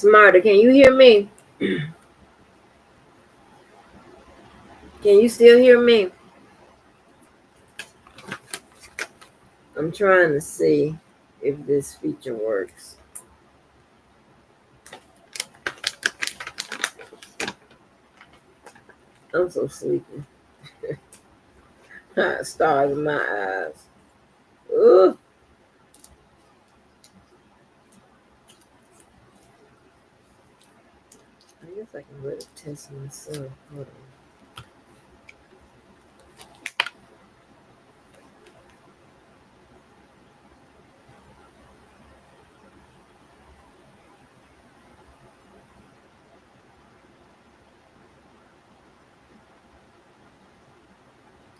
Smarter, can you hear me? Can you still hear me? I'm trying to see if this feature works. I'm so sleepy. Stars in my eyes. Ooh. I guess I can really test myself. Hold on.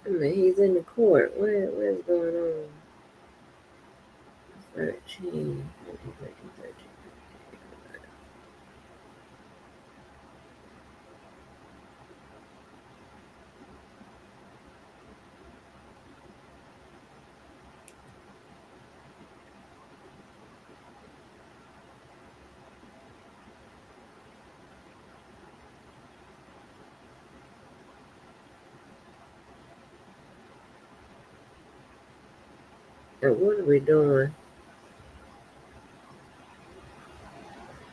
I mean, he's in the court. What's going on? 13. And what are we doing?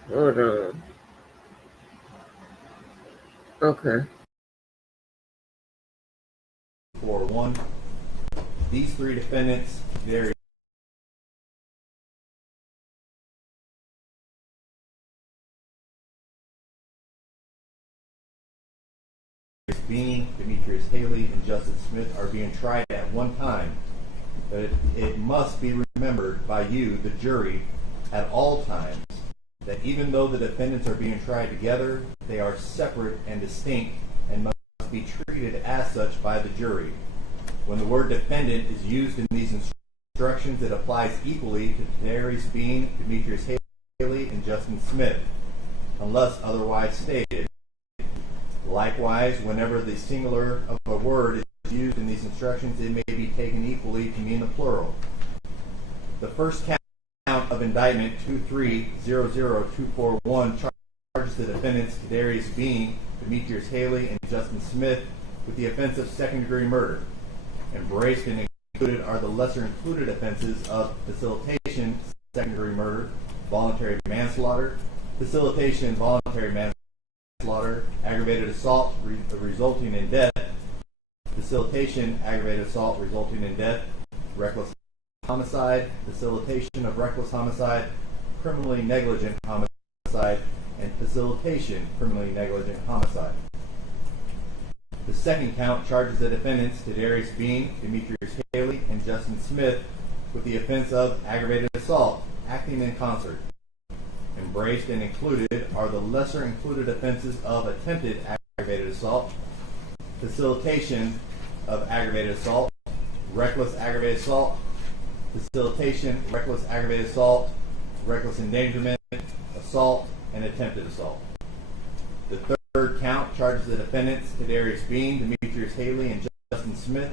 Hold on. Okay. For one, these three defendants, they're Bean, Demetrius Haley, and Justin Smith are being tried at one time. But it must be remembered by you, the jury, at all times, that even though the defendants are being tried together, they are separate and distinct and must be treated as such by the jury. When the word defendant is used in these instructions, it applies equally to Tyre Bean, Demetrius Haley, and Justin Smith, unless otherwise stated. Likewise, whenever the singular of a word is used in these instructions, it may be taken equally to mean the plural. The first count of indictment 2300241 charges the defendants Tyre Bean, Demetrius Haley, and Justin Smith with the offense of second-degree murder. Embraced and included are the lesser included offenses of facilitation, second-degree murder, voluntary manslaughter, facilitation, voluntary manslaughter, aggravated assault resulting in death, facilitation, aggravated assault resulting in death, reckless homicide, facilitation of reckless homicide, criminally negligent homicide, and facilitation, criminally negligent homicide. The second count charges the defendants Tyre Bean, Demetrius Haley, and Justin Smith with the offense of aggravated assault, acting in concert. Embraced and included are the lesser included offenses of attempted aggravated assault, facilitation of aggravated assault, reckless aggravated assault, facilitation, reckless aggravated assault, reckless endangerment, assault, and attempted assault. The third count charges the defendants Tyre Bean, Demetrius Haley, and Justin Smith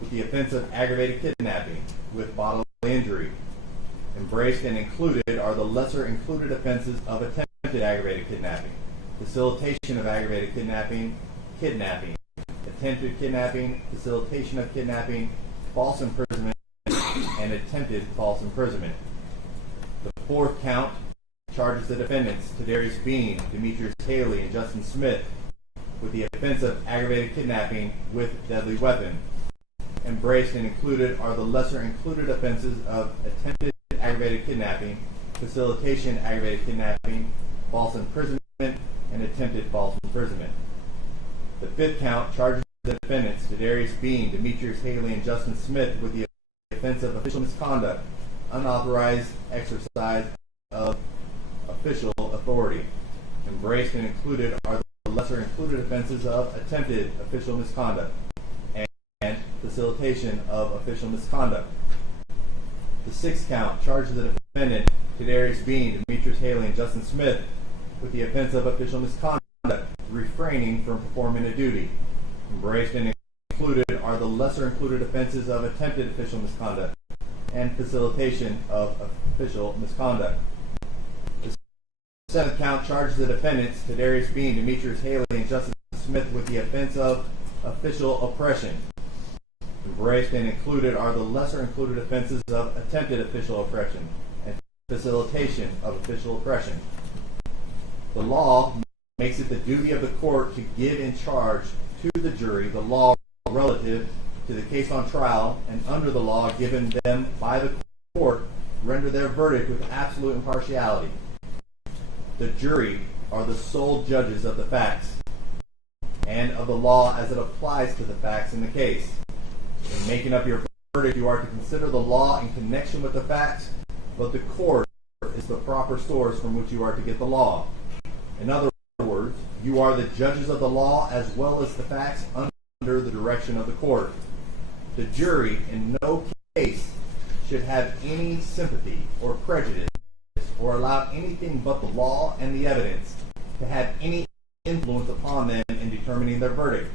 with the offense of aggravated kidnapping with bodily injury. Embraced and included are the lesser included offenses of attempted aggravated kidnapping, facilitation of aggravated kidnapping, kidnapping, attempted kidnapping, facilitation of kidnapping, false imprisonment, and attempted false imprisonment. The fourth count charges the defendants Tyre Bean, Demetrius Haley, and Justin Smith with the offense of aggravated kidnapping with deadly weapon. Embraced and included are the lesser included offenses of attempted aggravated kidnapping, facilitation aggravated kidnapping, false imprisonment, and attempted false imprisonment. The fifth count charges the defendants Tyre Bean, Demetrius Haley, and Justin Smith with the offense of official misconduct, unauthorized exercise of official authority. Embraced and included are the lesser included offenses of attempted official misconduct and facilitation of official misconduct. The sixth count charges the defendant Tyre Bean, Demetrius Haley, and Justin Smith with the offense of official misconduct, refraining from performing a duty. Embraced and included are the lesser included offenses of attempted official misconduct and facilitation of official misconduct. The seventh count charges the defendants, Tadarius Bean, Demetrius Haley, and Justin Smith, with the offense of official oppression. Embraced and included are the lesser included offenses of attempted official oppression and facilitation of official oppression. The law makes it the duty of the court to give in charge to the jury the law relative to the case on trial, and under the law given them by the court, render their verdict with absolute impartiality. The jury are the sole judges of the facts and of the law as it applies to the facts in the case. In making up your verdict, you are to consider the law in connection with the facts, but the court is the proper source from which you are to get the law. In other words, you are the judges of the law as well as the facts under the direction of the court. The jury in no case should have any sympathy or prejudice or allow anything but the law and the evidence to have any influence upon them in determining their verdict.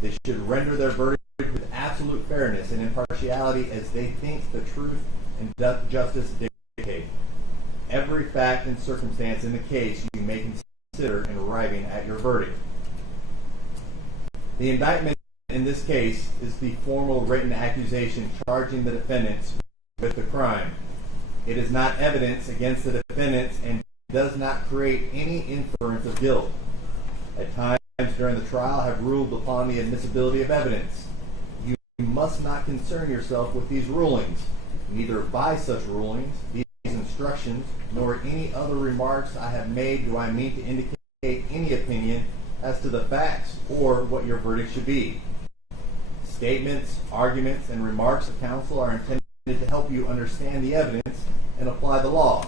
They should render their verdict with absolute fairness and impartiality as they think the truth and justice dictate. Every fact and circumstance in the case you may consider in arriving at your verdict. The indictment in this case is the formal written accusation charging the defendants with the crime. It is not evidence against the defendants and does not create any inference of guilt. At times during the trial have ruled upon the admissibility of evidence. You must not concern yourself with these rulings. Neither by such rulings, these instructions, nor any other remarks I have made do I mean to indicate any opinion as to the facts or what your verdict should be. Statements, arguments, and remarks of counsel are intended to help you understand the evidence and apply the law.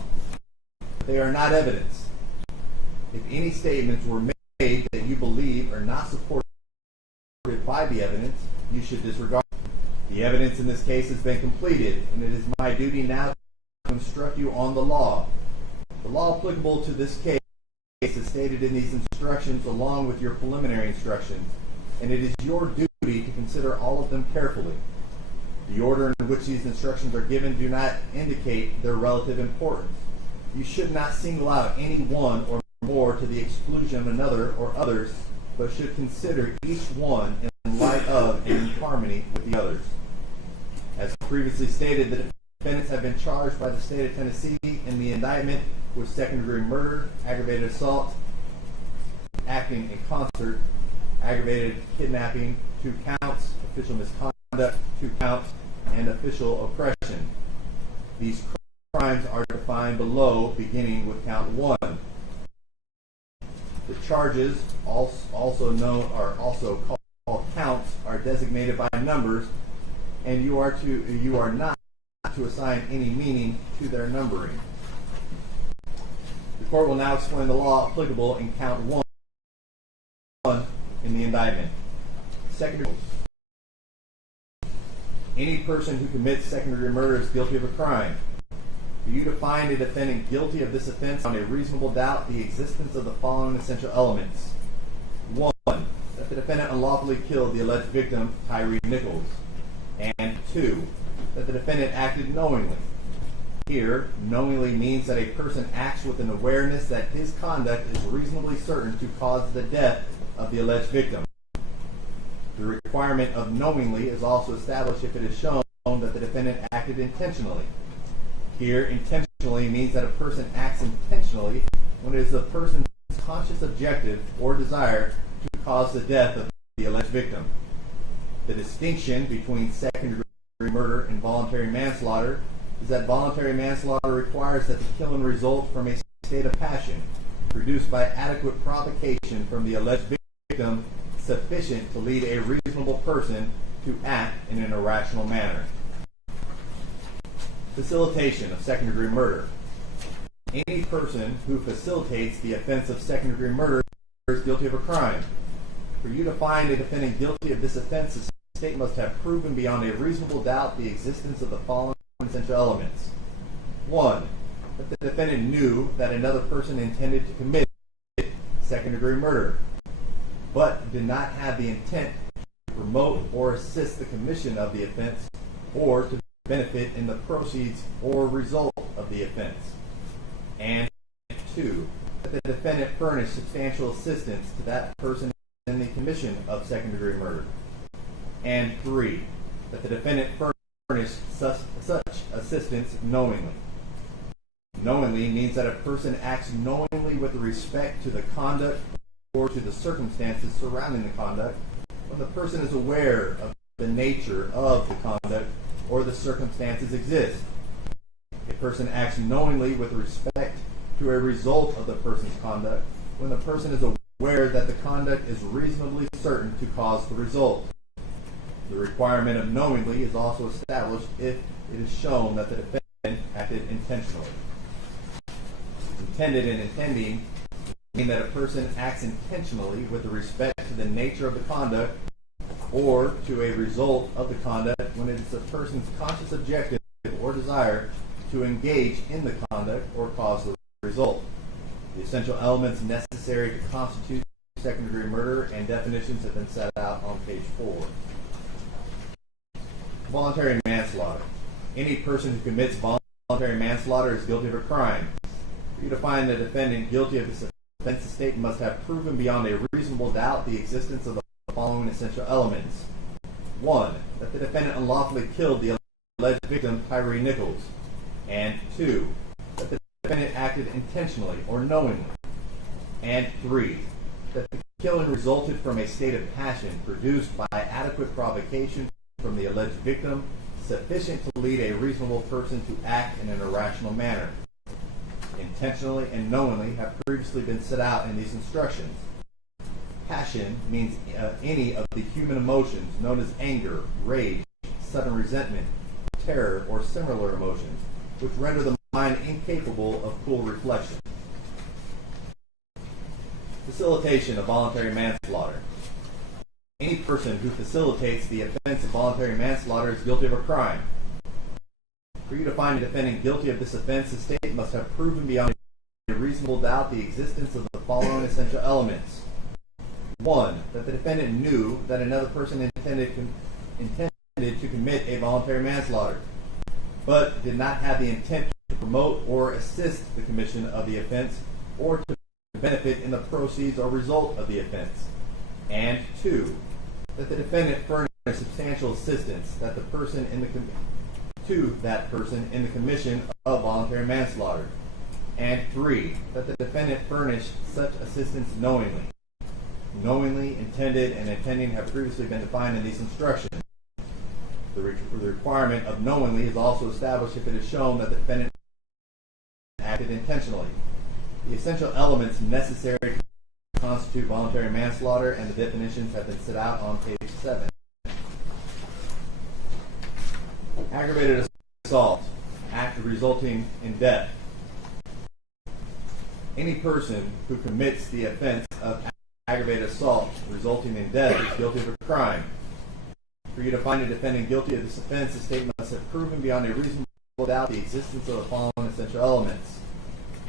They are not evidence. If any statements were made that you believe are not supported by the evidence, you should disregard them. The evidence in this case has been completed, and it is my duty now to instruct you on the law. The law applicable to this case is stated in these instructions along with your preliminary instructions, and it is your duty to consider all of them carefully. The order in which these instructions are given do not indicate their relative importance. You should not single out any one or more to the exclusion of another or others, but should consider each one in light of and in harmony with the others. As previously stated, the defendants have been charged by the state of Tennessee in the indictment with second-degree murder, aggravated assault, acting in concert, aggravated kidnapping, 2 counts, official misconduct, 2 counts, and official oppression. These crimes are defined below, beginning with count 1. The charges, also called counts, are designated by numbers, and you are not to assign any meaning to their numbering. The court will now explain the law applicable in count 1 in the indictment. Second, any person who commits second-degree murder is guilty of a crime. For you to find a defendant guilty of this offense on a reasonable doubt the existence of the following essential elements. 1. That the defendant unlawfully killed the alleged victim, Tyre Nichols. And 2. That the defendant acted knowingly. Here, knowingly means that a person acts with an awareness that his conduct is reasonably certain to cause the death of the alleged victim. The requirement of knowingly is also established if it is shown that the defendant acted intentionally. Here, intentionally means that a person acts intentionally when it is the person's conscious objective or desire to cause the death of the alleged victim. The distinction between second-degree murder and voluntary manslaughter is that voluntary manslaughter requires that the killing result from a state of passion produced by adequate provocation from the alleged victim sufficient to lead a reasonable person to act in an irrational manner. Facilitation of second-degree murder. Any person who facilitates the offense of second-degree murder is guilty of a crime. For you to find a defendant guilty of this offense, the state must have proven beyond a reasonable doubt the existence of the following essential elements. 1. That the defendant knew that another person intended to commit second-degree murder, but did not have the intent to promote or assist the commission of the offense or to benefit in the proceeds or result of the offense. And 2, that the defendant furnish substantial assistance to that person in the commission of second-degree murder. And 3, that the defendant furnish such assistance knowingly. Knowingly means that a person acts knowingly with respect to the conduct or to the circumstances surrounding the conduct when the person is aware of the nature of the conduct or the circumstances exist. A person acts knowingly with respect to a result of the person's conduct when the person is aware that the conduct is reasonably certain to cause the result. The requirement of knowingly is also established if it is shown that the defendant acted intentionally. Intended and intending mean that a person acts intentionally with respect to the nature of the conduct or to a result of the conduct when it is a person's conscious objective or desire to engage in the conduct or cause the result. The essential elements necessary to constitute second-degree murder and definitions have been set out on page 4. Voluntary manslaughter. Any person who commits voluntary manslaughter is guilty of a crime. For you to find the defendant guilty of this offense, the state must have proven beyond a reasonable doubt the existence of the following essential elements. 1, that the defendant unlawfully killed the alleged victim, Tyre Nichols. And 2, that the defendant acted intentionally or knowingly. And 3, that the killing resulted from a state of passion produced by adequate provocation from the alleged victim, sufficient to lead a reasonable person to act in an irrational manner. Intentionally and knowingly have previously been set out in these instructions. Passion means any of the human emotions known as anger, rage, sudden resentment, terror, or similar emotions, which render the mind incapable of cool reflection. Facilitation of voluntary manslaughter. Any person who facilitates the offense of voluntary manslaughter is guilty of a crime. For you to find a defendant guilty of this offense, the state must have proven beyond a reasonable doubt the existence of the following essential elements. 1, that the defendant knew that another person intended to commit a voluntary manslaughter, but did not have the intent to promote or assist the commission of the offense or to benefit in the proceeds or result of the offense. And 2, that the defendant furnished substantial assistance that the person to that person in the commission of voluntary manslaughter. And 3, that the defendant furnished such assistance knowingly. Knowingly, intended, and intending have previously been defined in these instructions. The requirement of knowingly is also established if it is shown that the defendant acted intentionally. The essential elements necessary to constitute voluntary manslaughter and the definitions have been set out on page 7. Aggravated assault, act resulting in death. Any person who commits the offense of aggravated assault resulting in death is guilty of a crime. For you to find a defendant guilty of this offense, the state must have proven beyond a reasonable doubt the existence of the following essential elements.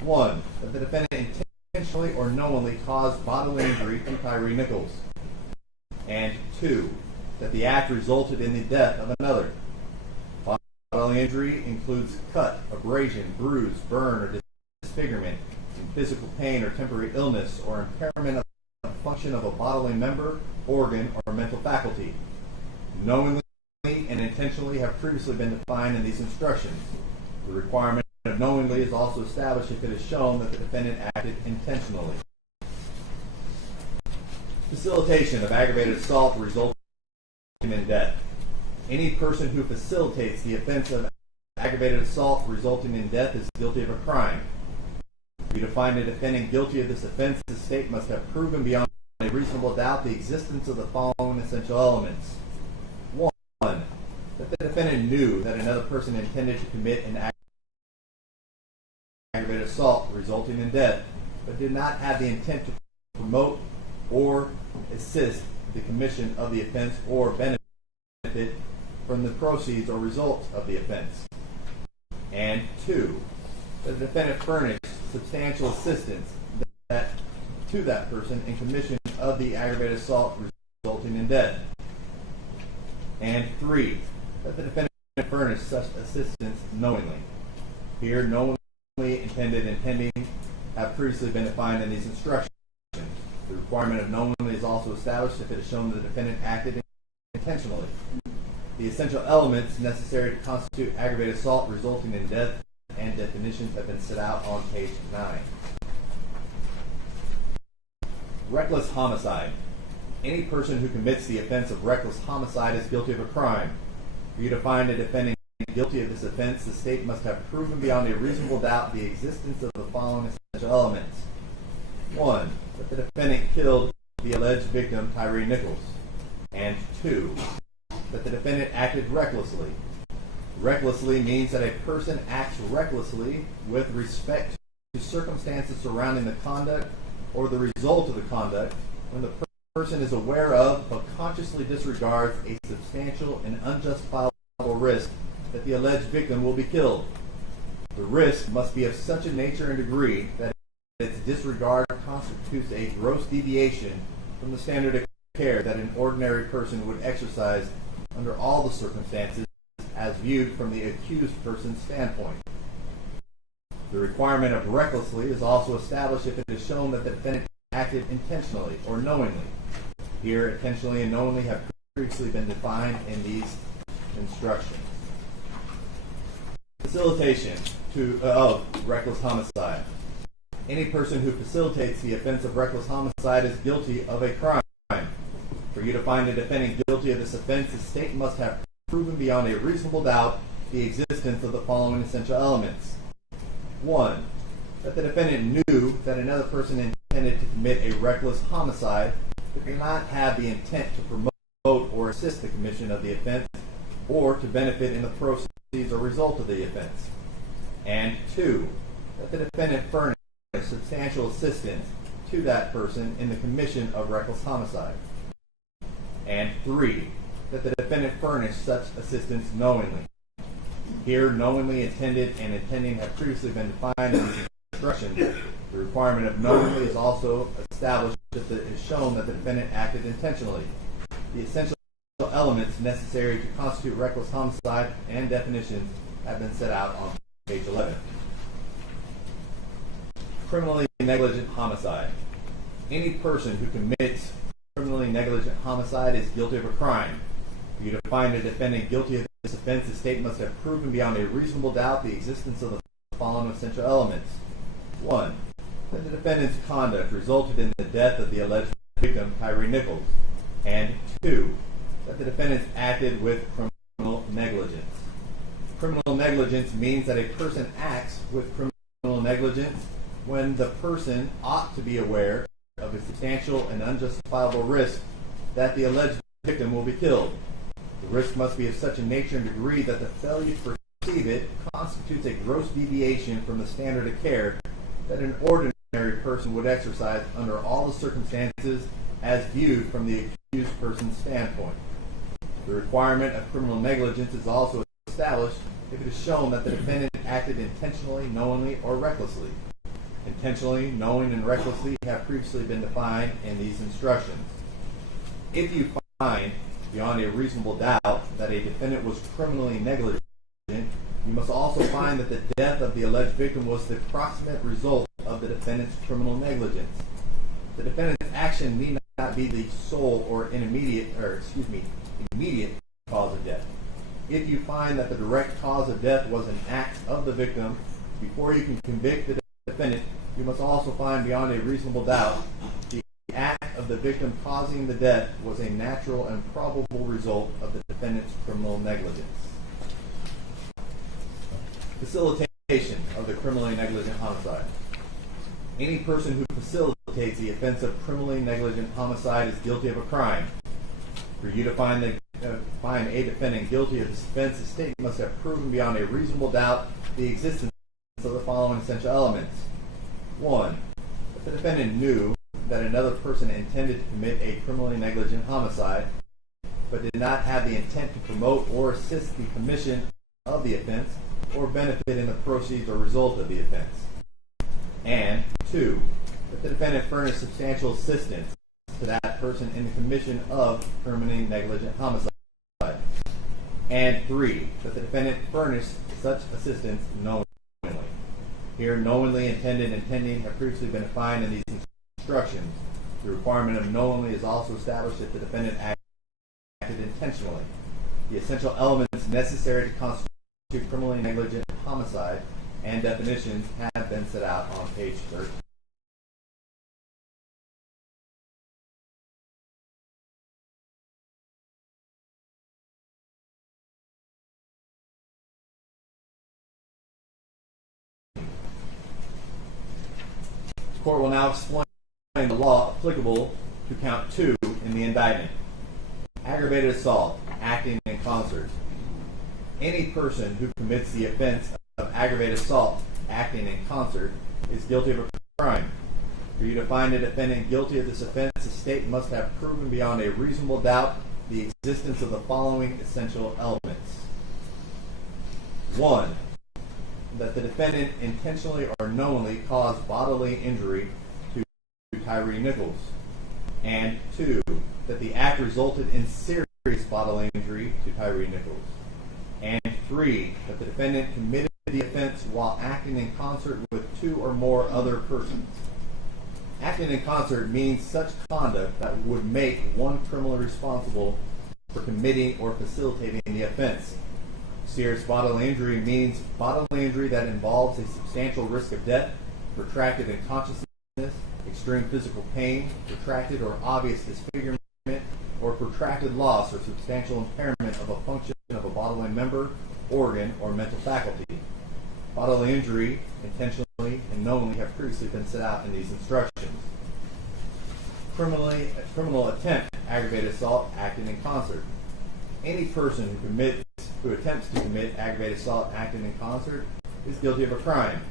1, that the defendant intentionally or knowingly caused bodily injury to Tyre Nichols. And 2, that the act resulted in the death of another. Bodily injury includes cut, abrasion, bruise, burn, or disfigurement, and physical pain or temporary illness or impairment of the function of a bodily member, organ, or mental faculty. Knowingly and intentionally have previously been defined in these instructions. The requirement of knowingly is also established if it is shown that the defendant acted intentionally. Facilitation of aggravated assault resulting in death. Any person who facilitates the offense of aggravated assault resulting in death is guilty of a crime. For you to find a defendant guilty of this offense, the state must have proven beyond a reasonable doubt the existence of the following essential elements. 1, that the defendant knew that another person intended to commit an aggravated assault resulting in death, but did not have the intent to promote or assist the commission of the offense or benefit from the proceeds or results of the offense. And 2, that the defendant furnished substantial assistance to that person in commission of the aggravated assault resulting in death. And 3, that the defendant furnished such assistance knowingly. Here, knowingly, intended, intending have previously been defined in these instructions. The requirement of knowingly is also established if it is shown the defendant acted intentionally. The essential elements necessary to constitute aggravated assault resulting in death and definitions have been set out on page 9. Reckless homicide. Any person who commits the offense of reckless homicide is guilty of a crime. For you to find a defendant guilty of this offense, the state must have proven beyond a reasonable doubt the existence of the following essential elements. 1. That the defendant killed the alleged victim, Tyre Nichols. And 2. That the defendant acted recklessly. Recklessly means that a person acts recklessly with respect to circumstances surrounding the conduct or the result of the conduct when the person is aware of but consciously disregards a substantial and unjustifiable risk that the alleged victim will be killed. The risk must be of such a nature and degree that its disregard constitutes a gross deviation from the standard of care that an ordinary person would exercise under all the circumstances as viewed from the accused person's standpoint. The requirement of recklessly is also established if it is shown that the defendant acted intentionally or knowingly. Here, intentionally and knowingly have previously been defined in these instructions. Facilitation of reckless homicide. Any person who facilitates the offense of reckless homicide is guilty of a crime. For you to find a defendant guilty of this offense, the state must have proven beyond a reasonable doubt the existence of the following essential elements. 1. That the defendant knew that another person intended to commit a reckless homicide but did not have the intent to promote or assist the commission of the offense or to benefit in the proceeds or result of the offense. And 2. That the defendant furnished substantial assistance to that person in the commission of reckless homicide. And 3. That the defendant furnished such assistance knowingly. Here, knowingly, intended, and intending have previously been defined in these instructions. The requirement of knowingly is also established if it is shown that the defendant acted intentionally. The essential elements necessary to constitute reckless homicide and definitions have been set out on page 11. Criminally negligent homicide. Any person who commits criminally negligent homicide is guilty of a crime. For you to find a defendant guilty of this offense, the state must have proven beyond a reasonable doubt the existence of the following essential elements. 1. That the defendant's conduct resulted in the death of the alleged victim, Tyre Nichols. And 2. That the defendant acted with criminal negligence. Criminal negligence means that a person acts with criminal negligence when the person ought to be aware of a substantial and unjustifiable risk that the alleged victim will be killed. The risk must be of such a nature and degree that the failure to perceive it constitutes a gross deviation from the standard of care that an ordinary person would exercise under all the circumstances as viewed from the accused person's standpoint. The requirement of criminal negligence is also established if it is shown that the defendant acted intentionally, knowingly, or recklessly. Intentionally, knowing, and recklessly have previously been defined in these instructions. If you find beyond a reasonable doubt that a defendant was criminally negligent, you must also find that the death of the alleged victim was the proximate result of the defendant's criminal negligence. The defendant's action need not be the sole or immediate cause of death. If you find that the direct cause of death was an act of the victim, before you can convict the defendant, you must also find beyond a reasonable doubt the act of the victim causing the death was a natural and probable result of the defendant's criminal negligence. Facilitation of the criminally negligent homicide. Any person who facilitates the offense of criminally negligent homicide is guilty of a crime. For you to find a defendant guilty of this offense, the state must have proven beyond a reasonable doubt the existence of the following essential elements. 1. That the defendant knew that another person intended to commit a criminally negligent homicide, but did not have the intent to promote or assist the commission of the offense or benefit in the proceeds or result of the offense. And 2. That the defendant furnished substantial assistance to that person in the commission of criminally negligent homicide. And 3. That the defendant furnished such assistance knowingly. Here, knowingly, intended, and intending have previously been defined in these instructions. The requirement of knowingly is also established if the defendant acted intentionally. The essential elements necessary to constitute criminally negligent homicide and definitions have been set out on page 13. The court will now explain the law applicable to count 2 in the indictment. Aggravated assault, acting in concert. Any person who commits the offense of aggravated assault, acting in concert, is guilty of a crime. For you to find a defendant guilty of this offense, the state must have proven beyond a reasonable doubt the existence of the following essential elements. 1. That the defendant intentionally or knowingly caused bodily injury to Tyre Nichols. And 2. That the act resulted in serious bodily injury to Tyre Nichols. And 3. That the defendant committed the offense while acting in concert with 2 or more other persons. Acting in concert means such conduct that would make one criminally responsible for committing or facilitating the offense. Serious bodily injury means bodily injury that involves a substantial risk of death, protracted unconsciousness, extreme physical pain, protracted or obvious disfigurement, or protracted loss or substantial impairment of a function of a bodily member, organ, or mental faculty. Bodily injury, intentionally and knowingly, have previously been set out in these instructions. Criminal attempt, aggravated assault, acting in concert. Any person who attempts to commit aggravated assault, acting in concert, is guilty of a crime.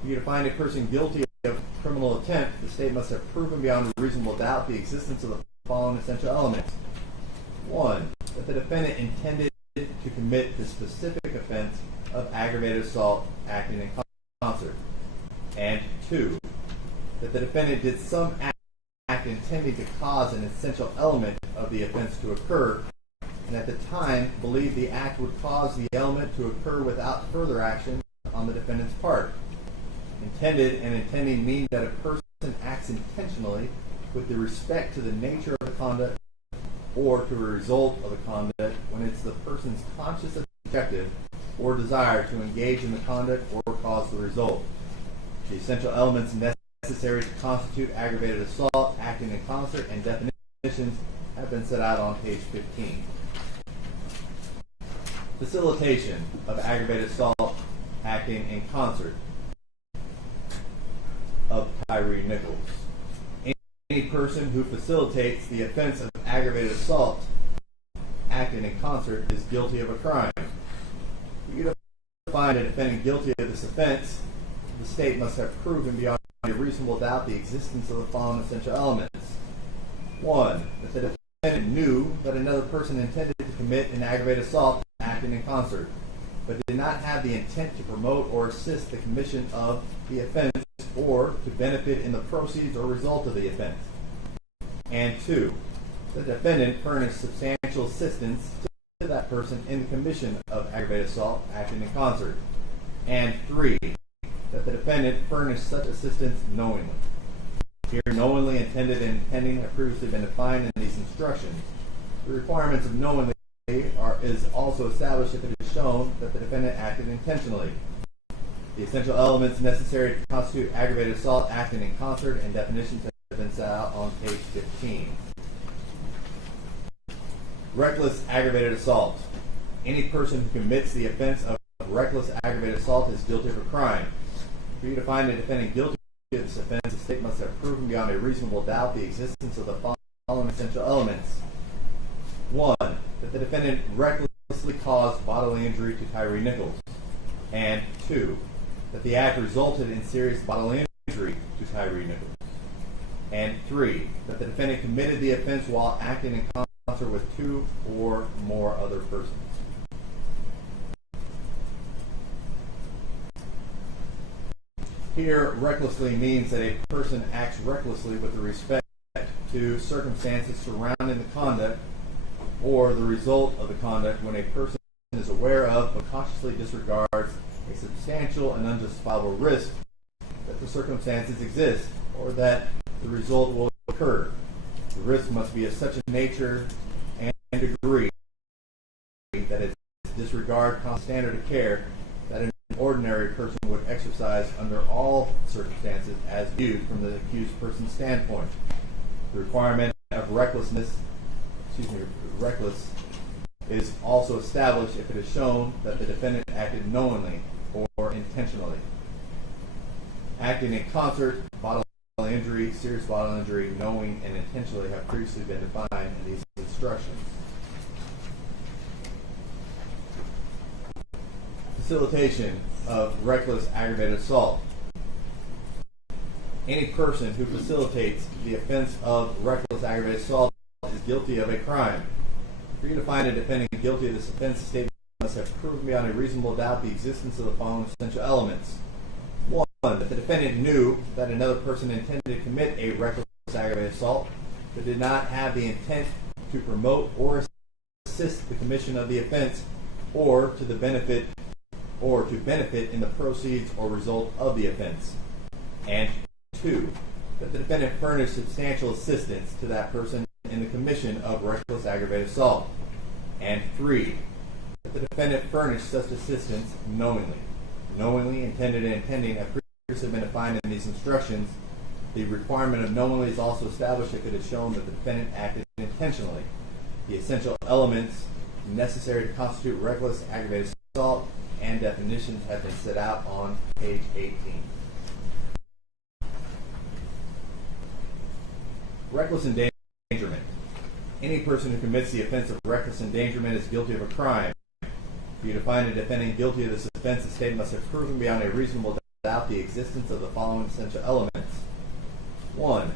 For you to find a person guilty of criminal attempt, the state must have proven beyond a reasonable doubt the existence of the following essential elements. 1. That the defendant intended to commit the specific offense of aggravated assault, acting in concert. And 2. That the defendant did some act intending to cause an essential element of the offense to occur, and at the time believed the act would cause the element to occur without further action on the defendant's part. Intended and intending mean that a person acts intentionally with respect to the nature of the conduct or to a result of the conduct when it's the person's conscious objective or desire to engage in the conduct or cause the result. The essential elements necessary to constitute aggravated assault, acting in concert, and definitions have been set out on page 15. Facilitation of aggravated assault, acting in concert of Tyre Nichols. Any person who facilitates the offense of aggravated assault, acting in concert, is guilty of a crime. For you to find a defendant guilty of this offense, the state must have proven beyond a reasonable doubt the existence of the following essential elements. 1. That the defendant knew that another person intended to commit an aggravated assault, acting in concert, but did not have the intent to promote or assist the commission of the offense or to benefit in the proceeds or result of the offense. And 2. The defendant furnished substantial assistance to that person in the commission of aggravated assault, acting in concert. And 3. That the defendant furnished such assistance knowingly. Here, knowingly, intended, and intending have previously been defined in these instructions. The requirements of knowingly is also established if it is shown that the defendant acted intentionally. The essential elements necessary to constitute aggravated assault, acting in concert, and definitions have been set out on page 15. Reckless aggravated assault. Any person who commits the offense of reckless aggravated assault is guilty of a crime. For you to find a defendant guilty of this offense, the state must have proven beyond a reasonable doubt the existence of the following essential elements. 1. That the defendant recklessly caused bodily injury to Tyre Nichols. And 2. That the act resulted in serious bodily injury to Tyre Nichols. And 3. That the defendant committed the offense while acting in concert with 2 or more other persons. Here, recklessly means that a person acts recklessly with respect to circumstances surrounding the conduct or the result of the conduct when a person is aware of but consciously disregards a substantial and unjustifiable risk that the circumstances exist or that the result will occur. The risk must be of such a nature and degree that its disregard constitutes standard of care that an ordinary person would exercise under all circumstances as viewed from the accused person's standpoint. The requirement of reckless is also established if it is shown that the defendant acted knowingly or intentionally. Acting in concert, bodily injury, serious bodily injury, knowing and intentionally have previously been defined in these instructions. Facilitation of reckless aggravated assault. Any person who facilitates the offense of reckless aggravated assault is guilty of a crime. For you to find a defendant guilty of this offense, the state must have proven beyond a reasonable doubt the existence of the following essential elements. 1. That the defendant knew that another person intended to commit a reckless aggravated assault, but did not have the intent to promote or assist the commission of the offense, or to benefit in the proceeds or result of the offense. And 2. That the defendant furnished substantial assistance to that person in the commission of reckless aggravated assault. And 3. That the defendant furnished such assistance knowingly. Knowingly, intended, and intending have previously been defined in these instructions. The requirement of knowingly is also established if it is shown that the defendant acted intentionally. The essential elements necessary to constitute reckless aggravated assault and definitions have been set out on page 18. Reckless endangerment. Any person who commits the offense of reckless endangerment is guilty of a crime. For you to find a defendant guilty of this offense, the state must have proven beyond a reasonable doubt the existence of the following essential elements. 1.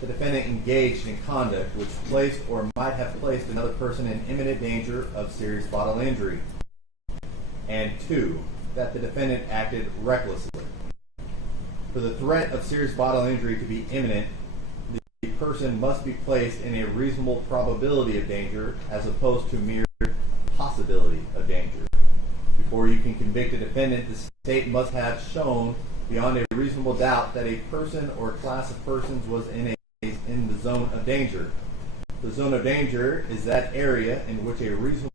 The defendant engaged in conduct which placed or might have placed another person in imminent danger of serious bodily injury. And 2. That the defendant acted recklessly. For the threat of serious bodily injury to be imminent, the person must be placed in a reasonable probability of danger as opposed to mere possibility of danger. Before you can convict a defendant, the state must have shown beyond a reasonable doubt that a person or class of persons was in the zone of danger. The zone of danger is that area in which a reasonable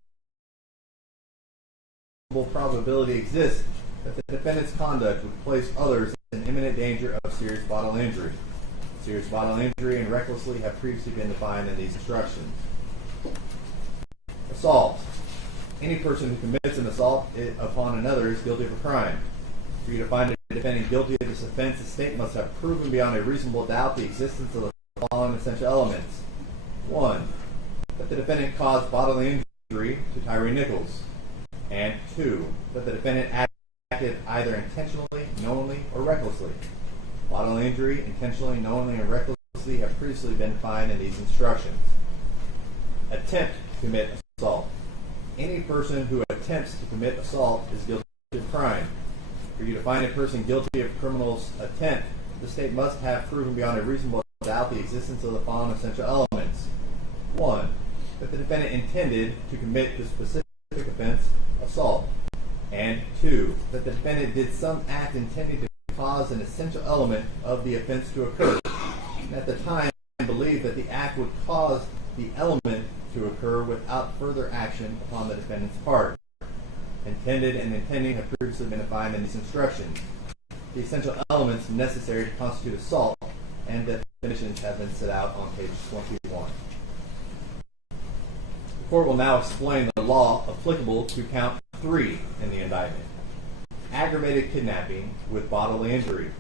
probability exists that the defendant's conduct would place others in imminent danger of serious bodily injury. Serious bodily injury and recklessly have previously been defined in these instructions. Assault. Any person who commits an assault upon another is guilty of a crime. For you to find a defendant guilty of this offense, the state must have proven beyond a reasonable doubt the existence of the following essential elements. 1. That the defendant caused bodily injury to Tyre Nichols. And 2. That the defendant acted either intentionally, knowingly, or recklessly. Bodily injury, intentionally, knowingly, and recklessly have previously been defined in these instructions. Attempt to commit assault. Any person who attempts to commit assault is guilty of crime. For you to find a person guilty of criminal's attempt, the state must have proven beyond a reasonable doubt the existence of the following essential elements. 1. That the defendant intended to commit the specific offense, assault. And 2. That the defendant did some act intending to cause an essential element of the offense to occur, and at the time believed that the act would cause the element to occur without further action upon the defendant's part. Intended and intending have previously been defined in these instructions. The essential elements necessary to constitute assault and definitions have been set out on page 21. The court will now explain the law applicable to count 3 in the indictment. Aggravated kidnapping with bodily injury.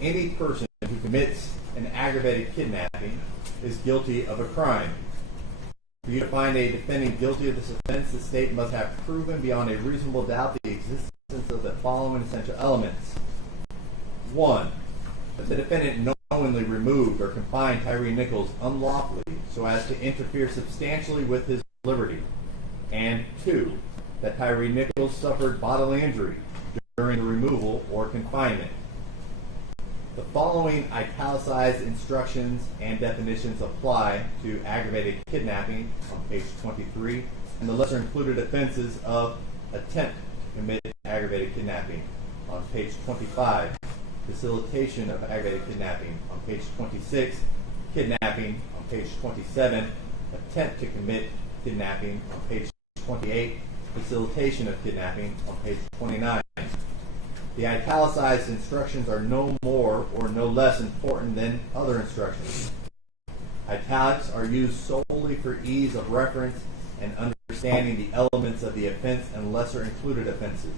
Any person who commits an aggravated kidnapping is guilty of a crime. For you to find a defendant guilty of this offense, the state must have proven beyond a reasonable doubt the existence of the following essential elements. 1. That the defendant knowingly removed or confined Tyre Nichols unlawfully so as to interfere substantially with his liberty. And 2. That Tyre Nichols suffered bodily injury during the removal or confinement. The following italicized instructions and definitions apply to aggravated kidnapping on page 23 and the lesser included offenses of attempt to commit aggravated kidnapping on page 25, facilitation of aggravated kidnapping on page 26, kidnapping on page 27, attempt to commit kidnapping on page 28, facilitation of kidnapping on page 29. The italicized instructions are no more or no less important than other instructions. Italics are used solely for ease of reference and understanding the elements of the offense and lesser included offenses.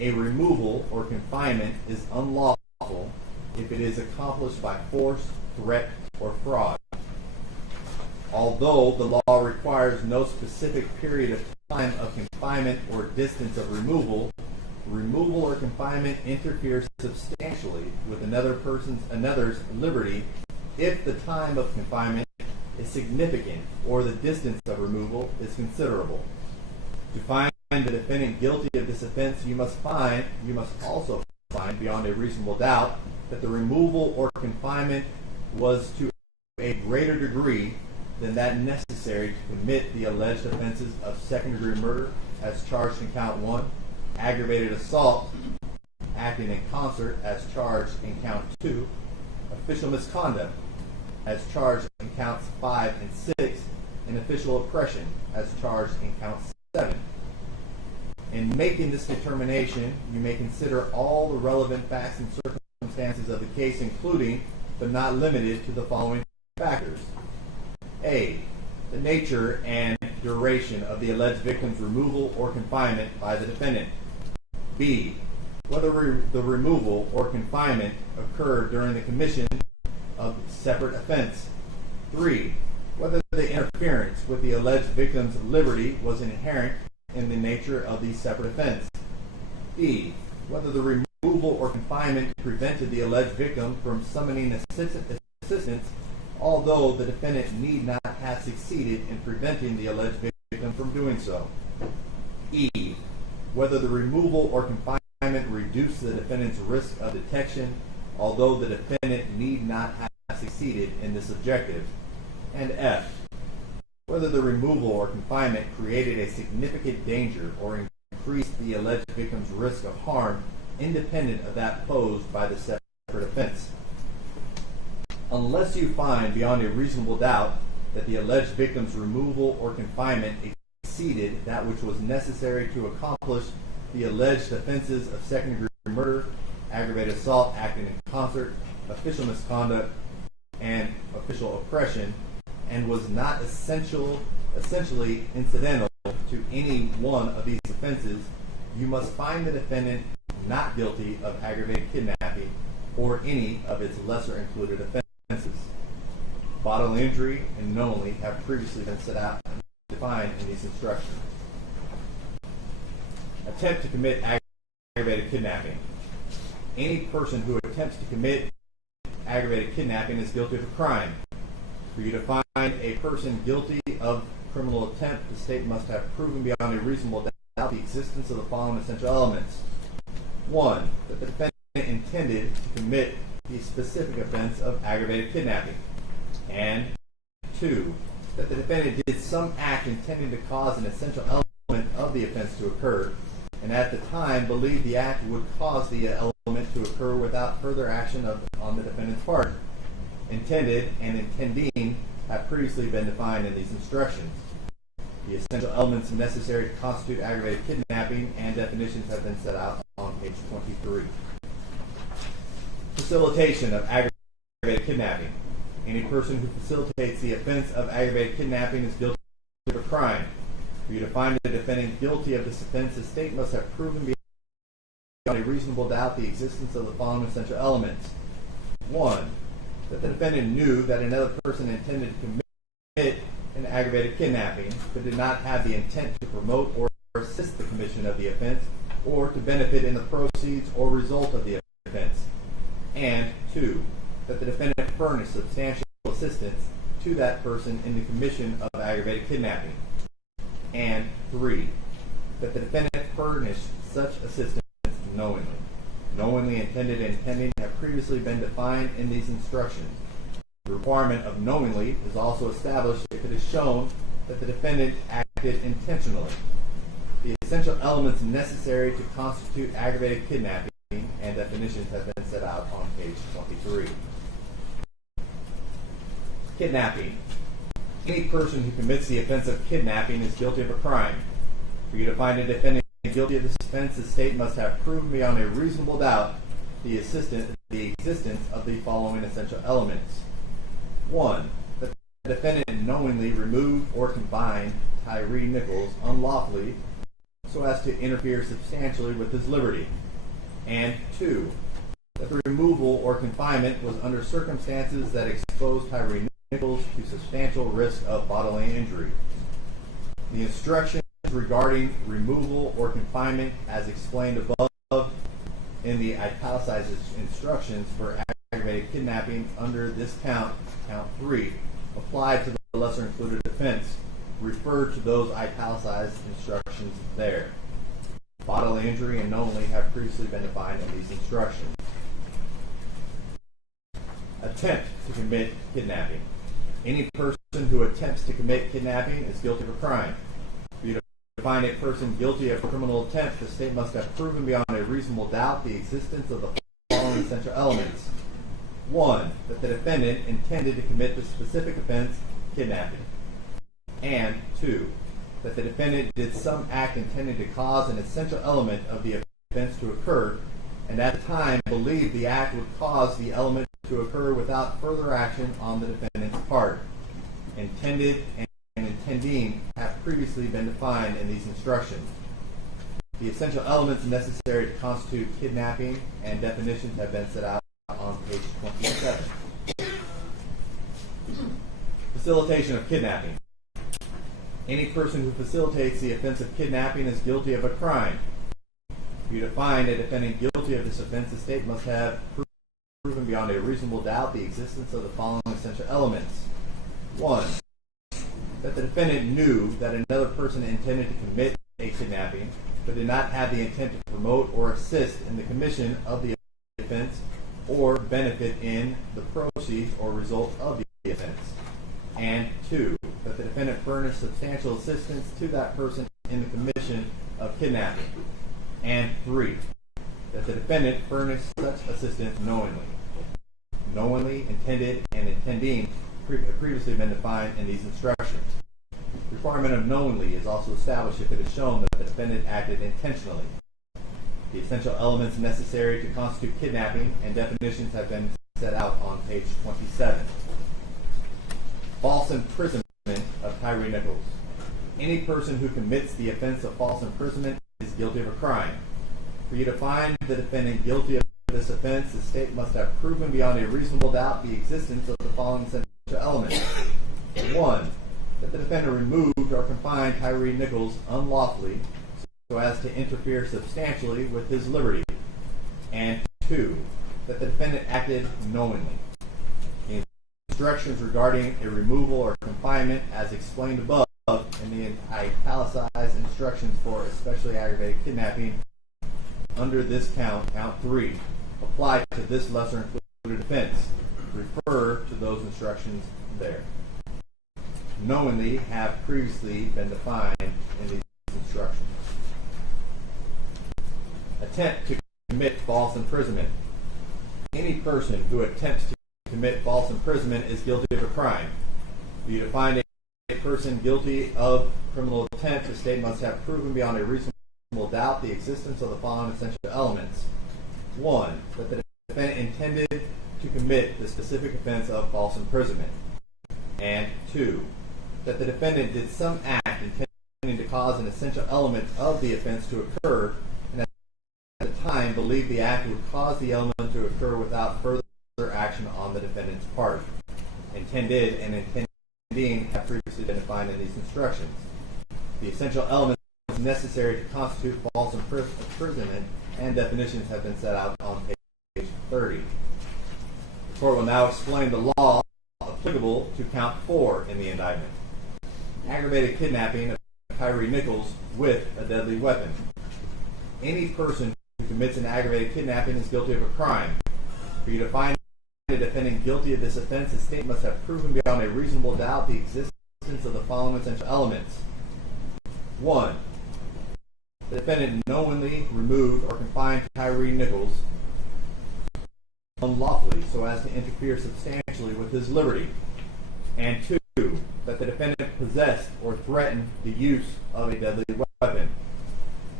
A removal or confinement is unlawful if it is accomplished by force, threat, or fraud. Although the law requires no specific period of time of confinement or distance of removal, removal or confinement interferes substantially with another's liberty if the time of confinement is significant or the distance of removal is considerable. To find the defendant guilty of this offense, you must also find beyond a reasonable doubt that the removal or confinement was to a greater degree than that necessary to commit the alleged offenses of second-degree murder as charged in count 1, aggravated assault acting in concert as charged in count 2, official misconduct as charged in counts 5 and 6, and official oppression as charged in count 7. In making this determination, you may consider all the relevant facts and circumstances of the case, including, but not limited to, the following factors. A. The nature and duration of the alleged victim's removal or confinement by the defendant. B. Whether the removal or confinement occurred during the commission of separate offense. 3. Whether the interference with the alleged victim's liberty was inherent in the nature of the separate offense. D. Whether the removal or confinement prevented the alleged victim from summoning assistance, although the defendant need not have succeeded in preventing the alleged victim from doing so. E. Whether the removal or confinement reduced the defendant's risk of detection, although the defendant need not have succeeded in this objective. And F. Whether the removal or confinement created a significant danger or increased the alleged victim's risk of harm independent of that posed by the separate offense. Unless you find beyond a reasonable doubt that the alleged victim's removal or confinement exceeded that which was necessary to accomplish the alleged offenses of second-degree murder, aggravated assault acting in concert, official misconduct, and official oppression, and was not essentially incidental to any one of these offenses, you must find the defendant not guilty of aggravated kidnapping or any of its lesser included offenses. Bodily injury and knowingly have previously been set out and defined in these instructions. Attempt to commit aggravated kidnapping. Any person who attempts to commit aggravated kidnapping is guilty of a crime. For you to find a person guilty of criminal attempt, the state must have proven beyond a reasonable doubt the existence of the following essential elements. 1. That the defendant intended to commit the specific offense of aggravated kidnapping. And 2. That the defendant did some act intending to cause an essential element of the offense to occur, and at the time believed the act would cause the element to occur without further action on the defendant's part. Intended and intending have previously been defined in these instructions. The essential elements necessary to constitute aggravated kidnapping and definitions have been set out on page 23. Facilitation of aggravated kidnapping. Any person who facilitates the offense of aggravated kidnapping is guilty of a crime. For you to find the defendant guilty of this offense, the state must have proven beyond a reasonable doubt the existence of the following essential elements. 1. That the defendant knew that another person intended to commit an aggravated kidnapping, but did not have the intent to promote or assist the commission of the offense, or to benefit in the proceeds or result of the offense. And 2. That the defendant furnished substantial assistance to that person in the commission of aggravated kidnapping. And 3. That the defendant furnished such assistance knowingly. Knowingly, intended, and intending have previously been defined in these instructions. The requirement of knowingly is also established if it is shown that the defendant acted intentionally. The essential elements necessary to constitute aggravated kidnapping and definitions have been set out on page 23. Kidnapping. Any person who commits the offense of kidnapping is guilty of a crime. For you to find a defendant guilty of this offense, the state must have proven beyond a reasonable doubt the existence of the following essential elements. 1. That the defendant knowingly removed or confined Tyre Nichols unlawfully so as to interfere substantially with his liberty. And 2. That the removal or confinement was under circumstances that exposed Tyre Nichols to substantial risk of bodily injury. The instructions regarding removal or confinement, as explained above in the italicized instructions for aggravated kidnapping under this count 3, applied to the lesser included offense. Refer to those italicized instructions there. Bodily injury and knowingly have previously been defined in these instructions. Attempt to commit kidnapping. Any person who attempts to commit kidnapping is guilty of a crime. For you to find a person guilty of criminal attempt, the state must have proven beyond a reasonable doubt the existence of the following essential elements. 1. That the defendant intended to commit the specific offense, kidnapping. And 2. That the defendant did some act intended to cause an essential element of the offense to occur, and at the time believed the act would cause the element to occur without further action on the defendant's part. Intended and intending have previously been defined in these instructions. The essential elements necessary to constitute kidnapping and definitions have been set out on page 27. Facilitation of kidnapping. Any person who facilitates the offense of kidnapping is guilty of a crime. For you to find a defendant guilty of this offense, the state must have proven beyond a reasonable doubt the existence of the following essential elements. 1. That the defendant knew that another person intended to commit a kidnapping, but did not have the intent to promote or assist in the commission of the offense or benefit in the proceeds or result of the offense. And 2. That the defendant furnished substantial assistance to that person in the commission of kidnapping. And 3. That the defendant furnished such assistance knowingly. Knowingly, intended, and intending previously been defined in these instructions. The requirement of knowingly is also established if it is shown that the defendant acted intentionally. The essential elements necessary to constitute kidnapping and definitions have been set out on page 27. False imprisonment of Tyre Nichols. Any person who commits the offense of false imprisonment is guilty of a crime. For you to find the defendant guilty of this offense, the state must have proven beyond a reasonable doubt the existence of the following essential elements. 1. That the defendant removed or confined Tyre Nichols unlawfully so as to interfere substantially with his liberty. And 2. That the defendant acted knowingly. The instructions regarding a removal or confinement, as explained above in the italicized instructions for especially aggravated kidnapping under this count 3, apply to this lesser included offense. Refer to those instructions there. Knowingly have previously been defined in these instructions. Attempt to commit false imprisonment. Any person who attempts to commit false imprisonment is guilty of a crime. For you to find a person guilty of criminal attempt, the state must have proven beyond a reasonable doubt the existence of the following essential elements. 1. That the defendant intended to commit the specific offense of false imprisonment. And 2. That the defendant did some act intending to cause an essential element of the offense to occur, and at the time believed the act would cause the element to occur without further action on the defendant's part. Intended and intending have previously been defined in these instructions. The essential elements necessary to constitute false imprisonment and definitions have been set out on page 30. The court will now explain the law applicable to count 4 in the indictment. Aggravated kidnapping of Tyre Nichols with a deadly weapon. Any person who commits an aggravated kidnapping is guilty of a crime. For you to find a defendant guilty of this offense, the state must have proven beyond a reasonable doubt the existence of the following essential elements. 1. the defendant knowingly removed or confined Tyre Nichols unlawfully so as to interfere substantially with his liberty. And 2, that the defendant possessed or threatened the use of a deadly weapon.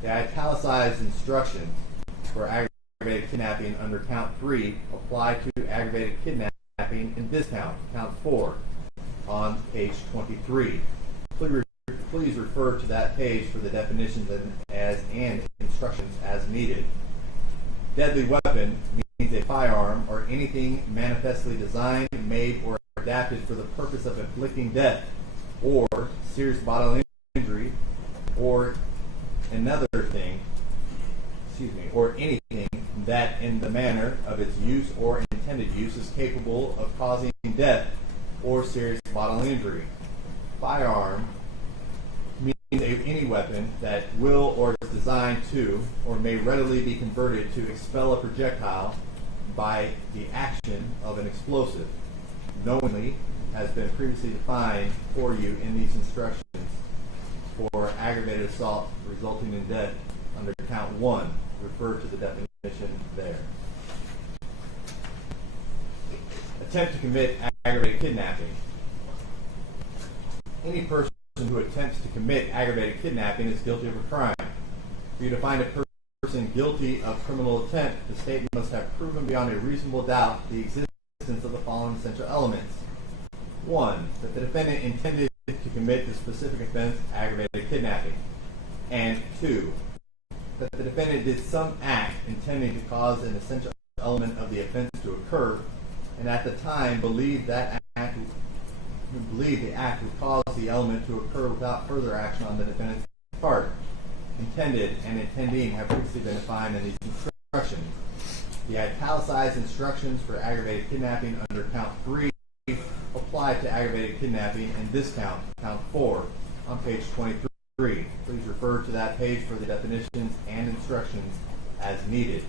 The italicized instructions for aggravated kidnapping under count 3 apply to aggravated kidnapping in this count 4, on page 23. Please refer to that page for the definitions and instructions as needed. Deadly weapon means a firearm or anything manifestly designed, made, or adapted for the purpose of inflicting death or serious bodily injury, or or anything that in the manner of its use or intended use is capable of causing death or serious bodily injury. Firearm means any weapon that will or is designed to or may readily be converted to expel a projectile by the action of an explosive. Knowingly has been previously defined for you in these instructions for aggravated assault resulting in death under count 1. Refer to the definition there. Attempt to commit aggravated kidnapping. Any person who attempts to commit aggravated kidnapping is guilty of a crime. For you to find a person guilty of criminal attempt, the state must have proven beyond a reasonable doubt the existence of the following essential elements. 1, that the defendant intended to commit the specific offense, aggravated kidnapping. And 2, that the defendant did some act intending to cause an essential element of the offense to occur, and at the time believed the act would cause the element to occur without further action on the defendant's part. Intended and intending have previously been defined in these instructions. The italicized instructions for aggravated kidnapping under count 3 apply to aggravated kidnapping in this count 4, on page 23. Please refer to that page for the definitions and instructions as needed.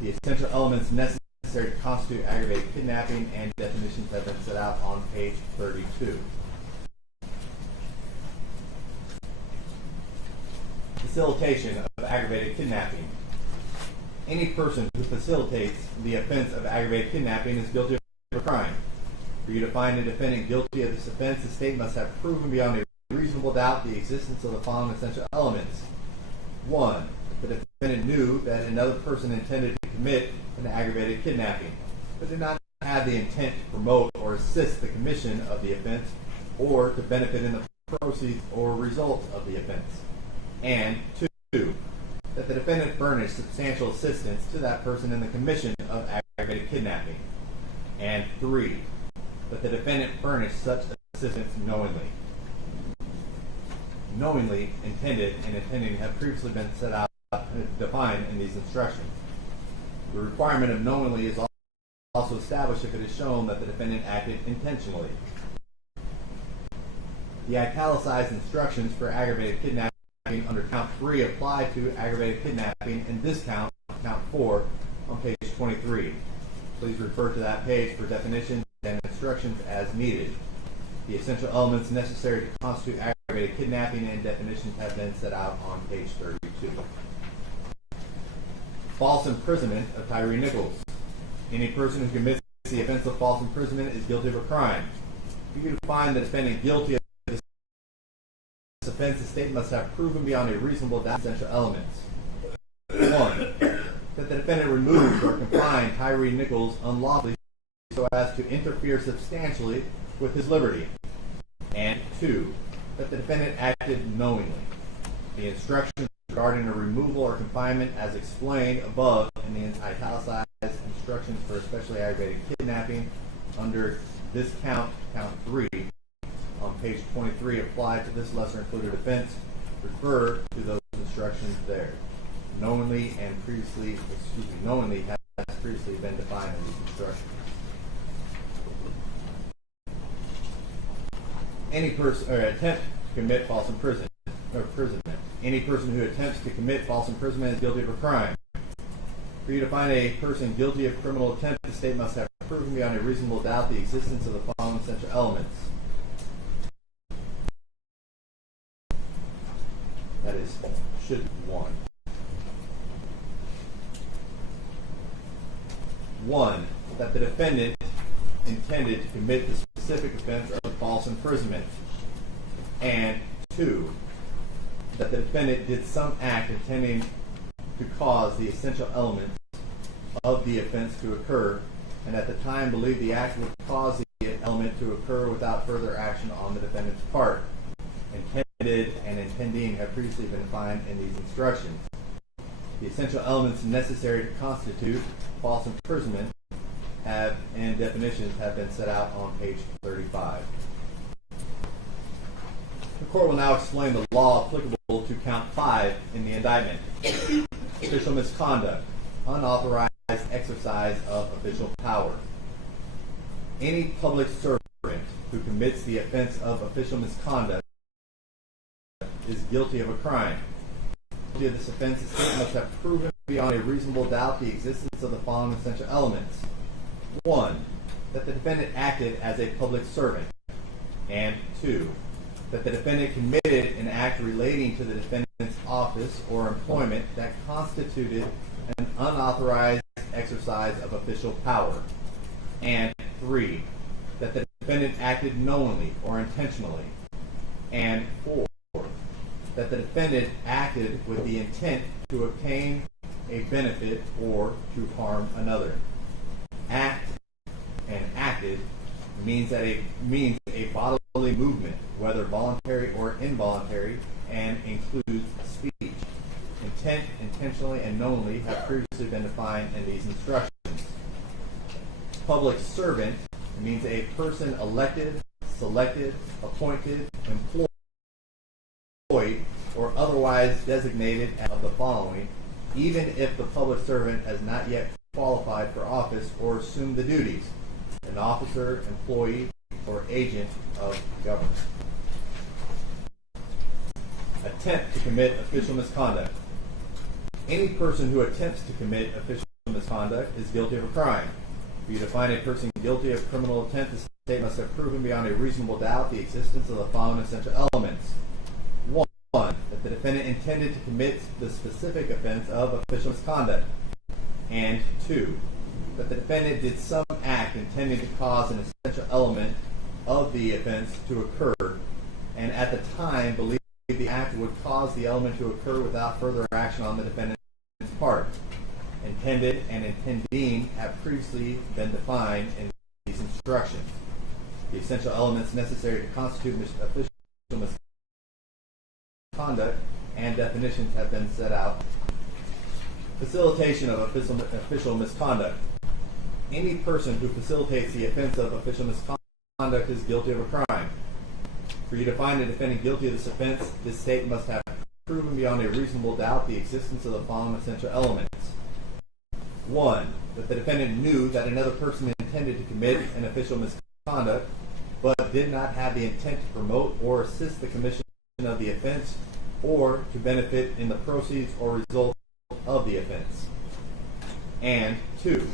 The essential elements necessary to constitute aggravated kidnapping and definitions have been set out on page 32. Facilitation of aggravated kidnapping. Any person who facilitates the offense of aggravated kidnapping is guilty of a crime. For you to find a defendant guilty of this offense, the state must have proven beyond a reasonable doubt the existence of the following essential elements. 1, the defendant knew that another person intended to commit an aggravated kidnapping, but did not have the intent to promote or assist the commission of the offense or to benefit in the proceeds or results of the offense. And 2, that the defendant furnished substantial assistance to that person in the commission of aggravated kidnapping. And 3, that the defendant furnished such assistance knowingly. Knowingly, intended, and intending have previously been set out defined in these instructions. The requirement of knowingly is also established if it is shown that the defendant acted intentionally. The italicized instructions for aggravated kidnapping under count 3 apply to aggravated kidnapping in this count 4, on page 23. Please refer to that page for definitions and instructions as needed. The essential elements necessary to constitute aggravated kidnapping and definitions have been set out on page 32. False imprisonment of Tyre Nichols. Any person who commits the offense of false imprisonment is guilty of a crime. For you to find the defendant guilty of this offense, the state must have proven beyond a reasonable doubt essential elements. 1, that the defendant removed or confined Tyre Nichols unlawfully so as to interfere substantially with his liberty. And 2, that the defendant acted knowingly. The instructions regarding a removal or confinement as explained above in the italicized instructions for especially aggravated kidnapping under this count 3, on page 23 apply to this lesser included offense. Refer to those instructions there. Knowingly has previously been defined in these instructions. Any person attempt to commit false imprisonment. Any person who attempts to commit false imprisonment is guilty of a crime. For you to find a person guilty of criminal attempt, the state must have proven beyond a reasonable doubt the existence of the following essential elements. That is should one. 1. That the defendant intended to commit the specific offense of false imprisonment. And 2. That the defendant did some act intending to cause the essential elements of the offense to occur, and at the time believed the act would cause the element to occur without further action on the defendant's part. Intended and intending have previously been defined in these instructions. The essential elements necessary to constitute false imprisonment and definitions have been set out on page 35. The court will now explain the law applicable to count 5 in the indictment. Official misconduct, unauthorized exercise of official power. Any public servant who commits the offense of official misconduct is guilty of a crime. Guilty of this offense, the state must have proven beyond a reasonable doubt the existence of the following essential elements. 1. That the defendant acted as a public servant. And 2. That the defendant committed an act relating to the defendant's office or employment that constituted an unauthorized exercise of official power. And 3. That the defendant acted knowingly or intentionally. And 4. That the defendant acted with the intent to obtain a benefit or to harm another. Act and acted means a bodily movement, whether voluntary or involuntary, and includes speech. Intent, intentionally, and knowingly have previously been defined in these instructions. Public servant means a person elected, selected, appointed, employed, or otherwise designated of the following, even if the public servant has not yet qualified for office or assumed the duties: an officer, employee, or agent of government. Attempt to commit official misconduct. Any person who attempts to commit official misconduct is guilty of a crime. For you to find a person guilty of criminal attempt, the state must have proven beyond a reasonable doubt the existence of the following essential elements. 1. That the defendant intended to commit the specific offense of official misconduct. And 2. That the defendant did some act intending to cause an essential element of the offense to occur, and at the time believed the act would cause the element to occur without further action on the defendant's part. Intended and intending have previously been defined in these instructions. The essential elements necessary to constitute official misconduct and definitions have been set out. Facilitation of official misconduct. Any person who facilitates the offense of official misconduct is guilty of a crime. For you to find a defendant guilty of this offense, this state must have proven beyond a reasonable doubt the existence of the following essential elements. 1. That the defendant knew that another person intended to commit an official misconduct, but did not have the intent to promote or assist the commission of the offense or to benefit in the proceeds or results of the offense. And 2.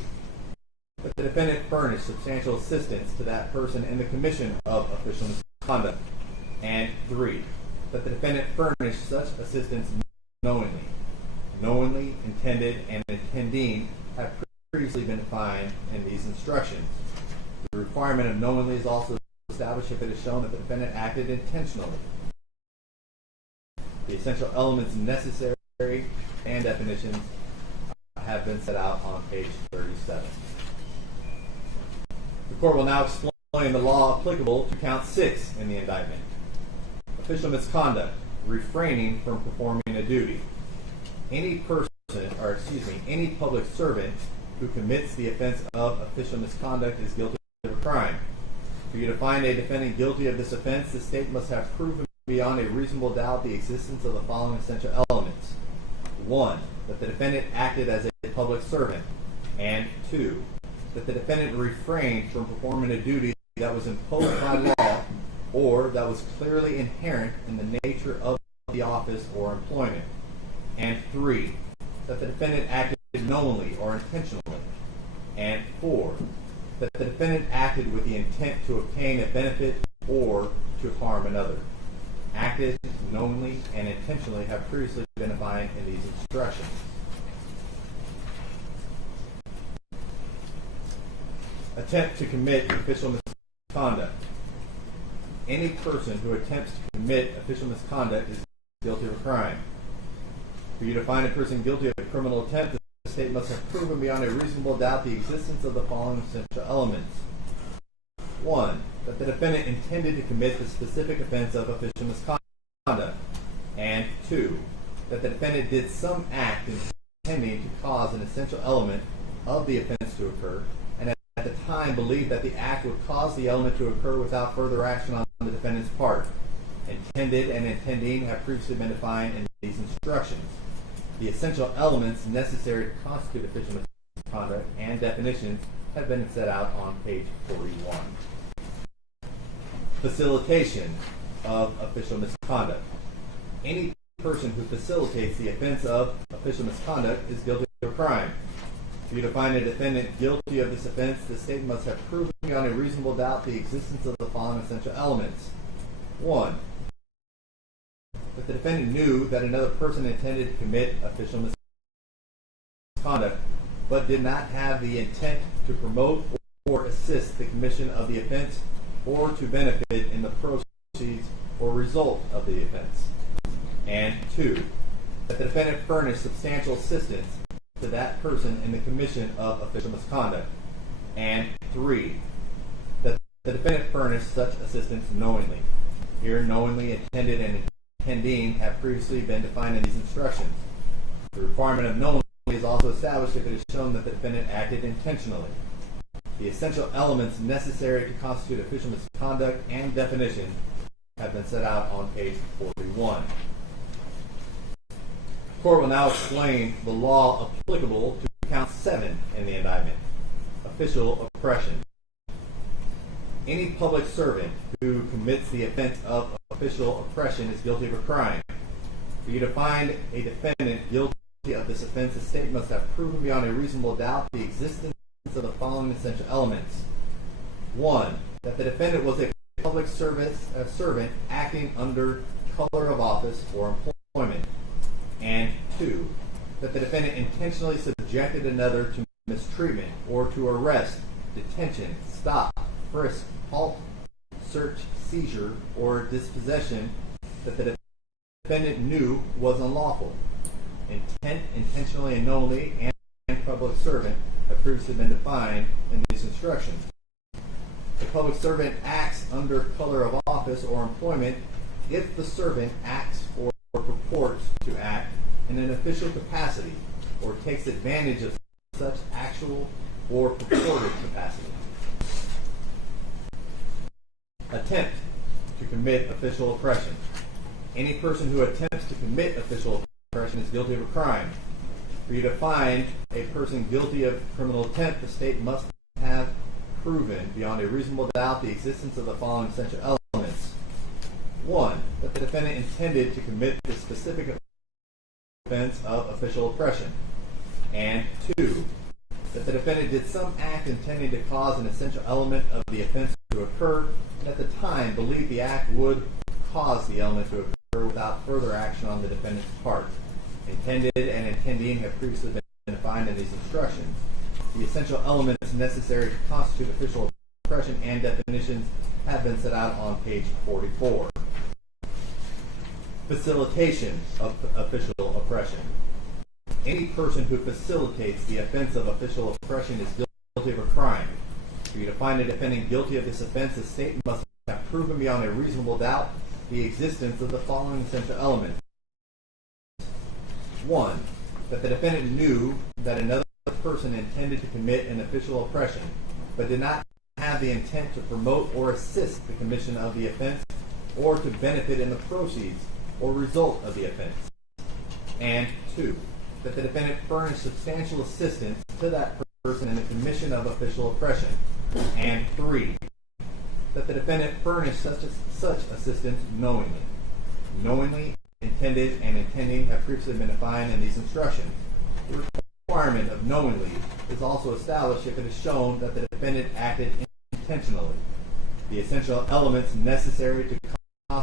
That the defendant furnished substantial assistance to that person in the commission of official misconduct. And 3. That the defendant furnished such assistance knowingly. Knowingly, intended, and intending have previously been defined in these instructions. The requirement of knowingly is also established if it is shown that the defendant acted intentionally. The essential elements necessary and definitions have been set out on page 37. The court will now explain the law applicable to count 6 in the indictment. Official misconduct, refraining from performing a duty. Any public servant who commits the offense of official misconduct is guilty of a crime. For you to find a defendant guilty of this offense, the state must have proven beyond a reasonable doubt the existence of the following essential elements. 1. That the defendant acted as a public servant. And 2. That the defendant refrained from performing a duty that was imposed by law or that was clearly inherent in the nature of the office or employment. And 3. That the defendant acted knowingly or intentionally. And 4. That the defendant acted with the intent to obtain a benefit or to harm another. Acted knowingly and intentionally have previously been defined in these instructions. Attempt to commit official misconduct. Any person who attempts to commit official misconduct is guilty of a crime. For you to find a person guilty of a criminal attempt, the state must have proven beyond a reasonable doubt the existence of the following essential elements. 1. That the defendant intended to commit the specific offense of official misconduct. And 2. That the defendant did some act intending to cause an essential element of the offense to occur, and at the time believed that the act would cause the element to occur without further action on the defendant's part. Intended and intending have previously been defined in these instructions. The essential elements necessary to constitute official misconduct and definitions have been set out on page 41. Facilitation of official misconduct. Any person who facilitates the offense of official misconduct is guilty of a crime. For you to find a defendant guilty of this offense, the state must have proven beyond a reasonable doubt the existence of the following essential elements. 1. That the defendant knew that another person intended to commit official misconduct, but did not have the intent to promote or assist the commission of the offense or to benefit in the proceeds or result of the offense. And 2. That the defendant furnished substantial assistance to that person in the commission of official misconduct. And 3. That the defendant furnished such assistance knowingly. Here, knowingly, intended, and intending have previously been defined in these instructions. The requirement of knowingly is also established if it is shown that the defendant acted intentionally. The essential elements necessary to constitute official misconduct and definition have been set out on page 41. The court will now explain the law applicable to count 7 in the indictment: official oppression. Any public servant who commits the offense of official oppression is guilty of a crime. For you to find a defendant guilty of this offense, the state must have proven beyond a reasonable doubt the existence of the following essential elements. 1. That the defendant was a public servant acting under color of office or employment. And 2. That the defendant intentionally subjected another to mistreatment or to arrest, detention, stop, frisk, halt, search, seizure, or dispossession that the defendant knew was unlawful. Intent, intentionally and knowingly, and public servant have previously been defined in these instructions. The public servant acts under color of office or employment if the servant acts or purports to act in an official capacity or takes advantage of such actual or purported capacity. Attempt to commit official oppression. Any person who attempts to commit official oppression is guilty of a crime. For you to find a person guilty of criminal attempt, the state must have proven beyond a reasonable doubt the existence of the following essential elements. 1. That the defendant intended to commit the specific offense of official oppression. And 2. That the defendant did some act intending to cause an essential element of the offense to occur, and at the time believed the act would cause the element to occur without further action on the defendant's part. Intended and intending have previously been defined in these instructions. The essential elements necessary to constitute official oppression and definitions have been set out on page 44. Facilitation of official oppression. Any person who facilitates the offense of official oppression is guilty of a crime. For you to find a defendant guilty of this offense, the state must have proven beyond a reasonable doubt the existence of the following essential elements. 1. That the defendant knew that another person intended to commit an official oppression, but did not have the intent to promote or assist the commission of the offense or to benefit in the proceeds or result of the offense. And 2. That the defendant furnished substantial assistance to that person in the commission of official oppression. And 3. That the defendant furnished such assistance knowingly. Knowingly, intended, and intending have previously been defined in these instructions. The requirement of knowingly is also established if it is shown that the defendant acted intentionally. The essential elements necessary to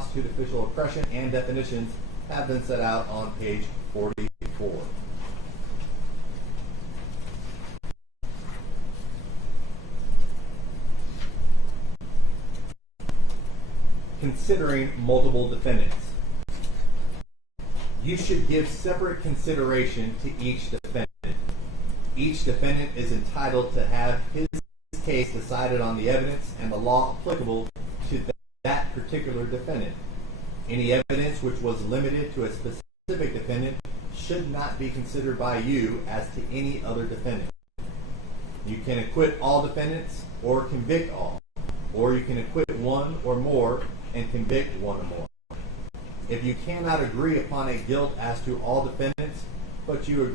constitute official oppression, and definitions have been set out on page 44. Considering multiple defendants. You should give separate consideration to each defendant. Each defendant is entitled to have his case decided on the evidence and the law applicable to that particular defendant. Any evidence which was limited to a specific defendant should not be considered by you as to any other defendant. You can acquit all defendants or convict all, or you can acquit one or more and convict one or more. If you cannot agree upon a guilt as to all defendants, but you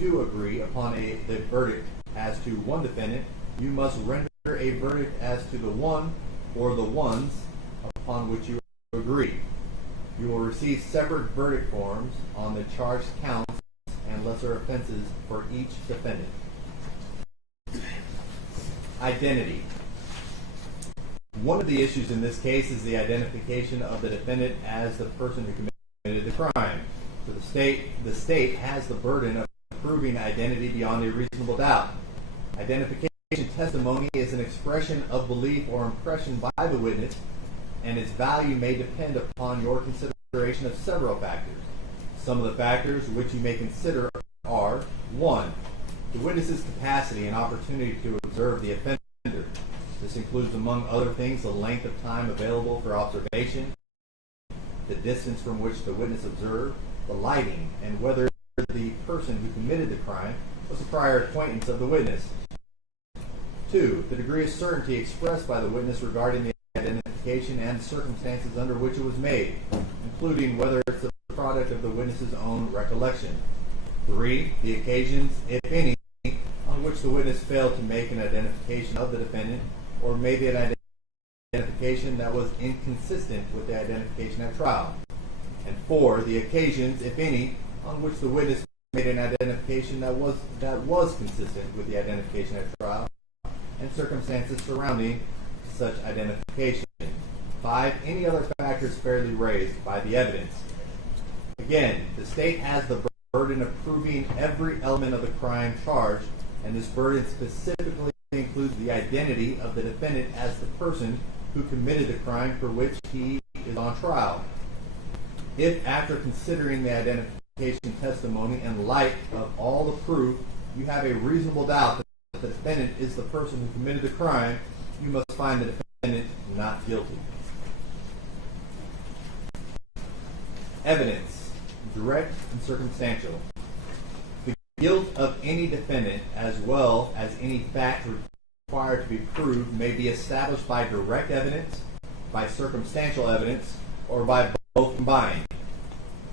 do agree upon the verdict as to one defendant, you must render a verdict as to the one or the ones upon which you agree. You will receive separate verdict forms on the charged counts and lesser offenses for each defendant. Identity. One of the issues in this case is the identification of the defendant as the person who committed the crime. So the state has the burden of proving identity beyond a reasonable doubt. Identification testimony is an expression of belief or impression by the witness, and its value may depend upon your consideration of several factors. Some of the factors which you may consider are: 1. The witness's capacity and opportunity to observe the offender. This includes, among other things, the length of time available for observation, the distance from which the witness observed, the lighting, and whether the person who committed the crime was a prior acquaintance of the witness. 2. The degree of certainty expressed by the witness regarding the identification and the circumstances under which it was made, including whether it's the product of the witness's own recollection. 3. The occasions, if any, on which the witness failed to make an identification of the defendant or made an identification that was inconsistent with the identification at trial. And 4. The occasions, if any, on which the witness made an identification that was consistent with the identification at trial and circumstances surrounding such identification. 5. Any other factors fairly raised by the evidence. Again, the state has the burden of proving every element of the crime charged, and this burden specifically includes the identity of the defendant as the person who committed the crime for which he is on trial. If, after considering the identification testimony in light of all the proof, you have a reasonable doubt that the defendant is the person who committed the crime, you must find the defendant not guilty. Evidence, direct and circumstantial. The guilt of any defendant, as well as any fact required to be proved, may be established by direct evidence, by circumstantial evidence, or by both combined.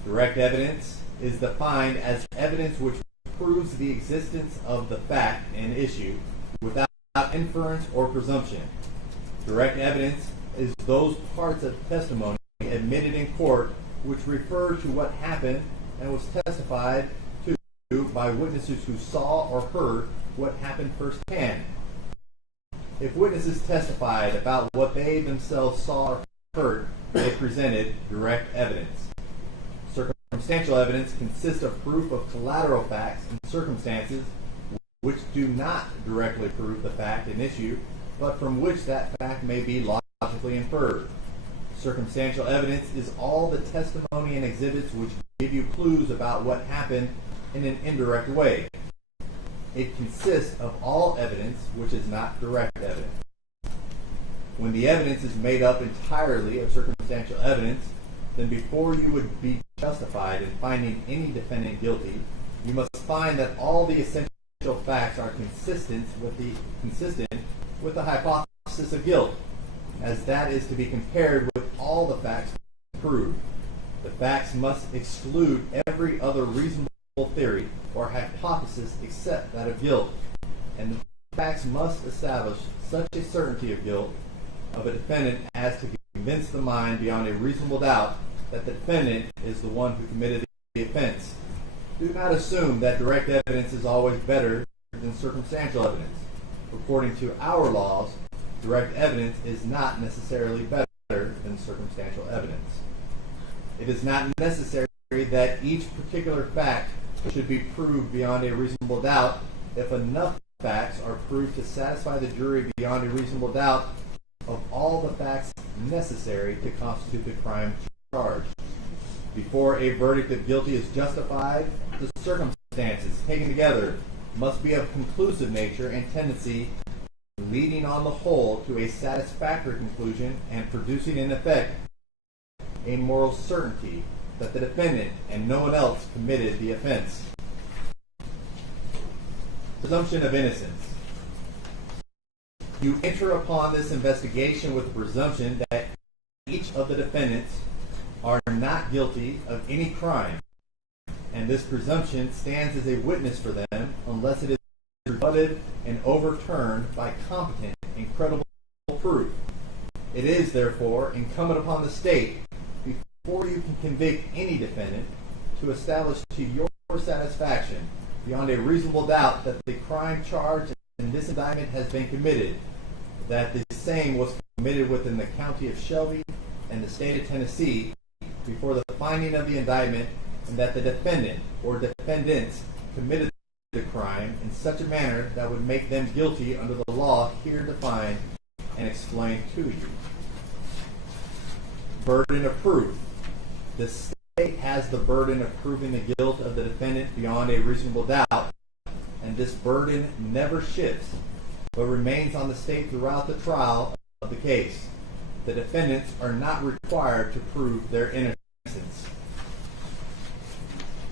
Direct evidence is defined as evidence which proves the existence of the fact and issue without inference or presumption. Direct evidence is those parts of testimony admitted in court which refer to what happened and was testified to by witnesses who saw or heard what happened firsthand. If witnesses testified about what they themselves saw or heard, they presented direct evidence. Circumstantial evidence consists of proof of collateral facts and circumstances which do not directly prove the fact and issue, but from which that fact may be logically inferred. Circumstantial evidence is all the testimony and exhibits which give you clues about what happened in an indirect way. It consists of all evidence which is not direct evidence. When the evidence is made up entirely of circumstantial evidence, then before you would be justified in finding any defendant guilty, you must find that all the essential facts are consistent with the hypothesis of guilt, as that is to be compared with all the facts proved. The facts must exclude every other reasonable theory or hypothesis except that of guilt, and the facts must establish such a certainty of guilt of a defendant as to convince the mind beyond a reasonable doubt that the defendant is the one who committed the offense. Do not assume that direct evidence is always better than circumstantial evidence. According to our laws, direct evidence is not necessarily better. than circumstantial evidence. It is not necessary that each particular fact should be proved beyond a reasonable doubt if enough facts are proved to satisfy the jury beyond a reasonable doubt of all the facts necessary to constitute the crime charged. Before a verdict of guilty is justified, the circumstances taken together must be of conclusive nature and tendency, leading on the whole to a satisfactory conclusion and producing in effect a moral certainty that the defendant and no one else committed the offense. Presumption of innocence. You enter upon this investigation with the presumption that each of the defendants are not guilty of any crime, and this presumption stands as a witness for them unless it is rebutted and overturned by competent and credible proof. It is, therefore, incumbent upon the state, before you can convict any defendant, to establish to your satisfaction, beyond a reasonable doubt, that the crime charged in this indictment has been committed, that the same was committed within the county of Shelby and the state of Tennessee before the finding of the indictment, and that the defendant or defendants committed the crime in such a manner that would make them guilty under the law here defined and explained to you. Burden of proof. The state has the burden of proving the guilt of the defendant beyond a reasonable doubt, and this burden never shifts, but remains on the state throughout the trial of the case. The defendants are not required to prove their innocence.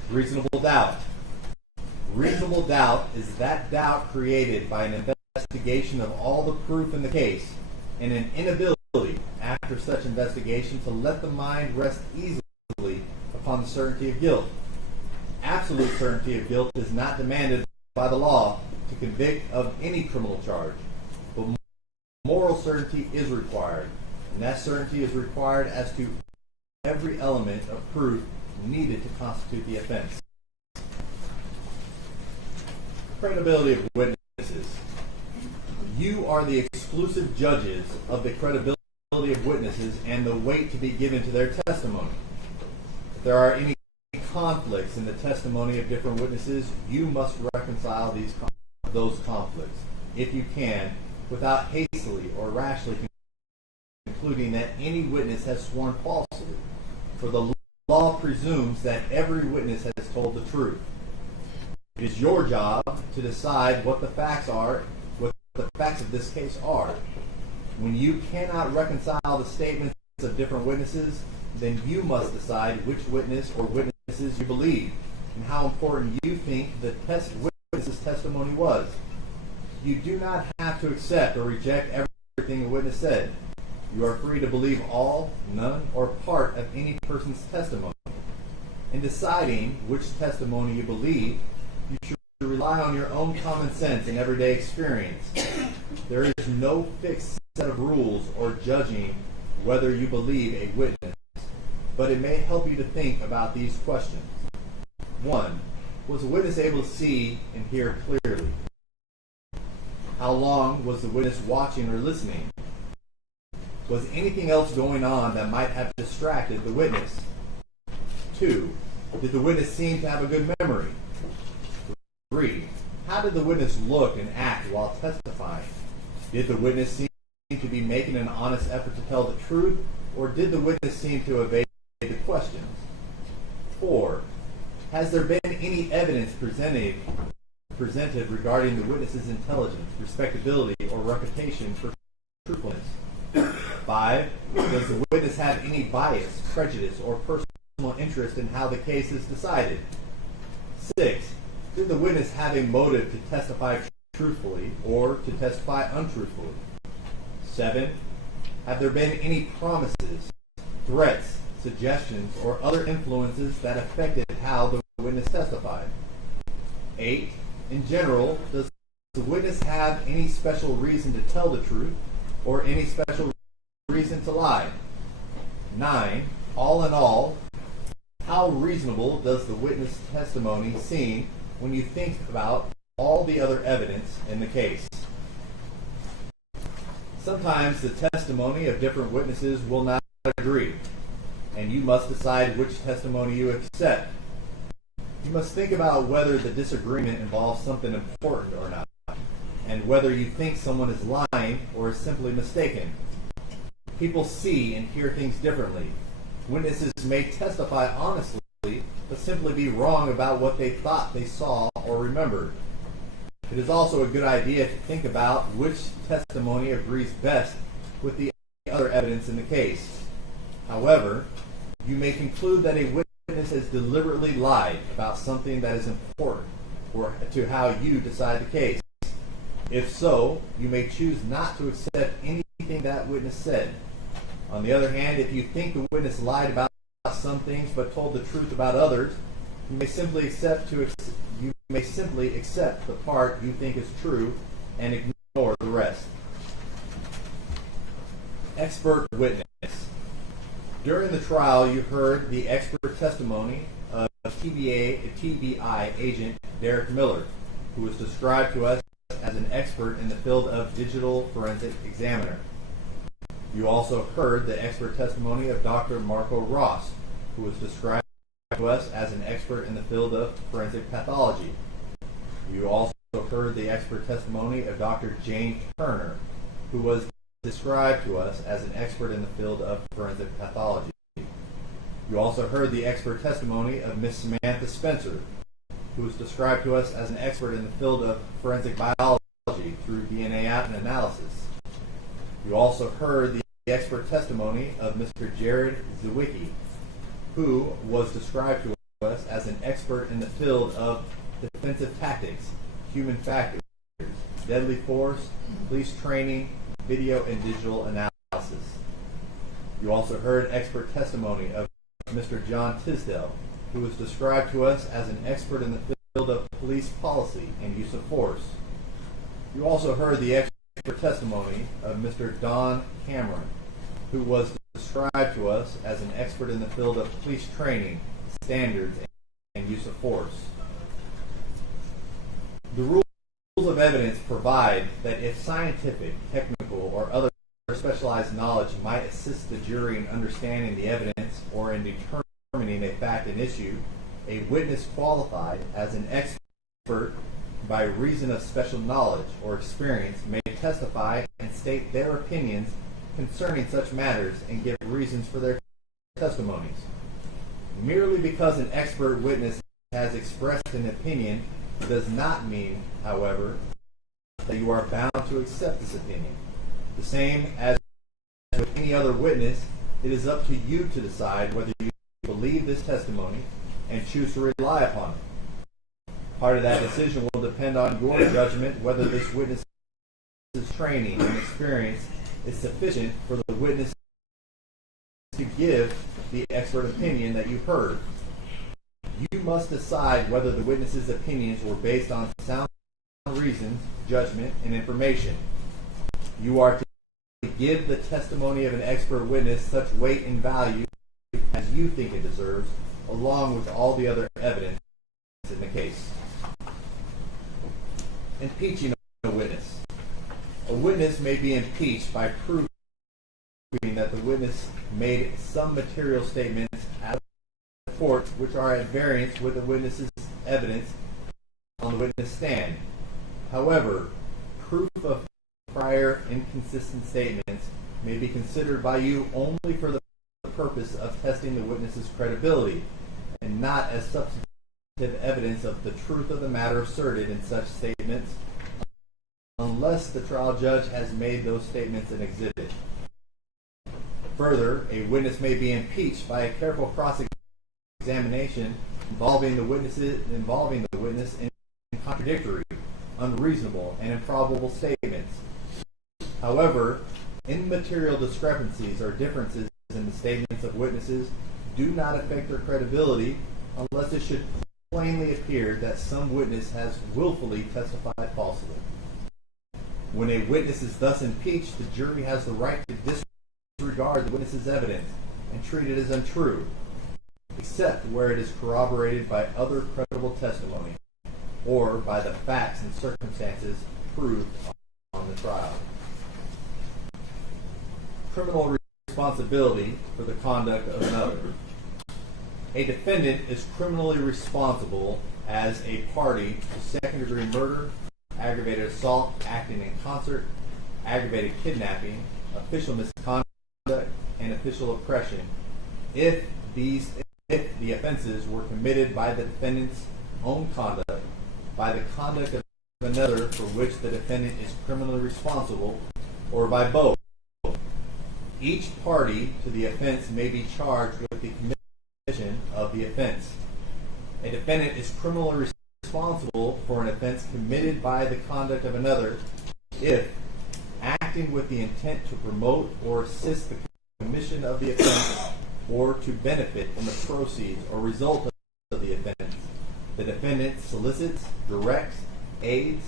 Reasonable doubt. Reasonable doubt is that doubt created by an investigation of all the proof in the case, and an inability after such investigation to let the mind rest easily upon the certainty of guilt. Absolute certainty of guilt is not demanded by the law to convict of any criminal charge, but moral certainty is required, and that certainty is required as to every element of proof needed to constitute the offense. Credibility of witnesses. You are the exclusive judges of the credibility of witnesses and the weight to be given to their testimony. If there are any conflicts in the testimony of different witnesses, you must reconcile those conflicts, if you can, without hastily or rashly concluding that any witness has sworn falsely, for the law presumes that every witness has told the truth. It is your job to decide what the facts are, what the facts of this case are. When you cannot reconcile the statements of different witnesses, then you must decide which witness or witnesses you believe, and how important you think the witness's testimony was. You do not have to accept or reject everything a witness said. You are free to believe all, none, or part of any person's testimony. In deciding which testimony you believe, you should rely on your own common sense and everyday experience. There is no fixed set of rules or judging whether you believe a witness, but it may help you to think about these questions. 1. Was the witness able to see and hear clearly? How long was the witness watching or listening? Was anything else going on that might have distracted the witness? 2. Did the witness seem to have a good memory? 3. How did the witness look and act while testifying? Did the witness seem to be making an honest effort to tell the truth, or did the witness seem to evade the questions? 4. Has there been any evidence presented regarding the witness's intelligence, respectability, or reputation for truthfulness? 5. Does the witness have any bias, prejudice, or personal interest in how the case is decided? 6. Did the witness have a motive to testify truthfully or to testify untruthfully? 7. Have there been any promises, threats, suggestions, or other influences that affected how the witness testified? 8. In general, does the witness have any special reason to tell the truth or any special reason to lie? 9. All in all, how reasonable does the witness testimony seem when you think about all the other evidence in the case? Sometimes the testimony of different witnesses will not agree, and you must decide which testimony you accept. You must think about whether the disagreement involves something important or not, and whether you think someone is lying or is simply mistaken. People see and hear things differently. Witnesses may testify honestly, but simply be wrong about what they thought they saw or remembered. It is also a good idea to think about which testimony agrees best with the other evidence in the case. However, you may conclude that a witness has deliberately lied about something that is important or to how you decide the case. If so, you may choose not to accept anything that witness said. On the other hand, if you think the witness lied about some things but told the truth about others, you may simply accept the part you think is true and ignore the rest. Expert witness. During the trial, you heard the expert testimony of TBI agent Derek Miller, who was described to us as an expert in the field of digital forensic examiner. You also heard the expert testimony of Dr. Marco Ross, who was described to us as an expert in the field of forensic pathology. You also heard the expert testimony of Dr. Jane Turner, who was described to us as an expert in the field of forensic pathology. You also heard the expert testimony of Miss Samantha Spencer, who was described to us as an expert in the field of forensic biology through DNA analysis. You also heard the expert testimony of Mr. Jared Zwicky, who was described to us as an expert in the field of defensive tactics, human factors, deadly force, police training, video and digital analysis. You also heard expert testimony of Mr. John Tisdale, who was described to us as an expert in the field of police policy and use of force. You also heard the expert testimony of Mr. Don Cameron, who was described to us as an expert in the field of police training, standards, and use of force. The rules of evidence provide that if scientific, technical, or other specialized knowledge might assist the jury in understanding the evidence or in determining a fact and issue, a witness qualified as an expert by reason of special knowledge or experience may testify and state their opinions concerning such matters and give reasons for their testimonies. Merely because an expert witness has expressed an opinion does not mean, however, that you are bound to accept this opinion. The same as with any other witness, it is up to you to decide whether you believe this testimony and choose to rely upon it. Part of that decision will depend on your judgment whether this witness's training and experience is sufficient for the witness to give the expert opinion that you heard. You must decide whether the witness's opinions were based on sound reasons, judgment, and information. You are to give the testimony of an expert witness such weight and value as you think it deserves, along with all the other evidence in the case. Impeaching a witness. A witness may be impeached by proving that the witness made some material statements at the court which are at variance with the witness's evidence on the witness stand. However, proof of prior inconsistent statements may be considered by you only for the purpose of testing the witness's credibility and not as substantive evidence of the truth of the matter asserted in such statements unless the trial judge has made those statements an exhibit. Further, a witness may be impeached by a careful cross-examination involving the witness in contradictory, unreasonable, and improbable statements. However, immaterial discrepancies or differences in the statements of witnesses do not affect their credibility unless it should plainly appear that some witness has willfully testified falsely. When a witness is thus impeached, the jury has the right to disregard the witness's evidence and treat it as untrue, except where it is corroborated by other credible testimony or by the facts and circumstances proved on the trial. criminal responsibility for the conduct of another. A defendant is criminally responsible as a party to second-degree murder, aggravated assault, acting in concert, aggravated kidnapping, official misconduct, and official oppression if the offenses were committed by the defendant's own conduct, by the conduct of another for which the defendant is criminally responsible, or by both. Each party to the offense may be charged with the commission of the offense. A defendant is criminally responsible for an offense committed by the conduct of another if, acting with the intent to promote or assist the commission of the offense or to benefit in the proceeds or result of the offense, the defendant solicits, directs, aids,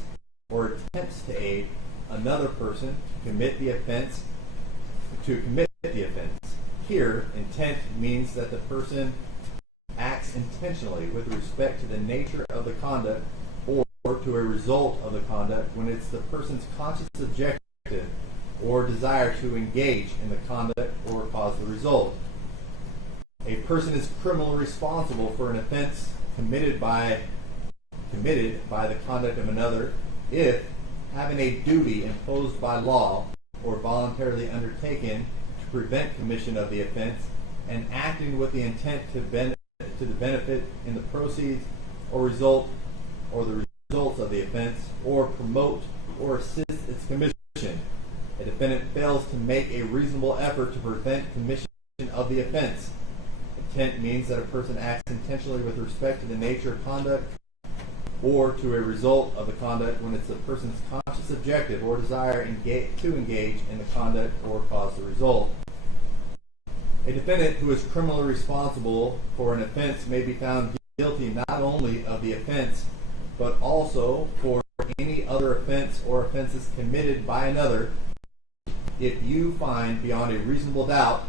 or attempts to aid another person to commit the offense. Here, intent means that the person acts intentionally with respect to the nature of the conduct or to a result of the conduct when it's the person's conscious objective or desire to engage in the conduct or cause the result. A person is criminally responsible for an offense committed by the conduct of another if, having a duty imposed by law or voluntarily undertaken to prevent commission of the offense and acting with the intent to the benefit in the proceeds or the results of the offense or promote or assist its commission. A defendant fails to make a reasonable effort to prevent commission of the offense. Intent means that a person acts intentionally with respect to the nature of conduct or to a result of the conduct when it's the person's conscious objective or desire to engage in the conduct or cause the result. A defendant who is criminally responsible for an offense may be found guilty not only of the offense, but also for any other offense or offenses committed by another if you find beyond a reasonable doubt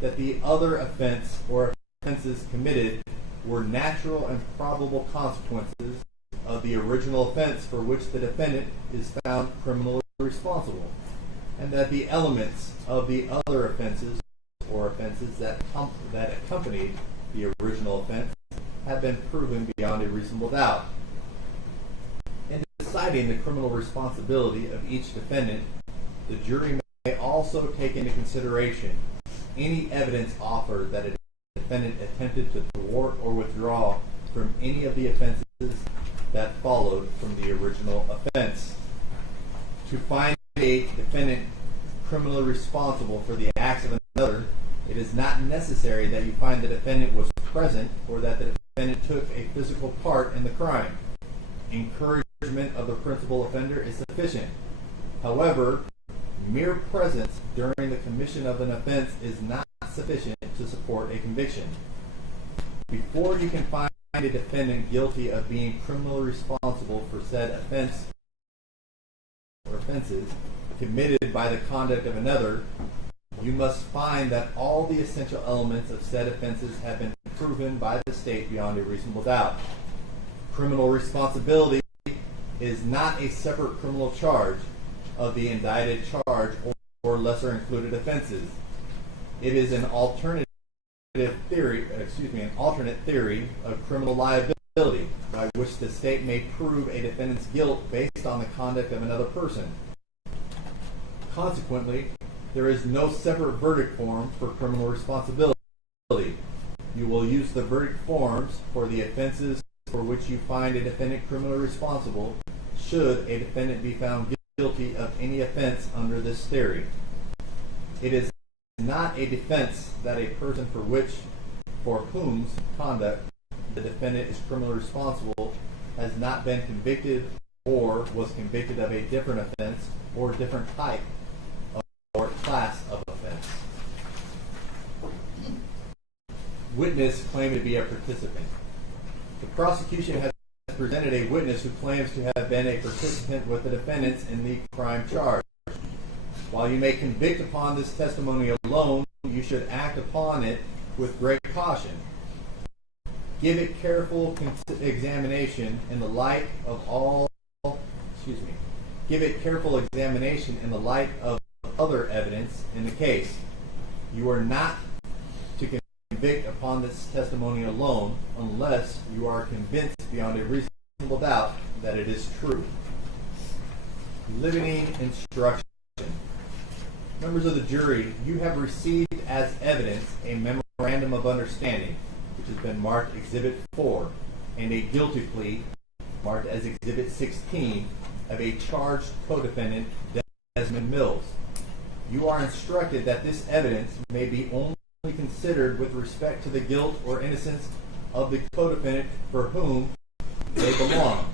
that the other offense or offenses committed were natural and probable consequences of the original offense for which the defendant is found criminally responsible, and that the elements of the other offenses or offenses that accompanied the original offense have been proven beyond a reasonable doubt. In deciding the criminal responsibility of each defendant, the jury may also take into consideration any evidence offered that a defendant attempted to thwart or withdraw from any of the offenses that followed from the original offense. To find a defendant criminally responsible for the acts of another, it is not necessary that you find the defendant was present or that the defendant took a physical part in the crime. Encouragement of the principal offender is sufficient. However, mere presence during the commission of an offense is not sufficient to support a conviction. Before you can find a defendant guilty of being criminally responsible for said offense or offenses committed by the conduct of another, you must find that all the essential elements of said offenses have been proven by the state beyond a reasonable doubt. Criminal responsibility is not a separate criminal charge of the indicted charge or lesser included offenses. It is an alternate theory of criminal liability by which the state may prove a defendant's guilt based on the conduct of another person. Consequently, there is no separate verdict form for criminal responsibility. You will use the verdict forms for the offenses for which you find a defendant criminally responsible should a defendant be found guilty of any offense under this theory. It is not a defense that a person for whom's conduct the defendant is criminally responsible has not been convicted or was convicted of a different offense or different type or class of offense. Witness claimed to be a participant. The prosecution has presented a witness who claims to have been a participant with the defendants in the crime charge. While you may convict upon this testimony alone, you should act upon it with great caution. Give it careful examination in the light of other evidence in the case. You are not to convict upon this testimony alone unless you are convinced beyond a reasonable doubt that it is true. Limiting instruction. Members of the jury, you have received as evidence a memorandum of understanding, which has been marked Exhibit 4, and a guilty plea marked as Exhibit 16 of a charged co-defendant, Desmond Mills. You are instructed that this evidence may be only considered with respect to the guilt or innocence of the co-defendant for whom they belong.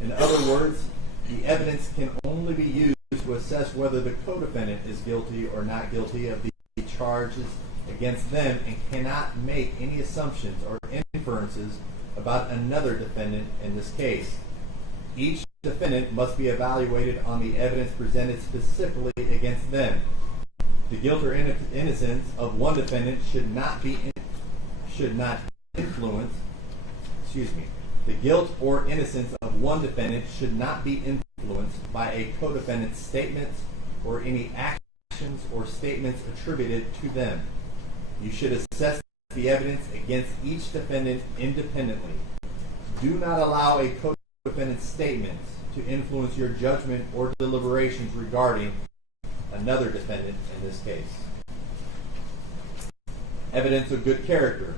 In other words, the evidence can only be used to assess whether the co-defendant is guilty or not guilty of the charges against them, and cannot make any assumptions or inferences about another defendant in this case. Each defendant must be evaluated on the evidence presented specifically against them. The guilt or innocence of one defendant should not influence. The guilt or innocence of one defendant should not be influenced by a co-defendant's statements or any actions or statements attributed to them. You should assess the evidence against each defendant independently. Do not allow a co-defendant's statements to influence your judgment or deliberations regarding another defendant in this case. Evidence of good character.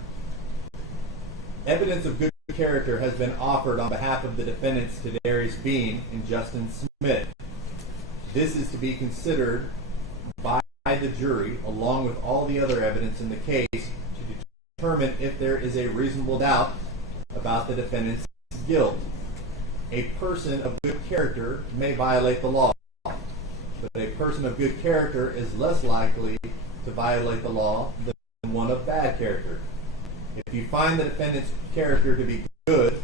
Evidence of good character has been offered on behalf of the defendants Tyre Bean and Justin Smith. This is to be considered by the jury along with all the other evidence in the case to determine if there is a reasonable doubt about the defendant's guilt. A person of good character may violate the law, but a person of good character is less likely to violate the law than one of bad character. If you find the defendant's character to be good,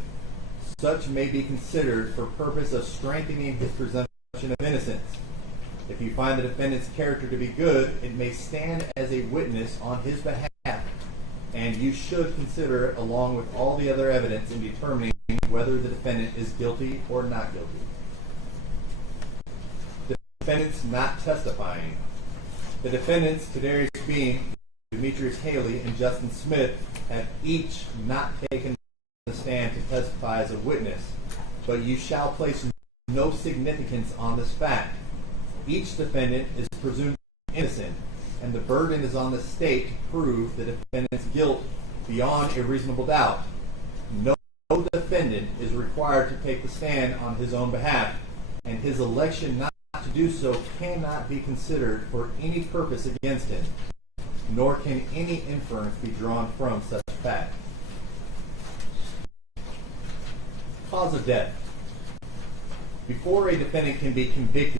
such may be considered for purpose of strengthening his presumption of innocence. If you find the defendant's character to be good, it may stand as a witness on his behalf, and you should consider it along with all the other evidence in determining whether the defendant is guilty or not guilty. The defendants not testifying. The defendants, Tyre Bean, Demetrius Haley, and Justin Smith, have each not taken the stand to testify as a witness, but you shall place no significance on this fact. Each defendant is presumed innocent, and the burden is on the state to prove the defendant's guilt beyond a reasonable doubt. No defendant is required to take the stand on his own behalf, and his election not to do so cannot be considered for any purpose against him, nor can any inference be drawn from such fact. Cause of death. Before a defendant can be convicted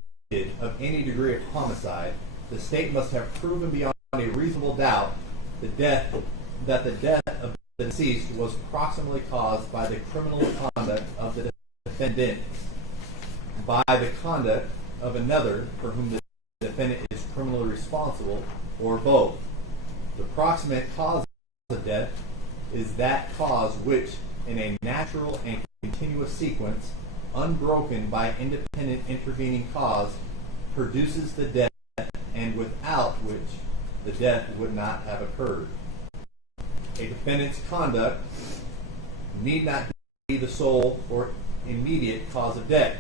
of any degree of homicide, the state must have proven beyond a reasonable doubt that the death of the deceased was proximately caused by the criminal conduct of the defendant, by the conduct of another for whom the defendant is criminally responsible, or both. The proximate cause of death is that cause which, in a natural and continuous sequence, unbroken by independent intervening cause, produces the death, and without which the death would not have occurred. A defendant's conduct need not be the sole or immediate cause of death.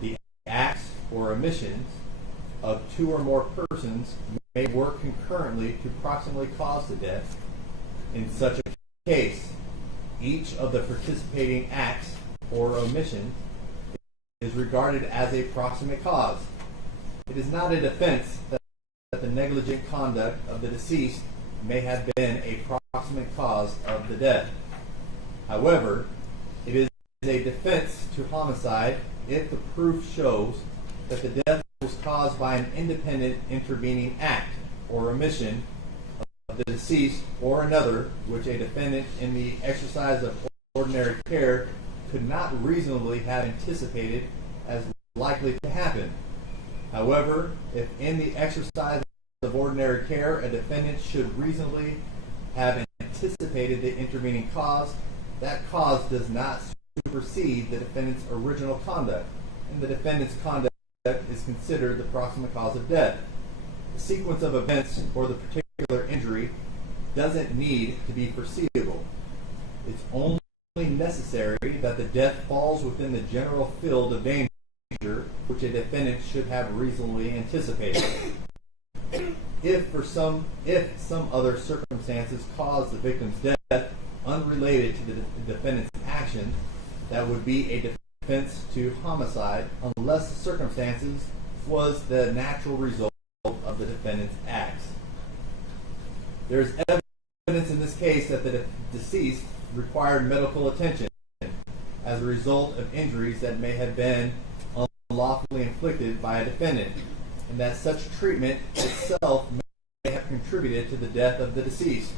The acts or omissions of two or more persons may work concurrently to proximately cause the death. In such a case, each of the participating acts or omissions is regarded as a proximate cause. It is not a defense that the negligent conduct of the deceased may have been a proximate cause of the death. However, it is a defense to homicide if the proof shows that the death was caused by an independent intervening act or omission of the deceased or another, which a defendant in the exercise of ordinary care could not reasonably have anticipated as likely to happen. However, if in the exercise of ordinary care a defendant should reasonably have anticipated the intervening cause, that cause does not supersede the defendant's original conduct, and the defendant's conduct is considered the proximate cause of death. The sequence of events or the particular injury doesn't need to be foreseeable. It's only necessary that the death falls within the general field of danger which a defendant should have reasonably anticipated. If some other circumstances cause the victim's death unrelated to the defendant's action, that would be a defense to homicide unless the circumstances was the natural result of the defendant's acts. There is evidence in this case that the deceased required medical attention as a result of injuries that may have been unlawfully inflicted by a defendant, and that such treatment itself may have contributed to the death of the deceased.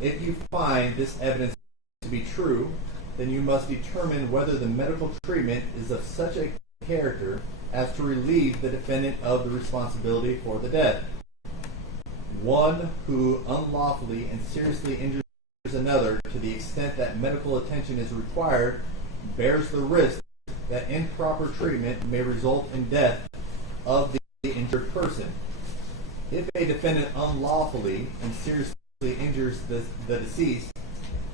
If you find this evidence to be true, then you must determine whether the medical treatment is of such a character as to relieve the defendant of the responsibility for the death. One who unlawfully and seriously injures another to the extent that medical attention is required bears the risk that improper treatment may result in death of the injured person. If a defendant unlawfully and seriously injures the deceased,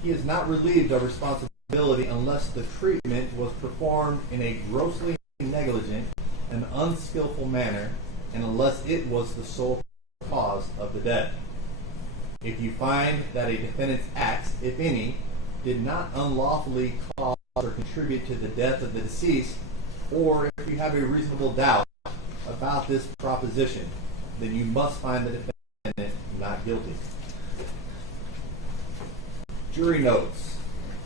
he is not relieved of responsibility unless the treatment was performed in a grossly negligent and unskillful manner, and unless it was the sole cause of the death. If you find that a defendant's acts, if any, did not unlawfully cause or contribute to the death of the deceased, or if you have a reasonable doubt about this proposition, then you must find the defendant not guilty. Jury notes.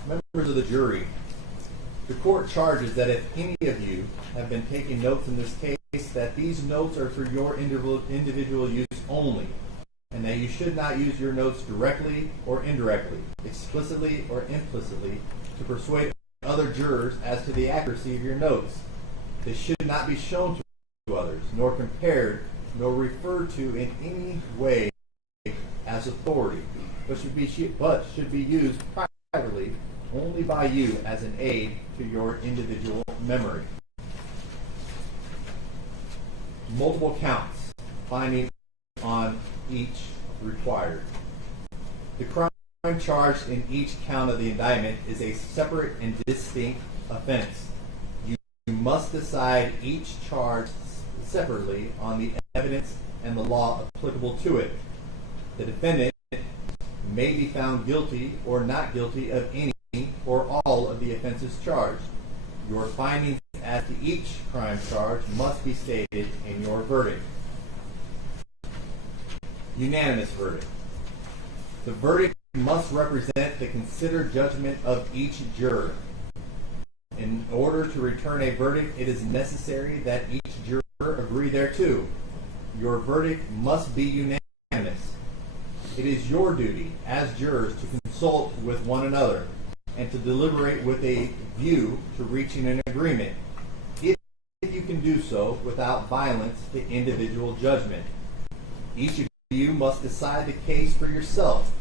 Members of the jury, the court charges that if any of you have been taking notes in this case, that these notes are for your individual use only, and that you should not use your notes directly or indirectly, explicitly or implicitly, to persuade other jurors as to the accuracy of your notes. They should not be shown to others, nor compared, nor referred to in any way as authority, but should be used privately only by you as an aid to your individual memory. Multiple counts, finding on each required. The crime charged in each count of the indictment is a separate and distinct offense. You must decide each charge separately on the evidence and the law applicable to it. The defendant may be found guilty or not guilty of any or all of the offenses charged. Your findings as to each crime charge must be stated in your verdict. Unanimous verdict. The verdict must represent the considered judgment of each juror. In order to return a verdict, it is necessary that each juror agree thereto. Your verdict must be unanimous. It is your duty as jurors to consult with one another and to deliberate with a view to reaching an agreement, if you can do so without violence to individual judgment. Each of you must decide the case for yourself,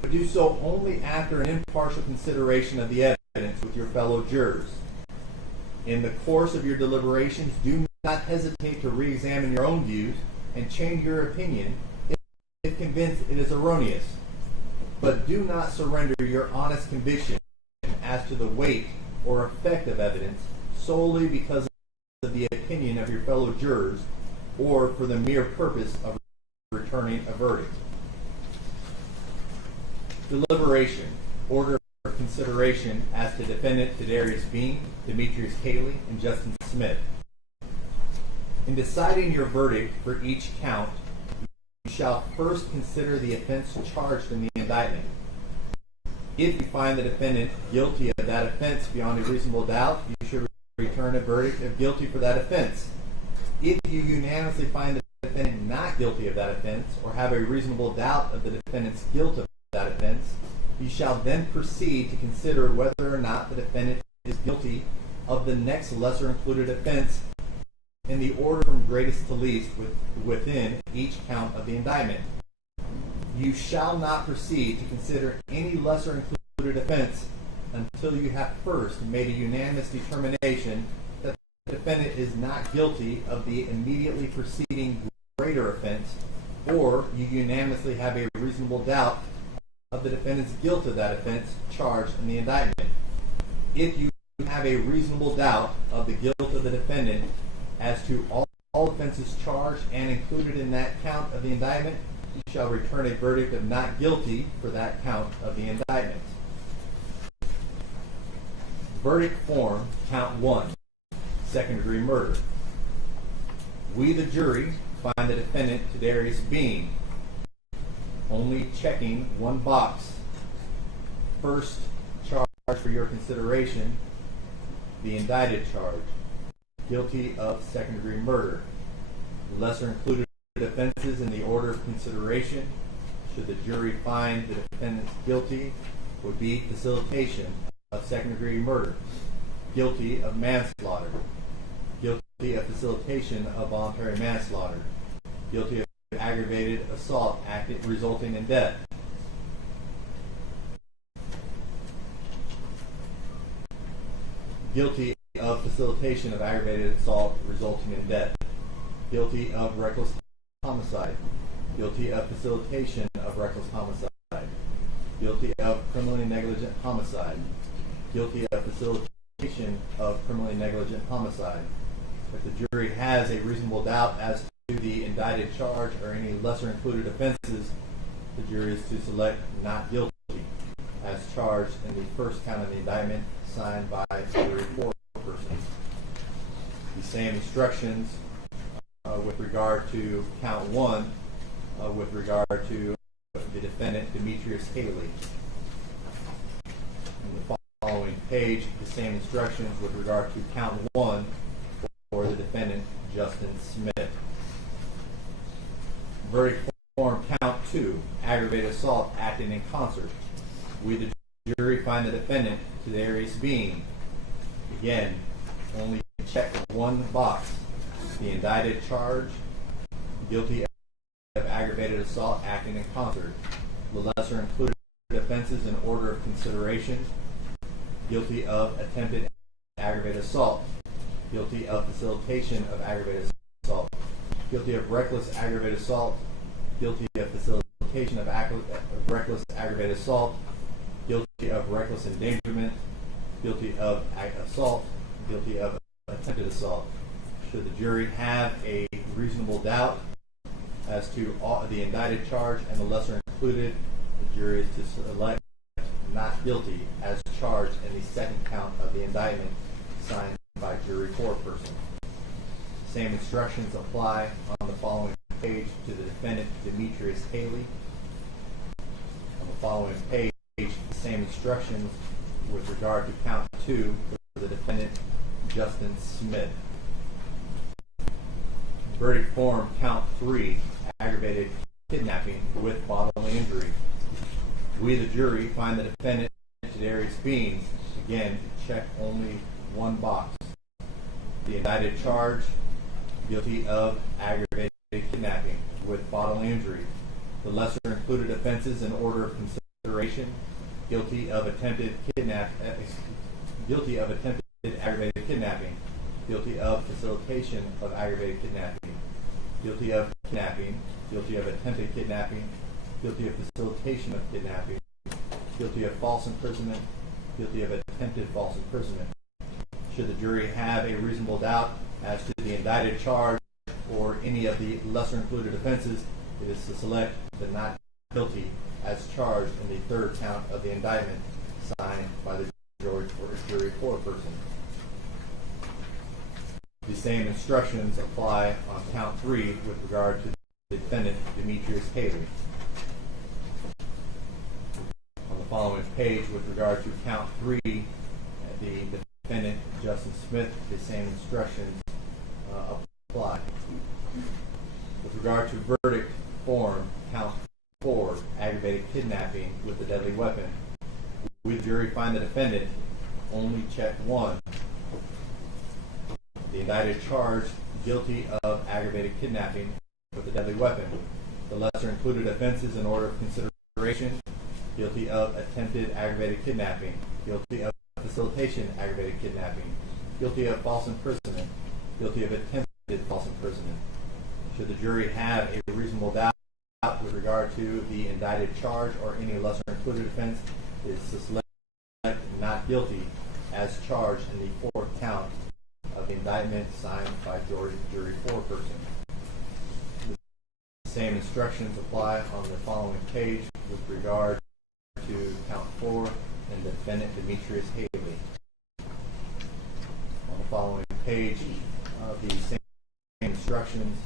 but do so only after an impartial consideration of the evidence with your fellow jurors. In the course of your deliberations, do not hesitate to re-examine your own views and change your opinion if convinced it is erroneous. But do not surrender your honest conviction as to the weight or effect of evidence solely because of the opinion of your fellow jurors or for the mere purpose of returning a verdict. Deliberation, order of consideration as to defendant Tadarius Bean, Demetrius Haley, and Justin Smith. In deciding your verdict for each count, you shall first consider the offense charged in the indictment. If you find the defendant guilty of that offense beyond a reasonable doubt, you should return a verdict of guilty for that offense. If you unanimously find the defendant not guilty of that offense, or have a reasonable doubt of the defendant's guilt of that offense, you shall then proceed to consider whether or not the defendant is guilty of the next lesser included offense in the order from greatest to least within each count of the indictment. You shall not proceed to consider any lesser included offense until you have first made a unanimous determination that the defendant is not guilty of the immediately preceding greater offense, or you unanimously have a reasonable doubt of the defendant's guilt of that offense charged in the indictment. If you have a reasonable doubt of the guilt of the defendant as to all offenses charged and included in that count of the indictment, you shall return a verdict of not guilty for that count of the indictment. Verdict form, count 1, second-degree murder. We, the jury, find the defendant, Tydarius Bean, only checking one box. First charge for your consideration, the indicted charge, guilty of second-degree murder. Lesser included offenses in the order of consideration, should the jury find the defendant guilty, would be facilitation of second-degree murder, guilty of manslaughter, guilty of facilitation of voluntary manslaughter, guilty of aggravated assault resulting in death, guilty of facilitation of aggravated assault resulting in death, guilty of reckless homicide, guilty of facilitation of reckless homicide, guilty of criminally negligent homicide, guilty of facilitation of criminally negligent homicide. If the jury has a reasonable doubt as to the indicted charge or any lesser included offenses, the jury is to select not guilty as charged in the first count of the indictment signed by jury foreperson. The same instructions with regard to count 1 with regard to the defendant Demetrius Haley. In the following page, the same instructions with regard to count 1 for the defendant Justin Smith. Verdict form count 2, aggravated assault acting in concert. We, the jury, find the defendant Tydarius Bean, again, only check one box. The indicted charge, guilty of aggravated assault acting in concert. The lesser included offenses in order of consideration, guilty of attempted aggravated assault, guilty of facilitation of aggravated assault, guilty of reckless aggravated assault, guilty of facilitation of reckless aggravated assault, guilty of reckless endangerment, guilty of assault, guilty of attempted assault. Should the jury have a reasonable doubt as to the indicted charge and the lesser included, the jury is to select not guilty as charged in the second count of the indictment signed by jury foreperson. Same instructions apply on the following page to the defendant Demetrius Haley. On the following page, the same instructions with regard to count 2 for the defendant Justin Smith. Verdict form count 3, aggravated kidnapping with bodily injury. We, the jury, find the defendant Tydarius Bean, again, check only one box. The indicted charge, guilty of aggravated kidnapping with bodily injury. The lesser included offenses in order of consideration, guilty of attempted aggravated kidnapping, guilty of facilitation of aggravated kidnapping, guilty of kidnapping, guilty of attempted kidnapping, guilty of facilitation of kidnapping, guilty of false imprisonment, guilty of attempted false imprisonment. Should the jury have a reasonable doubt as to the indicted charge or any of the lesser included offenses, it is to select the not guilty as charged in the third count of the indictment signed by the jury foreperson. The same instructions apply on count 3 with regard to the defendant Demetrius Haley. On the following page with regard to count 3, the defendant Justin Smith, the same instructions apply. With regard to verdict form count 4, aggravated kidnapping with a deadly weapon, we, the jury, find the defendant only check 1. The indicted charge, guilty of aggravated kidnapping with a deadly weapon. The lesser included offenses in order of consideration, guilty of attempted aggravated kidnapping, guilty of facilitation aggravated kidnapping, guilty of false imprisonment, guilty of attempted false imprisonment. Should the jury have a reasonable doubt with regard to the indicted charge or any lesser included offense, it is to select not guilty as charged in the fourth count of the indictment signed by jury foreperson. The same instructions apply on the following page with regard to count 4 and defendant Demetrius Haley. On the following page, the same instructions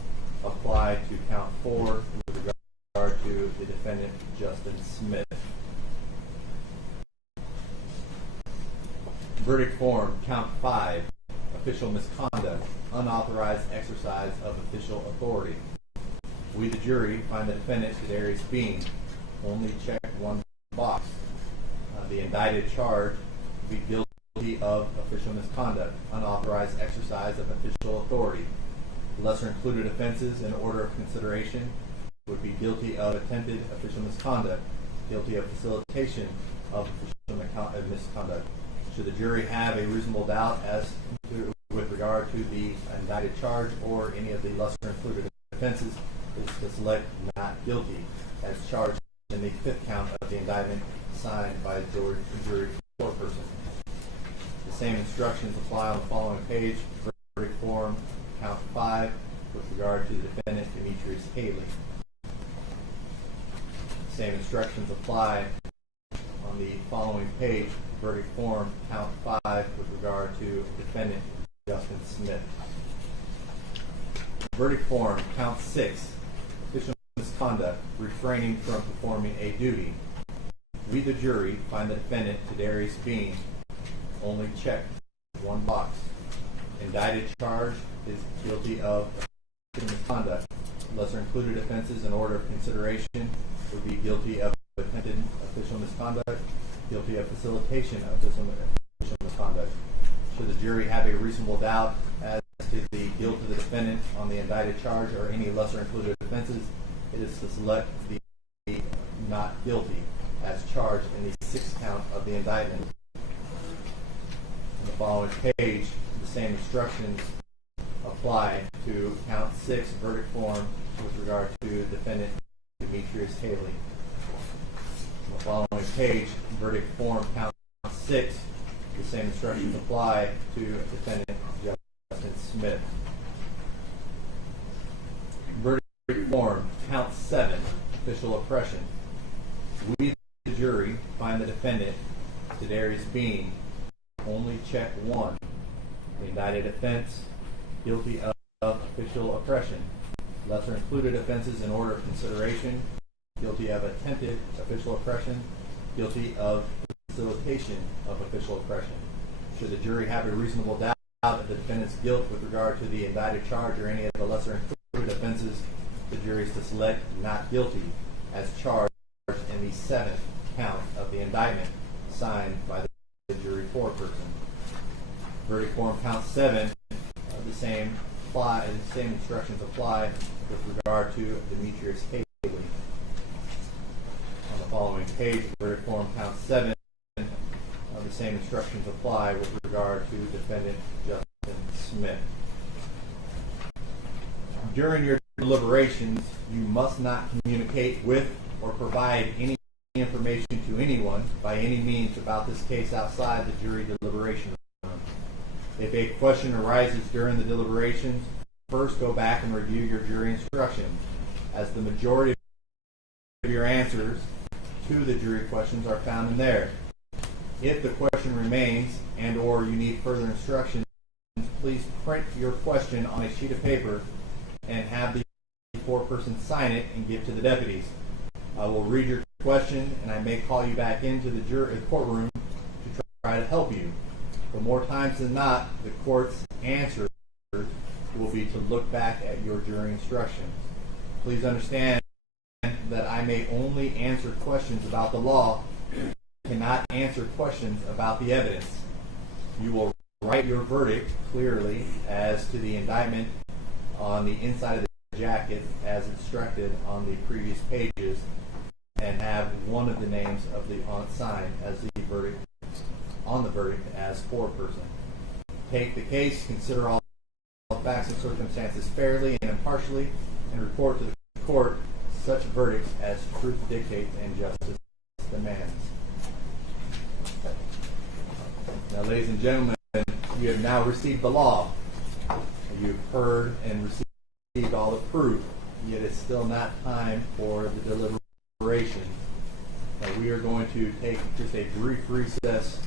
apply to count 4 with regard to the defendant Justin Smith. Verdict form, count 5, official misconduct, unauthorized exercise of official authority. We, the jury, find the defendant, Darius Bean, only check one box. The indicted charge be guilty of official misconduct, unauthorized exercise of official authority. Lesser included offenses in order of consideration would be guilty of attempted official misconduct, guilty of facilitation of official misconduct. Should the jury have a reasonable doubt as to, with regard to the indicted charge or any of the lesser included offenses, is to select not guilty as charged in the fifth count of the indictment signed by jury foreperson. The same instructions apply on the following page. Verdict form, count 5, with regard to the defendant Demetrius Haley. The same instructions apply on the following page. Verdict form, count 5, with regard to defendant Justin Smith. Verdict form, count 6, official misconduct, refraining from performing a duty. We, the jury, find the defendant, Darius Bean, only checked one box. Indicted charge is guilty of official misconduct. Lesser included offenses in order of consideration would be guilty of attempted official misconduct, guilty of facilitation of official misconduct. Should the jury have a reasonable doubt as to the guilt of the defendant on the indicted charge or any lesser included offenses, it is to select the not guilty as charged in the sixth count of the indictment. On the following page, the same instructions apply to count 6 verdict form with regard to defendant Demetrius Haley. On the following page, verdict form, count 6, the same instructions apply to defendant Justin Smith. Verdict form, count 7, official oppression. We, the jury, find the defendant, Darius Bean, only check 1, the indicted offense, guilty of official oppression. Lesser included offenses in order of consideration, guilty of attempted official oppression, guilty of facilitation of official oppression. Should the jury have a reasonable doubt of the defendant's guilt with regard to the indicted charge or any of the lesser included offenses, the jury is to select not guilty as charged in the 7th count of the indictment signed by the jury foreperson. Verdict form, count 7, the same instructions apply with regard to Demetrius Haley. On the following page, verdict form, count 7, the same instructions apply with regard to defendant Justin Smith. During your deliberations, you must not communicate with or provide any information to anyone by any means about this case outside the jury deliberation room. If a question arises during the deliberations, first go back and review your jury instructions, as the majority of your answers to the jury questions are found in there. If the question remains and or you need further instructions, please print your question on a sheet of paper and have the foreperson sign it and give to the deputies. I will read your question and I may call you back into the courtroom to try to help you. But more times than not, the court's answer will be to look back at your jury instructions. Please understand that I may only answer questions about the law, cannot answer questions about the evidence. You will write your verdict clearly as to the indictment on the inside of the jacket as instructed on the previous pages and have one of the names of the sign as the verdict on the verdict as foreperson. Take the case, consider all facts and circumstances fairly and impartially, and report to the court such verdicts as truth dictates and justice demands. Now, ladies and gentlemen, you have now received the law. You've heard and received all the proof, yet it's still not time for the deliberation. Now, we are going to take just a brief recess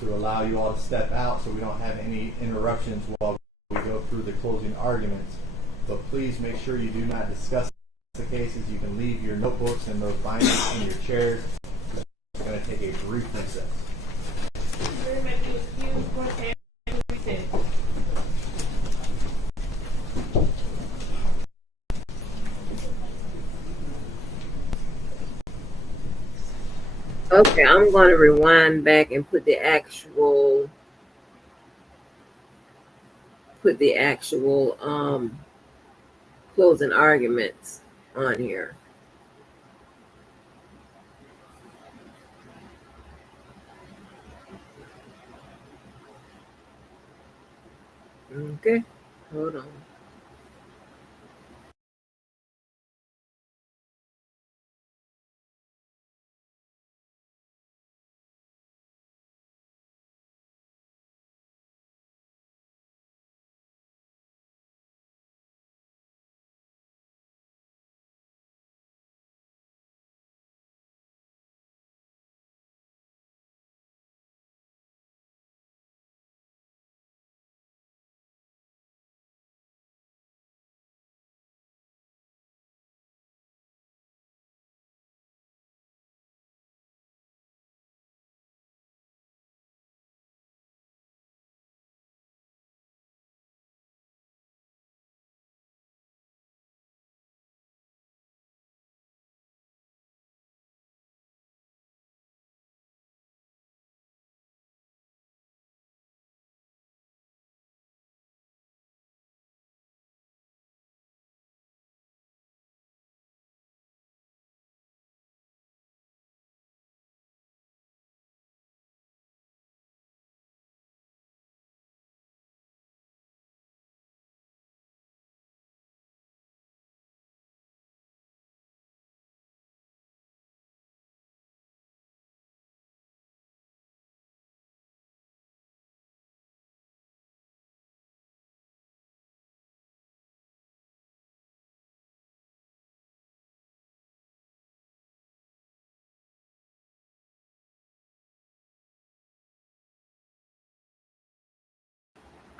to allow you all to step out so we don't have any interruptions while we go through the closing arguments. But please make sure you do not discuss the cases. You can leave your notebooks and those binders in your chairs. We're going to take a brief recess. Okay, I'm going to rewind back and put the actual closing arguments on here. Okay, hold on.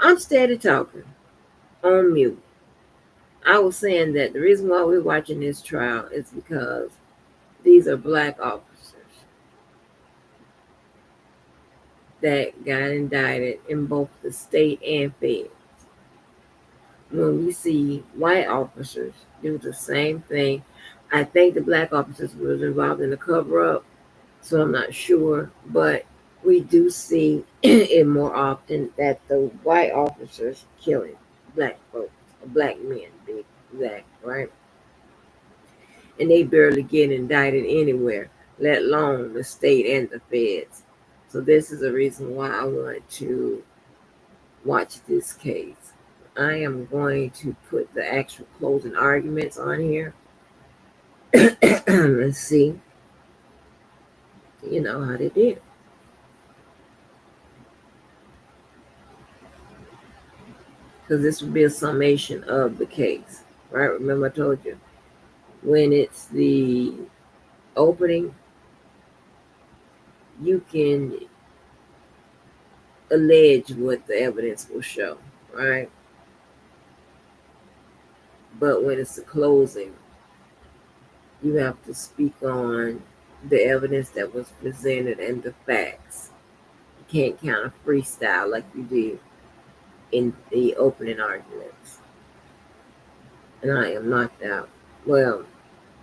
I'm steady talking on mute. I was saying that the reason why we're watching this trial is because these are black officers that got indicted in both the state and feds. When we see white officers do the same thing, I think the black officers was involved in the cover-up, so I'm not sure, but we do see it more often that the white officers killing black folks, black men, to be exact, right? And they barely get indicted anywhere, let alone the state and the feds. So this is a reason why I want to watch this case. I am going to put the actual closing arguments on here. Let's see, how they did. Because this would be a summation of the case, right? Remember I told you, when it's the opening, you can allege what the evidence will show, right? But when it's the closing, you have to speak on the evidence that was presented and the facts. You can't kind of freestyle like you did in the opening arguments. And I am knocked out. Well,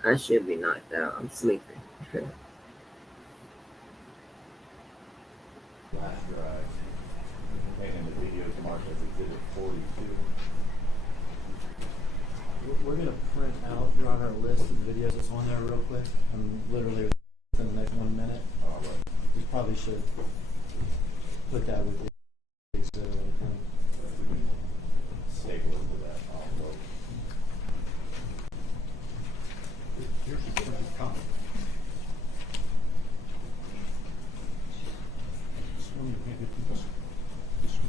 I should be knocked out. I'm sleeping. Flash drive containing the videos marked as Exhibit 42. We're going to print out, Your Honor, a list of videos that's on there real quick. I'm literally within the next 1 minute. All right. We probably should put that with the exhibit. Staple into that envelope. comment. This one you handed to us. This one.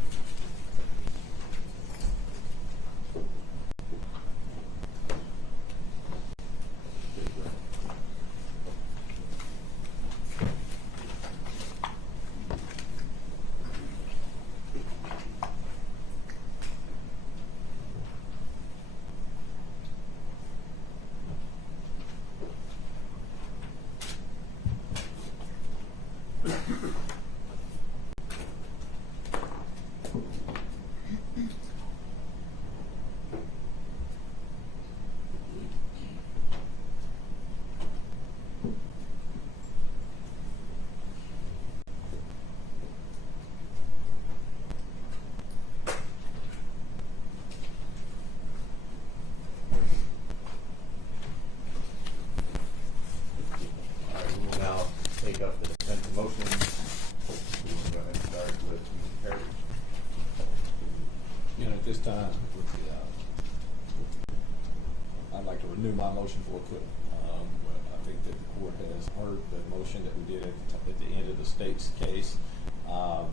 All right, we will now take up the defensive motions. We will go ahead and start with Mr. Perry. At this time, I'd like to renew my motion for acquittal. I think that the court has heard the motion that we did at the end of the state's case.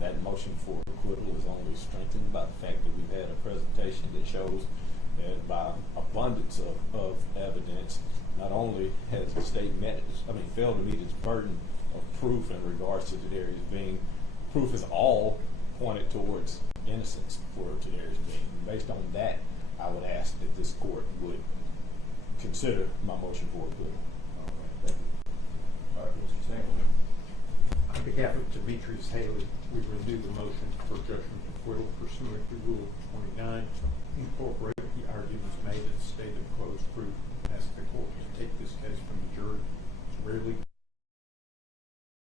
That motion for acquittal is only strengthened by the fact that we've had a presentation that shows that by abundance of evidence, not only has the state failed to meet its burden of proof in regards to Tadarius being, proof is all pointed towards innocence for Tadarius being. Based on that, I would ask that this court would consider my motion for acquittal. All right, thank you. All right, Mr. Stengel. On behalf of Demetrius Haley, we renew the motion for judgment of acquittal pursuant to Rule 29, incorporate the arguments made at the state of closed proof. Ask the court to take this case from the jury. It's rarely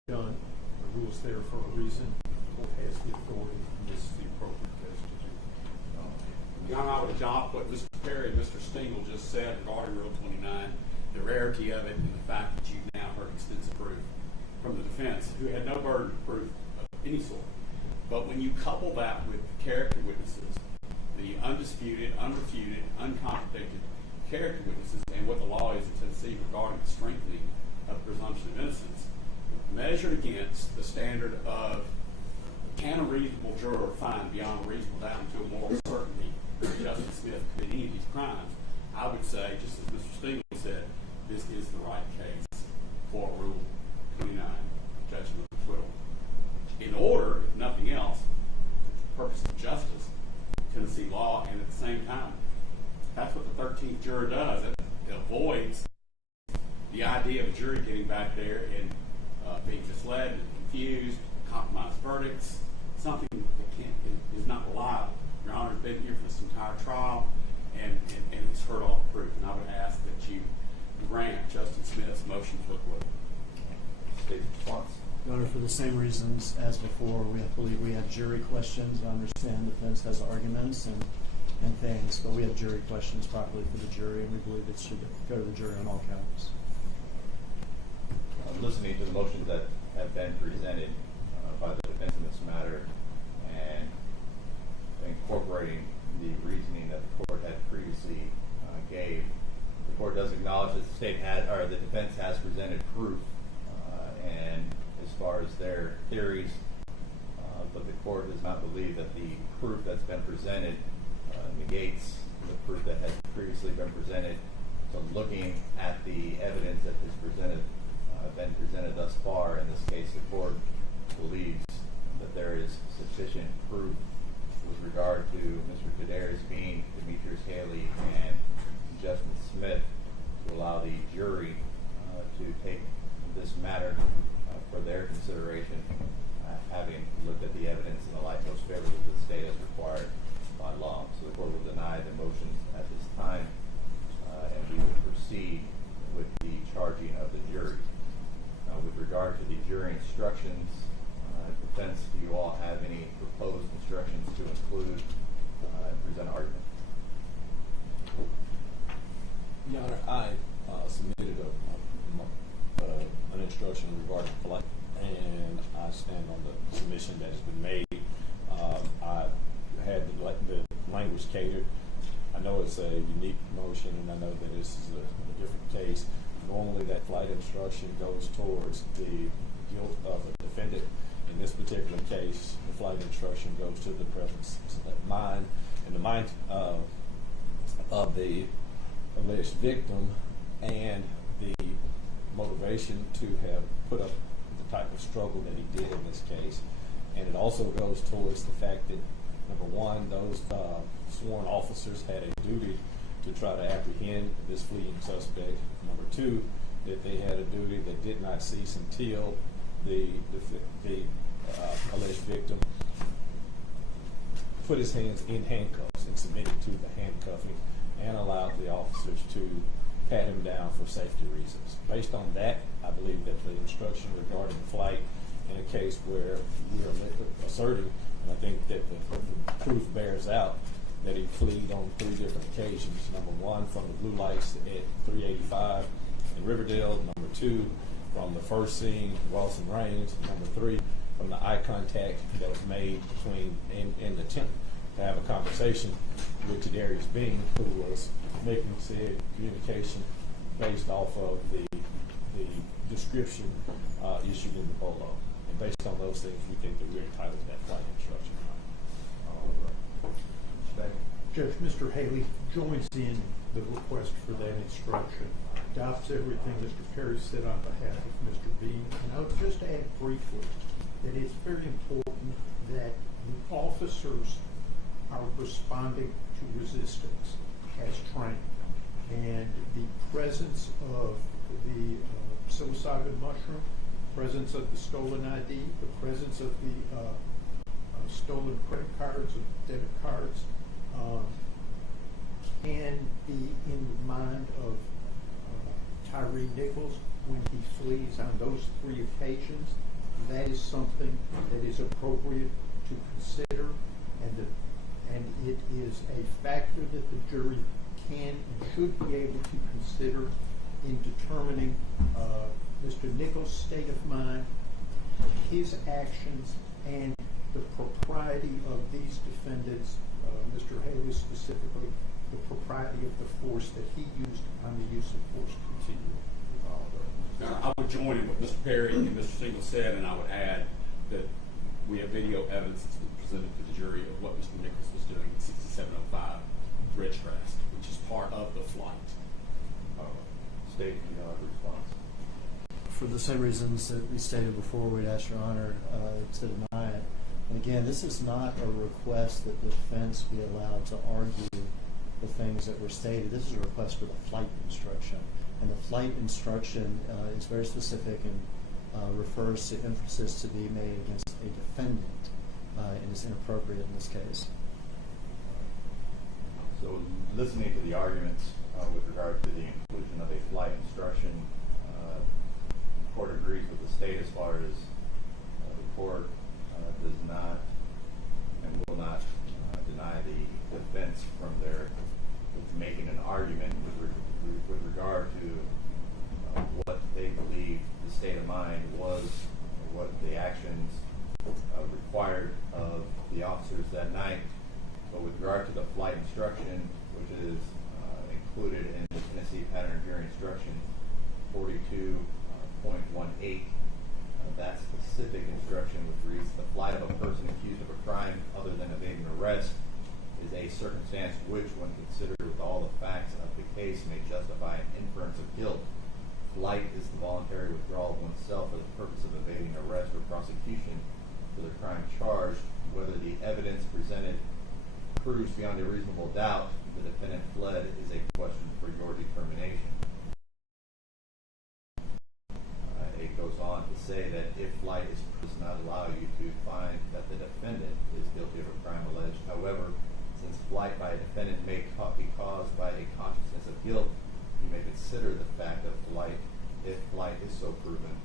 done. The rule's there for a reason. The court has the authority, and this is the appropriate case to do. Your Honor, I would adopt what Mr. Perry and Mr. Stengel just said regarding Rule 29, the rarity of it, and the fact that you've now heard extensive proof from the defense, who had no burden of proof of any sort. But when you couple that with the character witnesses, the undisputed, unrefuted, uncontradicted character witnesses, and what the law is in Tennessee regarding the strengthening of presumption of innocence, measured against the standard of can a reasonable juror find beyond a reasonable doubt to a moral certainty that Justice Smith committed any of these crimes, I would say, just as Mr. Stengel said, this is the right case for Rule 29, judgment of acquittal. In order, if nothing else, for the purpose of justice, Tennessee law, and at the same time, that's what the 13th juror does. It avoids the idea of a jury getting back there and being misled and confused, compromised verdicts, something that is not reliable. Your Honor has been here for this entire trial, and it's heard all the proof. And I would ask that you grant Justice Smith's motion for acquittal. State's response. Your Honor, for the same reasons as before, we believe we have jury questions. I understand the defense has arguments and things, but we have jury questions properly for the jury, and we believe it should go to the jury on all counts. Listening to the motions that have been presented by the defense in this matter and incorporating the reasoning that the court had previously gave, the court does acknowledge that the state has, or the defense has presented proof, and as far as their theories, but the court does not believe that the proof that's been presented negates the proof that has previously been presented. So looking at the evidence that has been presented thus far, in this case the court believes that there is sufficient proof with regard to Mr. Tadarius being Demetrius Haley and Justin Smith to allow the jury to take this matter for their consideration, having looked at the evidence in the light most favorable to the state as required by law. So the court will deny the motions at this time, and we will proceed with the charging of the jury. Now, with regard to the jury instructions, defense, do you all have any proposed instructions to include and present argument? Your Honor, I submitted an instruction regarding flight, and I stand on the submission that has been made. I had the language catered. I know it's a unique motion, and I know that this is a different case, Normally, that flight instruction goes towards the guilt of a defendant. In this particular case, the flight instruction goes to the presence of mind, and the mind of the alleged victim, and the motivation to have put up the type of struggle that he did in this case. And it also goes towards the fact that, number one, those sworn officers had a duty to try to apprehend this fleeing suspect. Number two, that they had a duty that did not cease until the alleged victim put his hands in handcuffs and submitted to the handcuffing, and allowed the officers to pat him down for safety reasons. Based on that, I believe that the instruction regarding flight in a case where we are asserting, and I think that the proof bears out, that he fled on 3 different occasions. Number one, from the blue lights at 385 in Riverdale. Number two, from the first scene, Ross and Rains. Number three, from the eye contact that was made between, in the attempt to have a conversation with Tyre Nichols, who was making said communication based off of the description issued in the bolo. And based on those things, we think that we're entitled to that flight instruction. Judge, Mr. Haley joins in the request for that instruction, adopts everything Mr. Perry said on behalf of Mr. Bean, and I would just add briefly that it's very important that the officers are responding to resistance as trained, and the presence of the psilocybin mushroom, presence of the stolen ID, the presence of the stolen credit cards or debit cards, can be in the mind of Tyre Nichols when he flees on those 3 occasions. That is something that is appropriate to consider, and it is a factor that the jury can and should be able to consider in determining Mr. Nichols' state of mind, his actions, and the propriety of these defendants, Mr. Haley specifically, the propriety of the force that he used on the use of force continuum. Now, I would join in what Mr. Perry and Mr. Singleton said, and I would add that we have video evidence that's been presented to the jury of what Mr. Nichols was doing in 6705 Ridgecrest, which is part of the flight. State response. For the same reasons that we stated before, we'd ask Your Honor to deny it. And again, this is not a request that the defense be allowed to argue the things that were stated. This is a request for the flight instruction. And the flight instruction is very specific and refers to inferences to be made against a defendant, and is inappropriate in this case. So, listening to the arguments with regard to the inclusion of a flight instruction, the court agrees with the state as far as the court does not and will not deny the defense from their making an argument with regard to what they believe the state of mind was, what the actions required of the officers that night. But with regard to the flight instruction, which is included in the Tennessee Pattern Jury Instruction 42.18, that specific instruction, which reads, the flight of a person accused of a crime other than evading arrest is a circumstance which, when considered with all the facts of the case, may justify an inference of guilt. Flight is the voluntary withdrawal of oneself for the purpose of evading arrest or prosecution for the crime charged. Whether the evidence presented proves beyond a reasonable doubt the defendant fled is a question for your determination. It goes on to say that if flight does not allow you to find that the defendant is guilty of a crime alleged, however, since flight by a defendant may be caused by a consciousness of guilt, you may consider the fact of flight, if flight is so proven,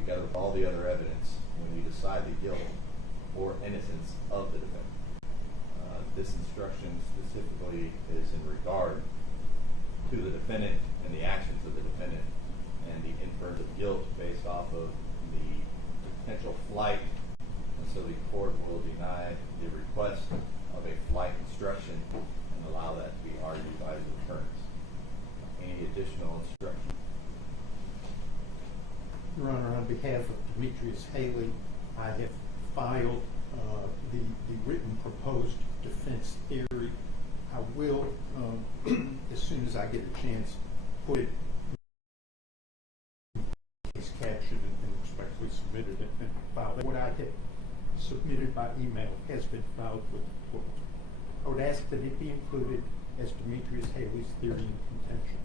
together with all the other evidence when you decide the guilt or innocence of the defendant. This instruction specifically is in regard to the defendant and the actions of the defendant and the inference of guilt based off of the potential flight, and so the court will deny the request of a flight instruction and allow that to be argued by the attorneys. Any additional instruction? Your Honor, on behalf of Demetrius Haley, I have filed the written proposed defense theory. I will, as soon as I get a chance, put it in case caption and respectfully submitted it and filed it. What I have submitted by email has been filed with the court. I would ask that it be included as Demetrius Haley's theory and contention.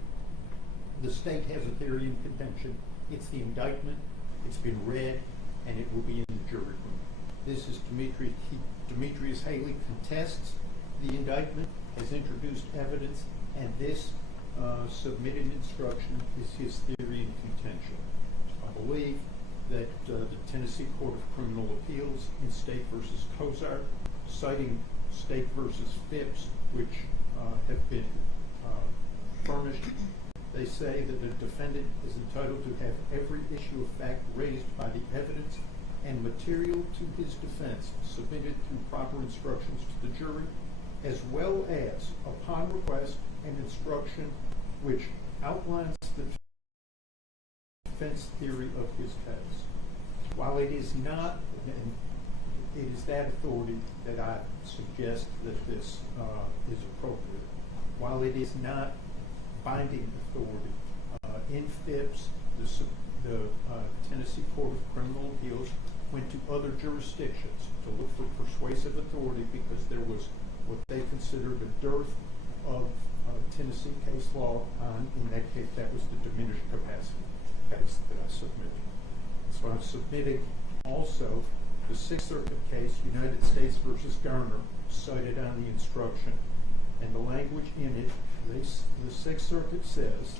The state has a theory and contention. It's the indictment. It's been read, and it will be in the jury room. This is Demetrius Haley contests the indictment, has introduced evidence, and this submitted instruction is his theory and contention. I believe that the Tennessee Court of Criminal Appeals in State v. Cozart, citing State v. Phipps, which have been furnished, they say that the defendant is entitled to have every issue of fact raised by the evidence and material to his defense submitted through proper instructions to the jury, as well as, upon request, an instruction which outlines the defense theory of his case. While it is not, and it is that authority that I suggest that this is appropriate. While it is not binding authority, in Phipps, the Tennessee Court of Criminal Appeals went to other jurisdictions to look for persuasive authority because there was what they considered a dearth of Tennessee case law on, in that case, that was the diminished capacity case that I submitted. So I'm submitting also the Sixth Circuit case, United States v. Garner, cited on the instruction, and the language in it, the Sixth Circuit says,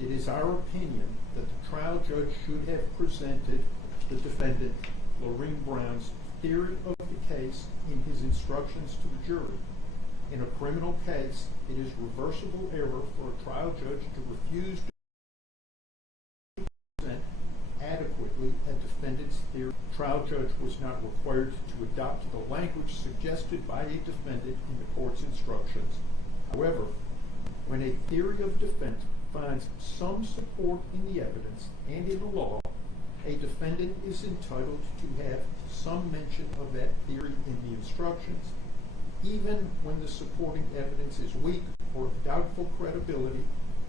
it is our opinion that the trial judge should have presented the defendant, Lorene Brown's, theory of the case in his instructions to the jury. In a criminal case, it is reversible error for a trial judge to refuse to present adequately a defendant's theory. The trial judge was not required to adopt the language suggested by a defendant in the court's instructions. However, when a theory of defense finds some support in the evidence and in the law, a defendant is entitled to have some mention of that theory in the instructions, even when the supporting evidence is weak or of doubtful credibility.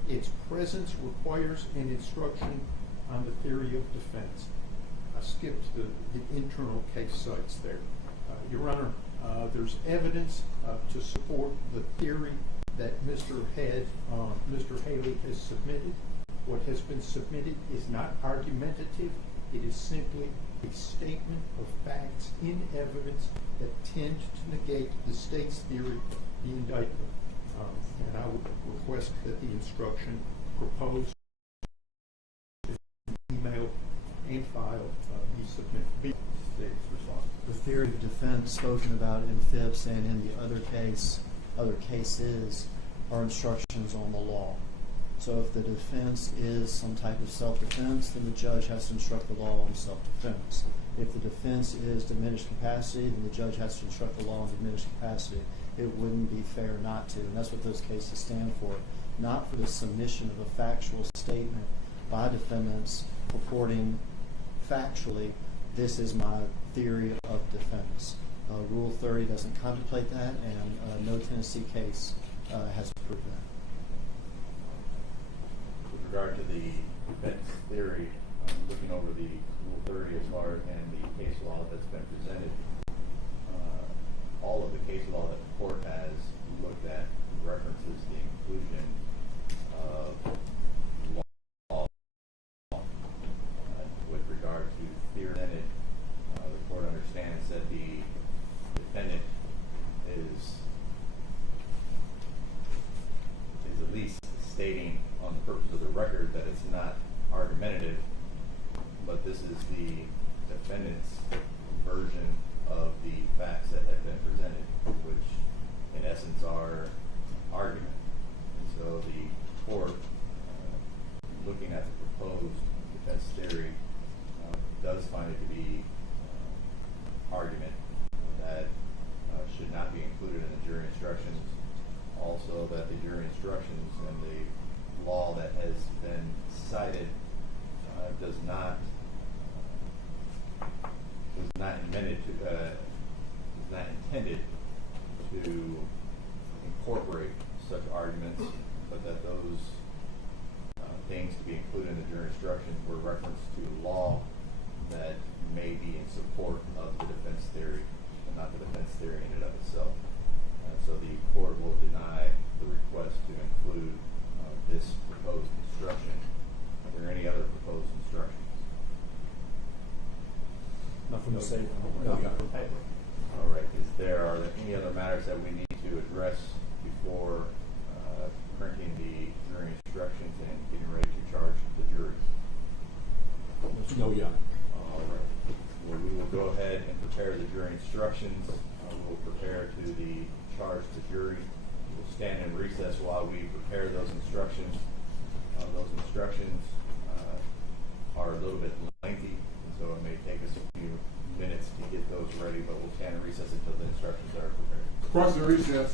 Its presence requires an instruction on the theory of defense. I skipped the internal case sites there. Your Honor, there's evidence to support the theory that Mr. Haley has submitted. What has been submitted is not argumentative. It is simply a statement of facts in evidence that tend to negate the state's theory of the indictment. And I would request that the instruction proposed, emailed, and filed be submitted. The theory of defense spoken about in Phipps and in the other cases are instructions on the law. So if the defense is some type of self-defense, then the judge has to instruct the law on self-defense. If the defense is diminished capacity, then the judge has to instruct the law on diminished capacity. It wouldn't be fair not to, and that's what those cases stand for. Not for the submission of a factual statement by defendants purporting factually, this is my theory of defense. Rule 30 doesn't contemplate that, and no Tennessee case has approved that. With regard to the defense theory, looking over the Rule 30 as far and the case law that's been presented, all of the case law that the court has looked at references the inclusion of law. With regard to theory, the court understands that the defendant is at least stating on the purpose of the record that it's not argumentative, but this is the defendant's version of the facts that have been presented, which in essence are argument. And so the court, looking at the proposed defense theory, does find it to be argument that should not be included in the jury instructions. Also, that the jury instructions and the law that has been cited does things to be included in the jury instructions were reference to law that may be in support of the defense theory, and not the defense theory in and of itself. So the court will deny the request to include this proposed instruction. Are there any other proposed instructions? Nothing to say. No. All right. Are there any other matters that we need to address before printing the jury instructions and getting ready to charge the jury? No, Your Honor. All right. Well, we will go ahead and prepare the jury instructions. We will prepare to the charge the jury. We'll stand in recess while we prepare those instructions. Those instructions are a little bit lengthy, so it may take us a few minutes to get those ready, but we'll stand in recess until the instructions are prepared. Cross the recess.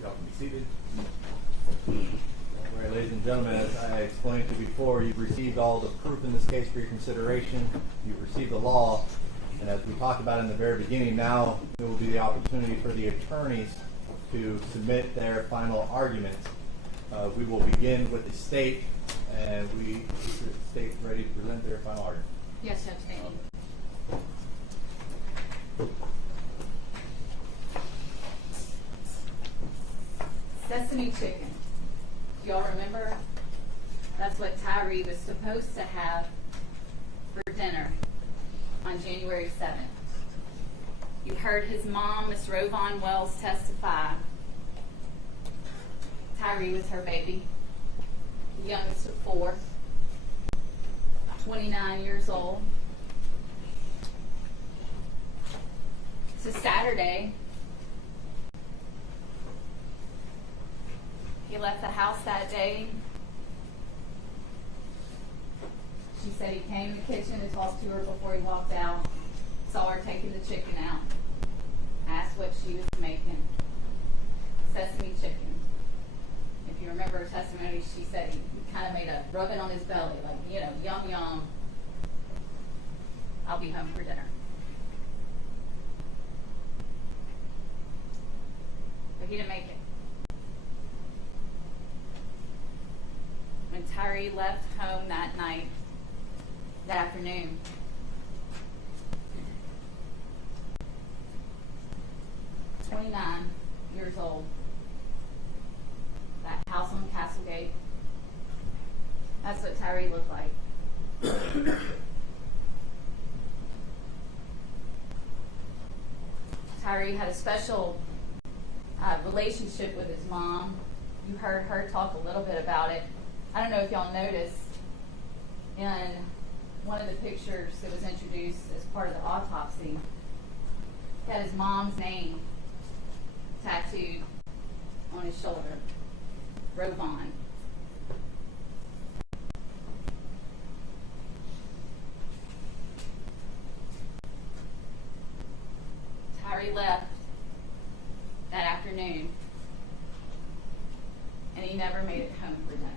Y'all can be seated. All right, ladies and gentlemen, as I explained to you before, you've received all the proof in this case for your consideration. You've received the law. And as we talked about in the very beginning, now there will be the opportunity for the attorneys to submit their final arguments. We will begin with the state, and is the state ready to present their final argument? Yes, Judge, thank you. Sesame chicken. Do y'all remember? That's what Tyre was supposed to have for dinner on January 7th. You heard his mom, Miss Rovon Wells, testify. Tyre was her baby, the youngest of 4, 29 years old. It's a Saturday. He left the house that day. She said he came in the kitchen to talk to her before he walked out. Saw her taking the chicken out. Asked what she was making. Sesame chicken. If you remember her testimony, she said he kind of made a rubbing on his belly, like, yum, yum. I'll be home for dinner. But he didn't make it. When Tyre left home that afternoon, "29 years old, that house on Castlegate, that's what Tyre looked like. Tyre had a special relationship with his mom. You heard her talk a little bit about it. I don't know if y'all noticed in one of the pictures that was introduced as part of the autopsy, he had his mom's name tattooed on his shoulder, Rovon. Tyre left that afternoon, and he never made it home for dinner.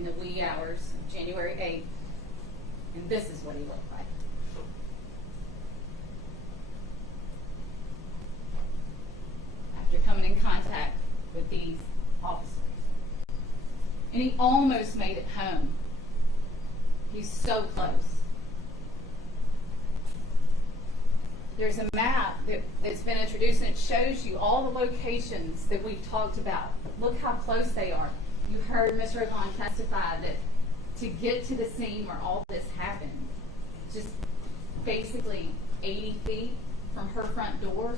in the wee hours of January 8th, and this is what he looked like. After coming in contact with these officers. And he almost made it home. He's so close. There's a map that's been introduced, and it shows you all the locations that we've talked about. Look how close they are. You heard Ms. Rogon testify that to get to the scene where all this happened, just basically 80 feet from her front door.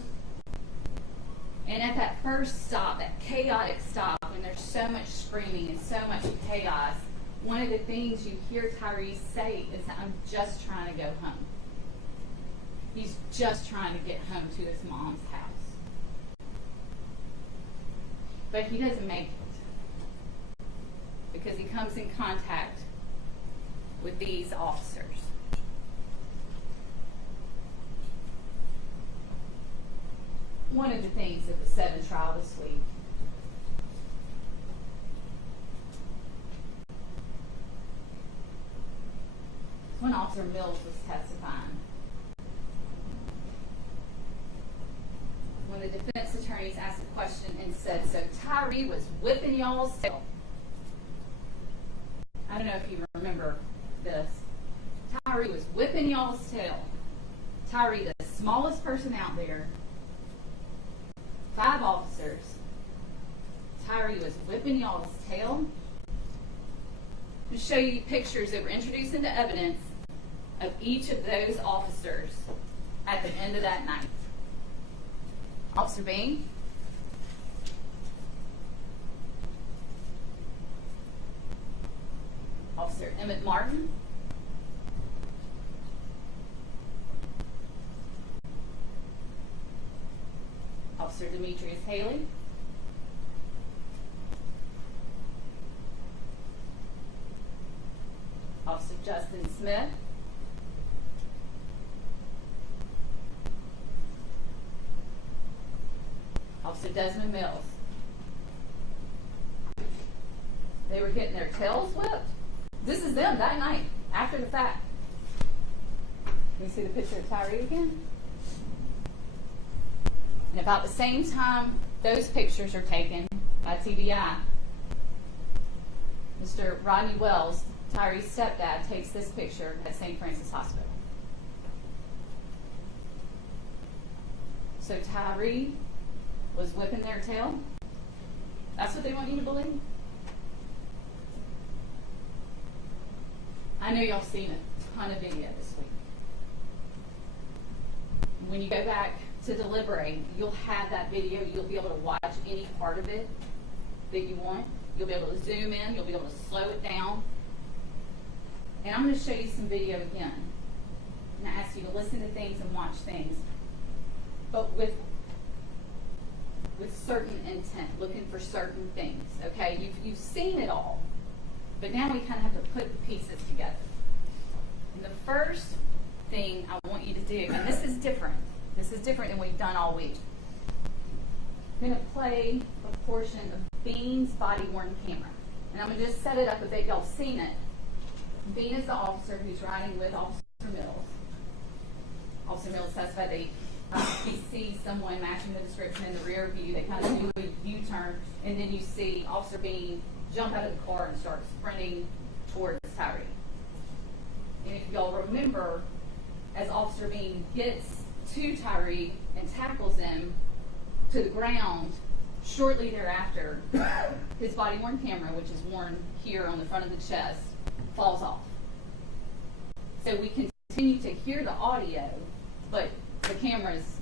And at that first stop, that chaotic stop, when there's so much screaming and so much chaos, one of the things you hear Tyre say is, "I'm just trying to go home." He's just trying to get home to his mom's house. But he doesn't make it because he comes in contact with these officers. One of the things that was said in trial this week is when Officer Mills was testifying. When the defense attorneys asked a question and said, "So Tyre was whipping y'all's tail." I don't know if you remember this. Tyre was whipping y'all's tail. Tyre, the smallest person out there, 5 officers. Tyre was whipping y'all's tail. To show you pictures that were introduced into evidence of each of those officers at the end of that night. Officer Bean. Officer Emmett Martin. Officer Demetrius Haley. Officer Justin Smith. Officer Desmond Mills. They were getting their tails whipped. This is them that night, after the fact. Can you see the picture of Tyre again? And about the same time those pictures are taken by TBI, Mr. Rodney Wells, Tyre's stepdad, takes this picture at St. Francis Hospital. So Tyre was whipping their tail? That's what they want you to believe? I know y'all seen a ton of video this week. When you go back to deliberate, you'll have that video. You'll be able to watch any part of it that you want. You'll be able to zoom in. You'll be able to slow it down. And I'm going to show you some video again. And I ask you to listen to things and watch things, but with certain intent, looking for certain things. Okay, you've seen it all, but now we kind of have to put the pieces together. And the first thing I want you to do, and this is different. This is different than we've done all week. I'm going to play a portion of Bean's body-worn camera. And I'm going to just set it up a bit. Y'all seen it. Bean is the officer who's riding with Officer Mills. Officer Mills testified that he sees someone matching the description in the rear view. They kind of do a U-turn, and then you see Officer Bean jump out of the car and start sprinting towards Tyre. And if y'all remember, as Officer Bean gets to Tyre and tackles him to the ground, shortly thereafter, his body-worn camera, which is worn here on the front of the chest, falls off. So we continue to hear the audio, but the camera's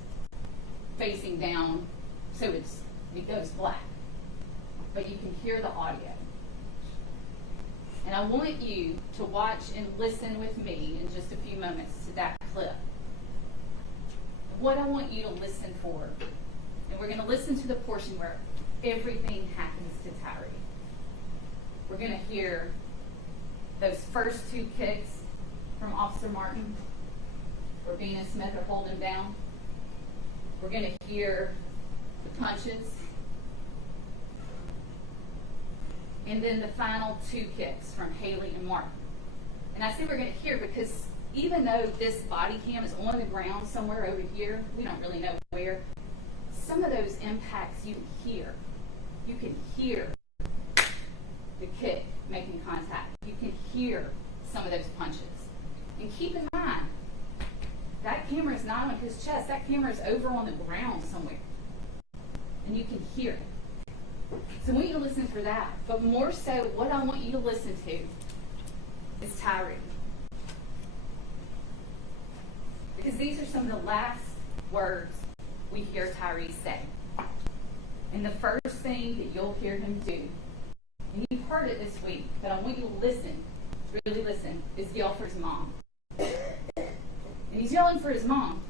facing down, so it goes black. But you can hear the audio. And I want you to watch and listen with me in just a few moments to that clip. What I want you to listen for, and we're going to listen to the portion where everything happens to Tyre. We're going to hear those first 2 kicks from Officer Martin, where Bean and Smith are holding him down. We're going to hear the punches. and then the final 2 kicks from Haley and Mark. And I say we're going to hear because even though this body cam is on the ground somewhere over here, we don't really know where, some of those impacts you can hear. You can hear the kick making contact. You can hear some of those punches. And keep in mind, that camera is not on his chest. That camera is over on the ground somewhere. And you can hear it. So I want you to listen for that. But more so, what I want you to listen to is Tyre. Because these are some of the last words we hear Tyre say. And the first thing that you'll hear him do, and you've heard it this week, but I want you to listen, really listen, is yell for his mom. And he's yelling for his mom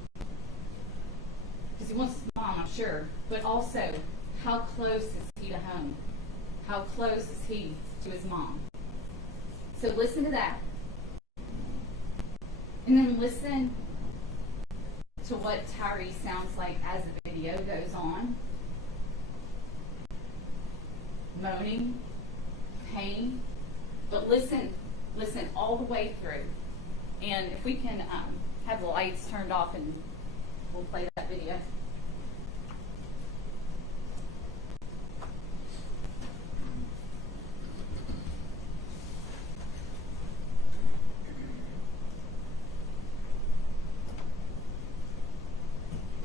because he wants his mom, I'm sure, but also, how close is he to home? How close is he to his mom? So listen to that. And then listen to what Tyre sounds like as the video goes on. Moaning, pain, but listen all the way through. And if we can have the lights turned off and we'll play that video.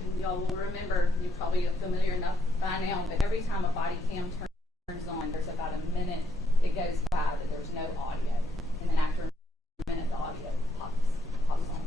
And y'all will remember, you're probably familiar enough by now, but every time a body cam turns on, there's about a minute that goes by that there's no audio. And then after a minute, the audio pops on.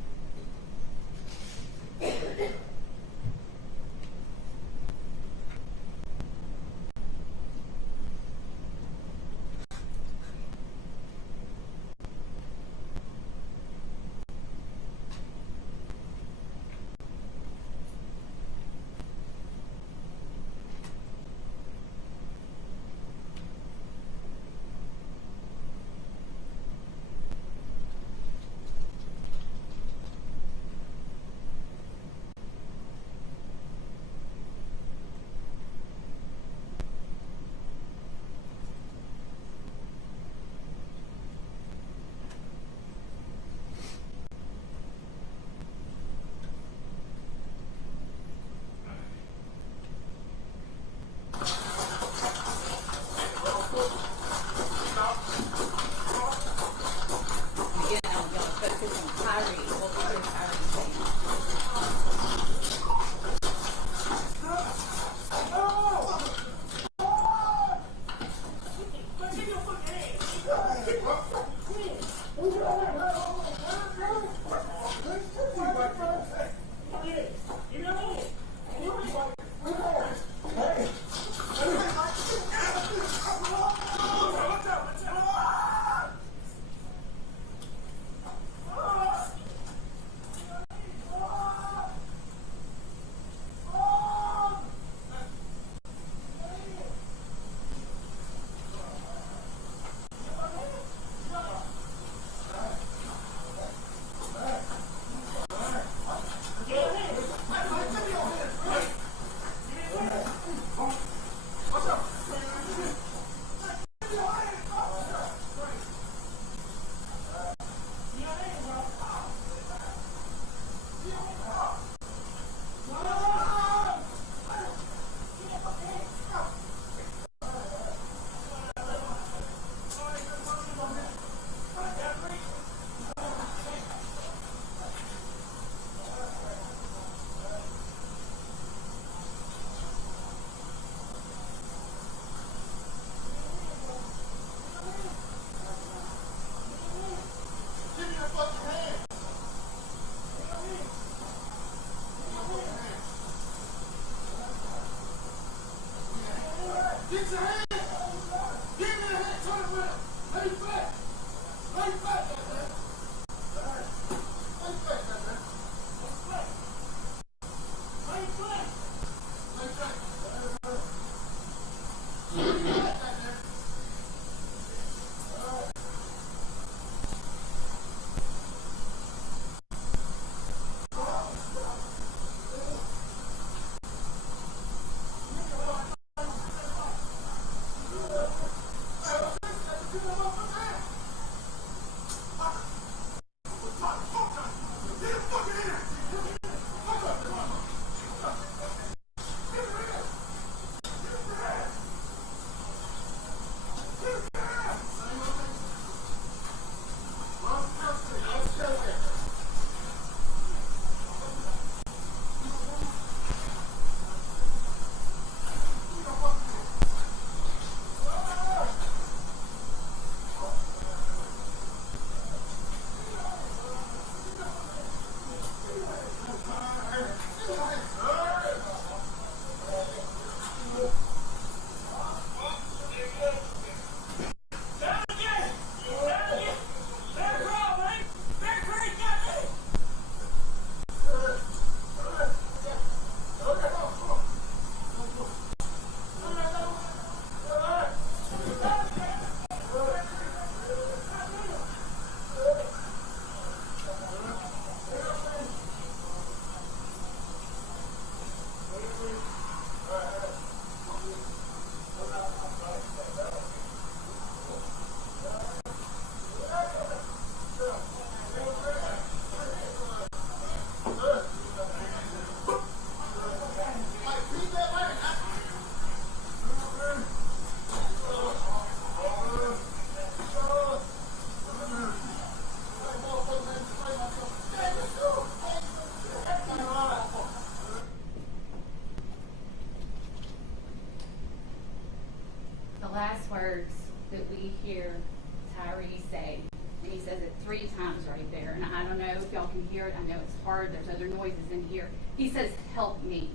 3 times right there. And I don't know if y'all can hear it. I know it's hard. There's other noises in here. He says, help me.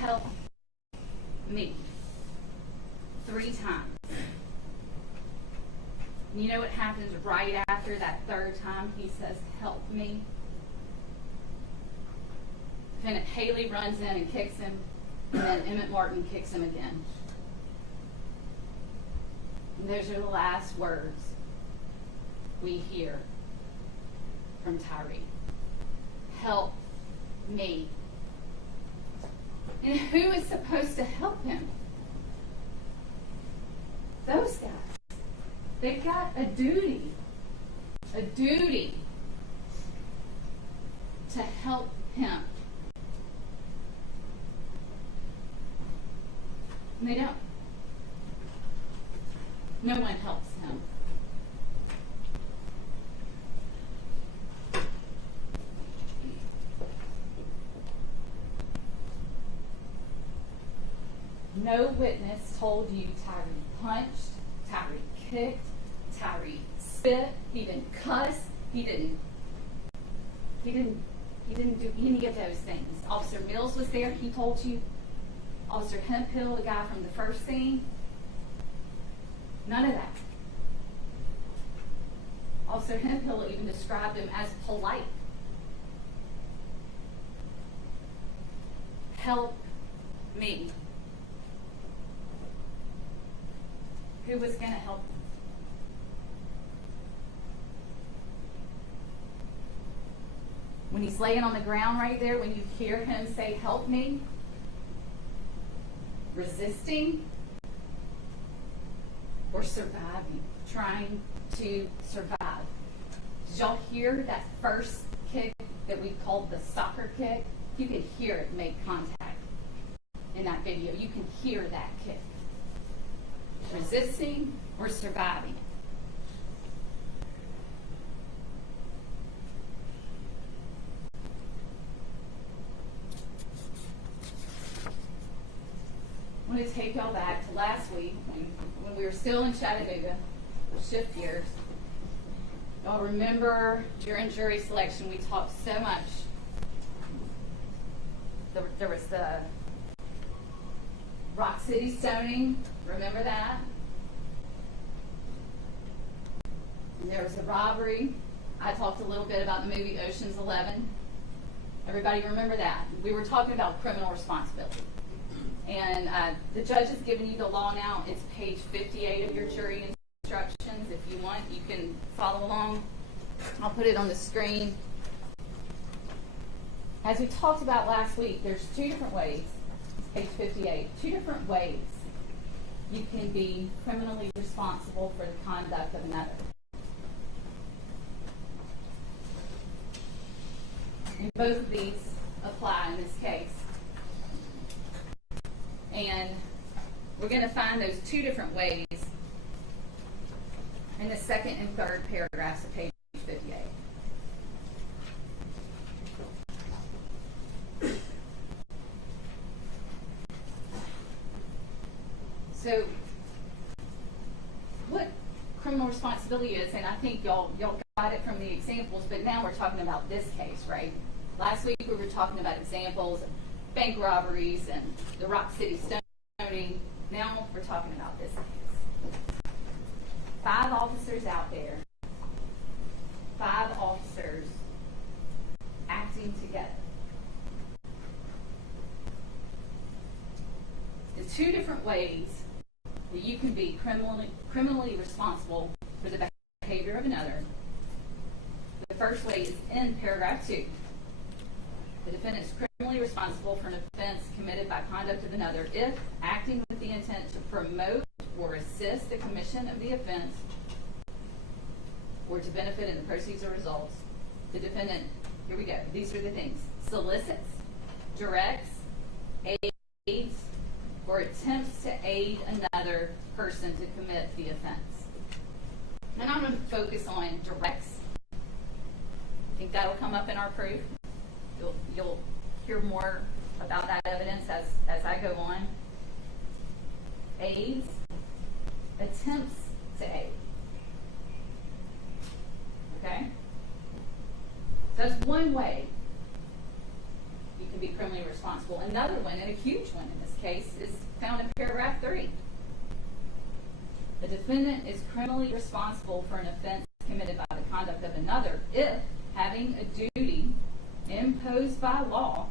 Help me. 3 times. And you know what happens right after that 3rd time he says, help me? Defendant Haley runs in and kicks him, and then Emmett Martin kicks him again. And those are the last words we hear from Tyre. Help me. And who is supposed to help him? Those guys. They've got a duty to help him. And they don't. No one helps him. No witness told you Tyre punched, Tyre kicked, Tyre spit, he didn't cuss, he didn't do any of those things. Officer Mills was there, he told you. Officer Hemphill, the guy from the first scene, none of that. Officer Hemphill even described him as polite. Help me. Who was going to help him? When he's laying on the ground right there, when you hear him say, help me, resisting or surviving, trying to survive. Did y'all hear that first kick that we called the soccer kick? You could hear it make contact in that video. You can hear that kick. Resisting or surviving. I want to take y'all back to last week when we were still in Chattanooga, shift gears. Y'all remember during jury selection we talked so much. There was the Rock City stoning, remember that? And there was the robbery. I talked a little bit about the movie Ocean's 11. Everybody remember that? We were talking about criminal responsibility. And the judge has given you the law now. It's page 58 of your jury instructions. If you want, you can follow along. I'll put it on the screen. As we talked about last week, there's 2 different ways, page 58, 2 different ways you can be criminally responsible for the conduct of another. And both of these apply in this case. And we're going to find those 2 different ways in the 2nd and 3rd paragraphs of page 58. So, what criminal responsibility is, and I think y'all got it from the examples, but now we're talking about this case, right? Last week we were talking about examples of bank robberies and the Rock City stoning. Now we're talking about this case. 5 officers out there. 5 officers acting together. The 2 different ways that you can be criminally responsible for the behavior of another. The first way is in paragraph 2. The defendant is criminally responsible for an offense committed by conduct of another if, acting with the intent to promote or assist the commission of the offense or to benefit in the proceeds or results, the defendant, here we go, these are the things, solicits, directs, aids, or attempts to aid another person to commit the offense. And I'm going to focus on directs. I think that'll come up in our proof. You'll hear more about that evidence as I go on. Aids, attempts to aid. That's one way you can be criminally responsible. Another one, and a huge one in this case, is found in paragraph 3. The defendant is criminally responsible for an offense committed by the conduct of another if, having a duty imposed by law,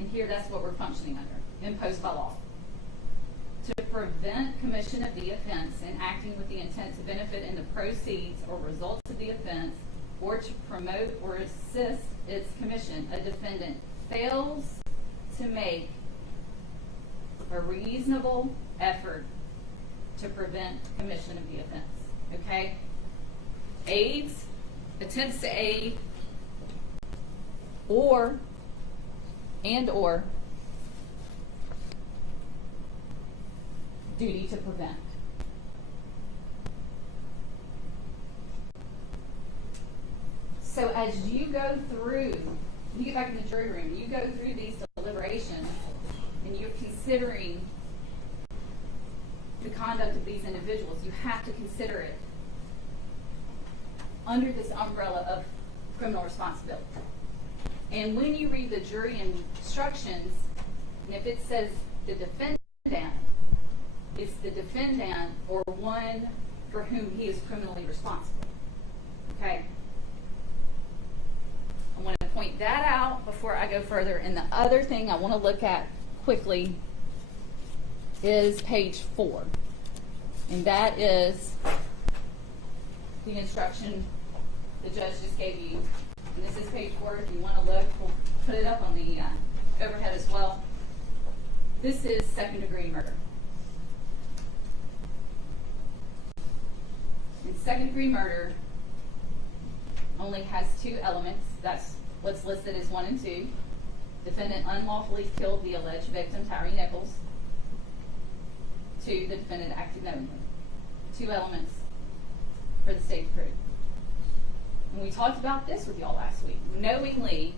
and here that's what we're functioning under, imposed by law, to prevent commission of the offense and acting with the intent to benefit in the proceeds or results of the offense, or to promote or assist its commission, a defendant fails to make a reasonable effort to prevent commission of the offense. Okay? Aids, attempts to aid, or duty to prevent. So as you go through, you get back in the jury room, you go through these deliberations, and you're considering the conduct of these individuals, you have to consider it under this umbrella of criminal responsibility. And when you read the jury instructions, and if it says the defendant, it's the defendant or one for whom he is criminally responsible. Okay? I want to point that out before I go further. And the other thing I want to look at quickly is page 4. And that is the instruction the judge just gave you. And this is page 4. If you want to look, we'll put it up on the overhead as well. This is second-degree murder. And second-degree murder only has 2 elements. That's what's listed as 1 and 2. Defendant unlawfully killed the alleged victim, Tyre Nichols. 2, the defendant acted knowingly. 2 elements for the state to prove. And we talked about this with y'all last week. Knowingly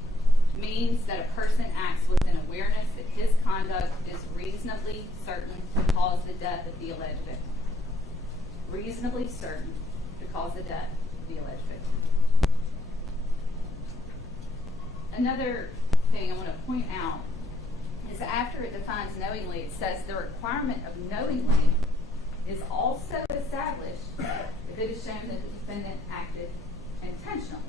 means that a person acts with an awareness that his conduct is reasonably certain to cause the death of the alleged victim. Reasonably certain to cause the death of the alleged victim. Another thing I want to point out is that after it defines knowingly, it says the requirement of knowingly is also established if it is shown that the defendant acted intentionally.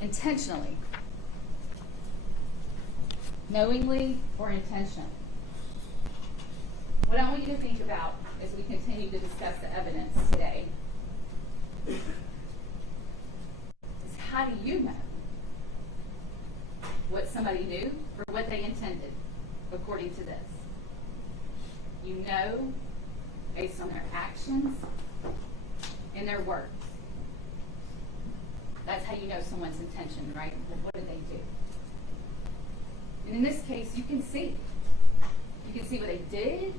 Intentionally. Knowingly or intentionally. What I want you to think about as we continue to discuss the evidence today is, how do you know what somebody knew or what they intended according to this? You know based on their actions and their words. That's how you know someone's intention, right? What did they do? And in this case, you can see. You can see what they did,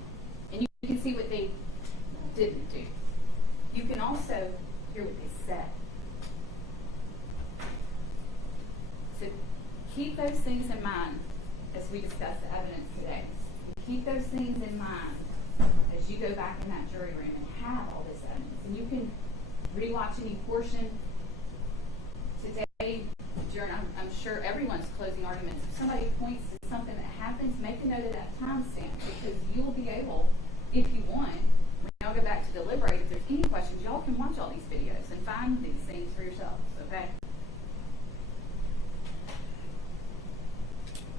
and you can see what they didn't do. You can also hear what they said. So keep those things in mind as we discuss the evidence today. And keep those things in mind as you go back in that jury room and have all this evidence. And you can rewatch any portion today during, I'm sure, everyone's closing arguments. If somebody points to something that happens, make a note of that timestamp, because you will be able, if you want, when y'all go back to deliberate, if there's any questions, y'all can watch all these videos and find these things for yourselves, okay?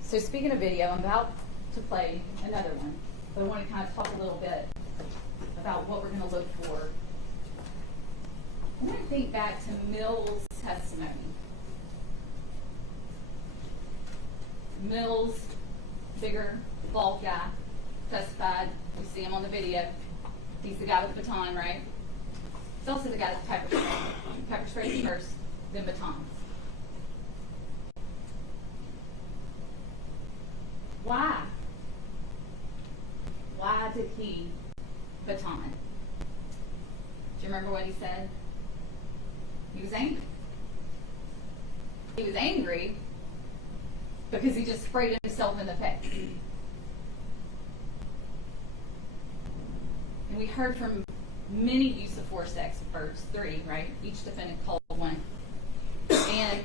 So speaking of video, I'm about to play another one, but I want to kind of talk a little bit about what we're going to look for. I want to think back to Mills' testimony. Mills, bigger, bald guy, testified. You see him on the video. He's the guy with the baton, right? He's also the guy with the pepper spray. Pepper spray first, then batons. Why? Why did he baton? Do you remember what he said? He was angry. He was angry because he just sprayed himself in the face. And we heard from many use of force experts, 3, right? Each defendant called one. And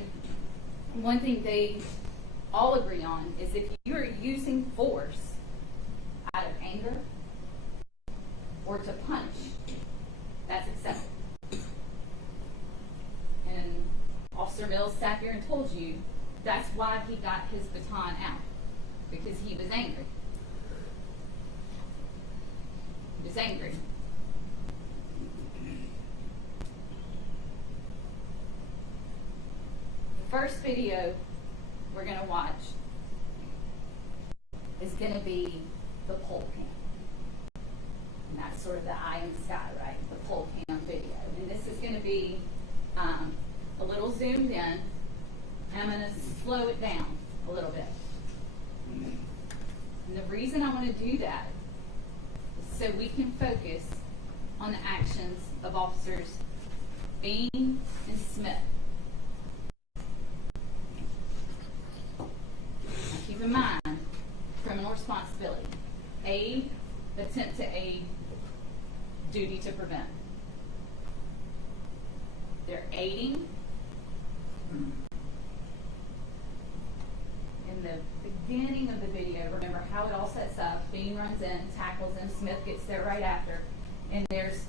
one thing they all agree on is if you're using force out of anger or to punish, that's acceptable. And Officer Mills sat here and told you that's why he got his baton out, because he was angry. He was angry. The first video we're going to watch is going to be the pole cam. And that's sort of the eye in the sky, right? The pole cam video. And this is going to be a little zoomed in. I'm going to slow it down a little bit. And the reason I want to do that is so we can focus on the actions of officers Bean and Smith. Now keep in mind, criminal responsibility, aid, attempt to aid, duty to prevent. They're aiding. In the beginning of the video, remember how it all sets up. Bean runs in, tackles him, Smith gets there right after, and there's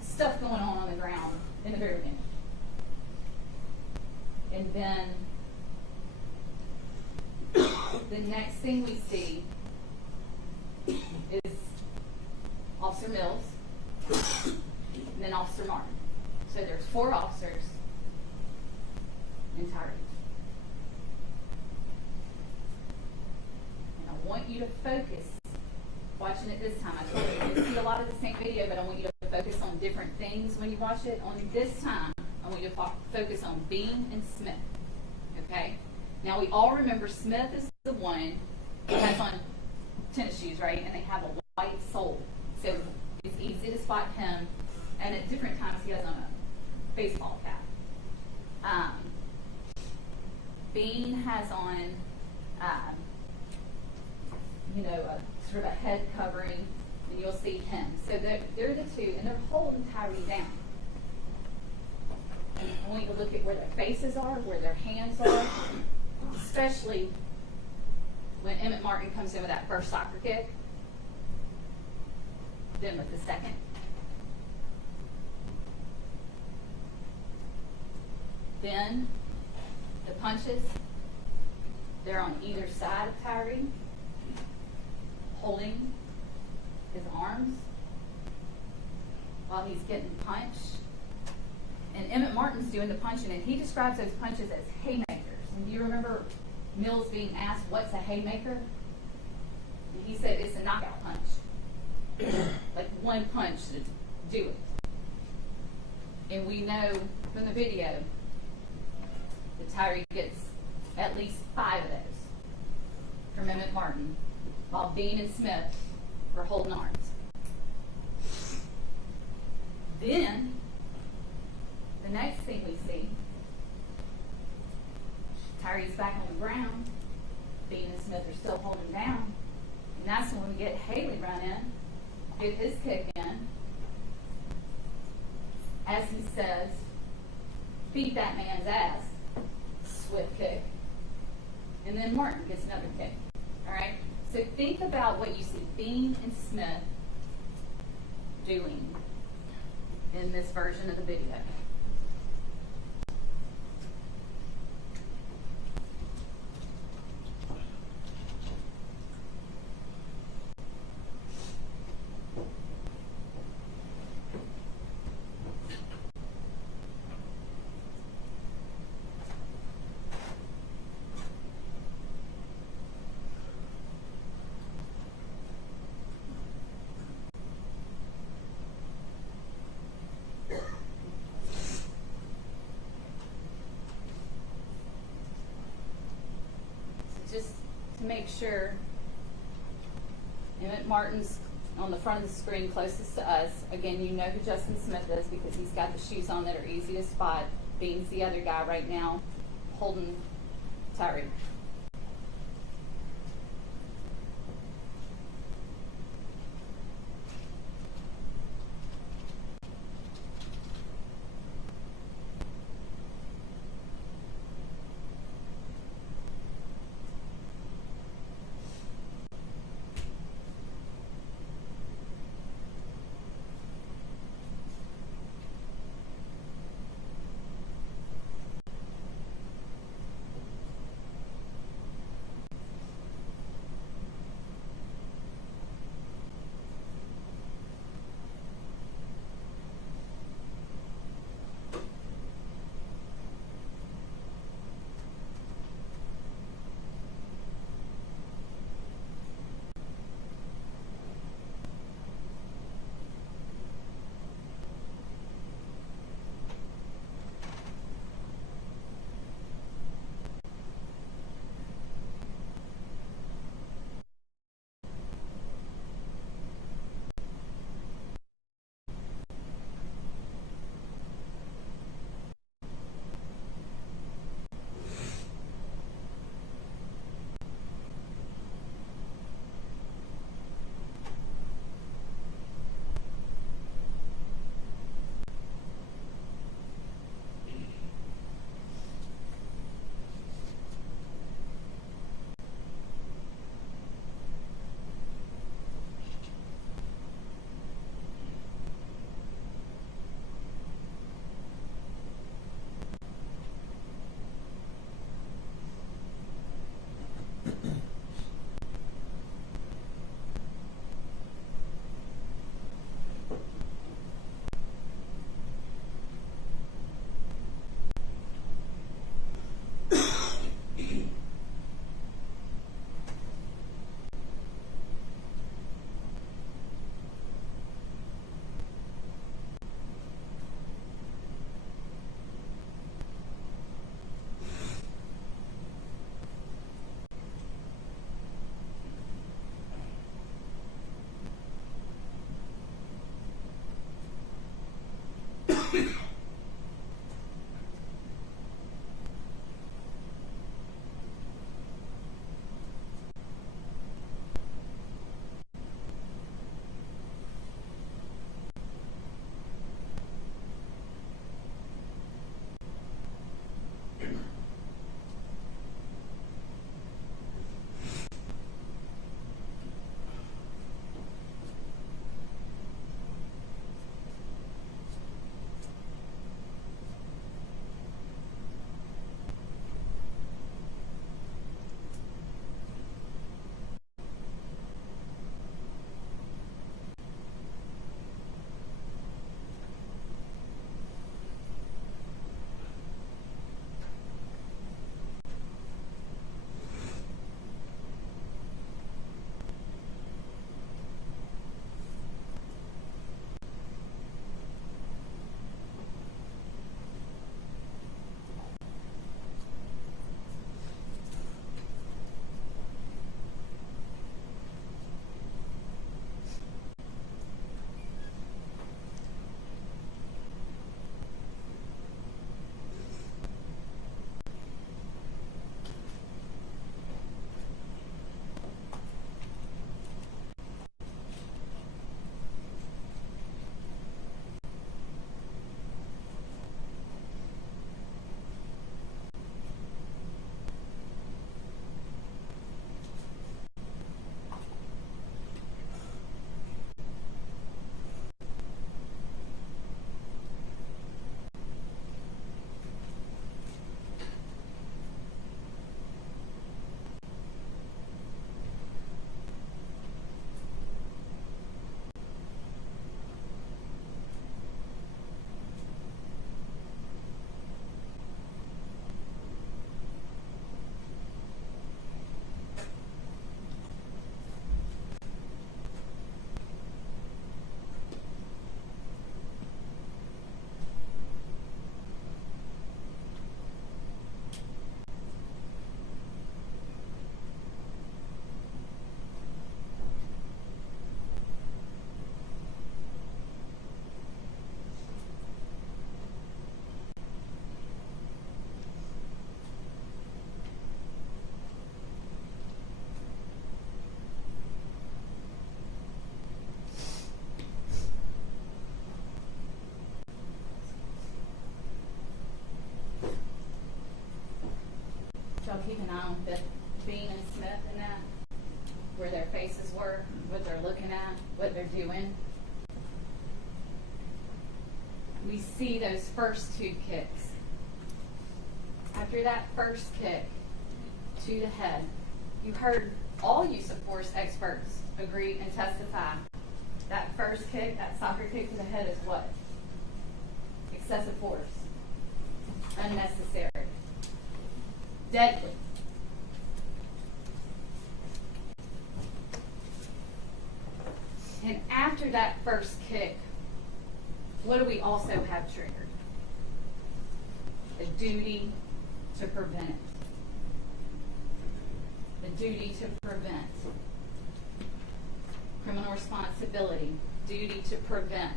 stuff going on the ground in the very beginning. And then the next thing we see is Officer Mills and then Officer Martin. So there's 4 officers in Tyre. And I want you to focus, watching it this time. I told you see a lot of the same video, but I want you to focus on different things when you watch it. On this time, I want you to focus on Bean and Smith. Okay? Now we all remember Smith is the one who has on tennis shoes, right? And they have a white sole. So it's easy to spot him. And at different times he has on a baseball cap. Bean has on, a sort of a head covering, and you'll see him. So they're the two, and they're holding Tyre down. And I want you to look at where their faces are, where their hands are, especially when Emmett Martin comes in with that first soccer kick, then with the second. Then the punches, they're on either side of Tyre, holding his arms while he's getting punched. And Emmett Martin's doing the punching, and he describes those punches as haymakers. And do you remember Mills being asked, what's a haymaker? And he said, it's a knockout punch. Like one punch to do it. And we know from the video that Tyre gets at least 5 of those from Emmett Martin, while Bean and Smith were holding arms. Then, the next thing we see, Tyre's back on the ground, Bean and Smith are still holding down, and that's when we get Haley run in, get his kick in, as he says, beat that man's ass, swift kick, and then Martin gets another kick. All right? So think about what you see Bean and Smith doing in this version of the video. Just to make sure, Emmett Martin's on the front of the screen closest to us. Again, you know who Justin Smith is because he's got the shoes on that are easy to spot. Bean's the other guy right now holding Tyre. around Bean and Smith and that, where their faces were, what they're looking at, what they're doing. We see those first two kicks. After that first kick to the head, you heard all use of force experts agree and testify. That first kick, that soccer kick to the head is what? Excessive force. Unnecessary. Deadly. And after that first kick, what do we also have triggered? The duty to prevent. The duty to prevent. Criminal responsibility, duty to prevent.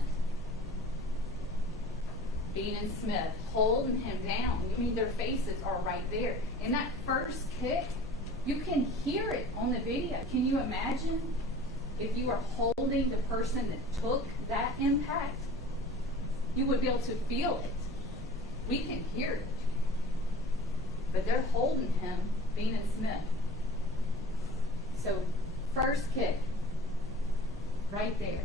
Bean and Smith holding him down. I mean, their faces are right there. And that first kick, you can hear it on the video. Can you imagine if you were holding the person that took that impact? You would be able to feel it. We can hear it. But they're holding him, Bean and Smith. So, first kick, right there.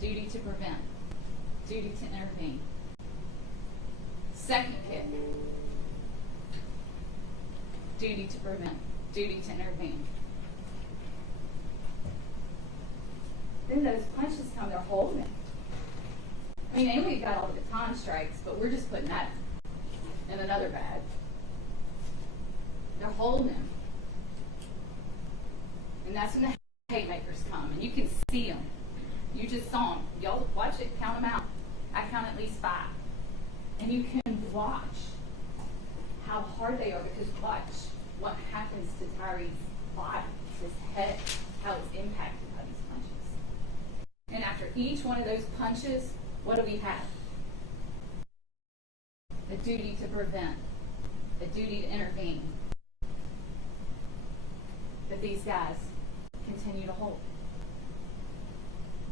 Duty to prevent. Duty to intervene. Second kick. Duty to prevent. Duty to intervene. Then those punches come, they're holding it. I mean, and we've got all the baton strikes, but we're just putting that in another bag. They're holding him. And that's when the haymakers come, and you can see them. You just saw them. Y'all watch it, count them out. I count at least 5. And you can watch how hard they are, because watch what happens to Tyre's body, his head, how it's impacted by these punches. And after each one of those punches, what do we have? The duty to prevent, the duty to intervene. But these guys continue to hold.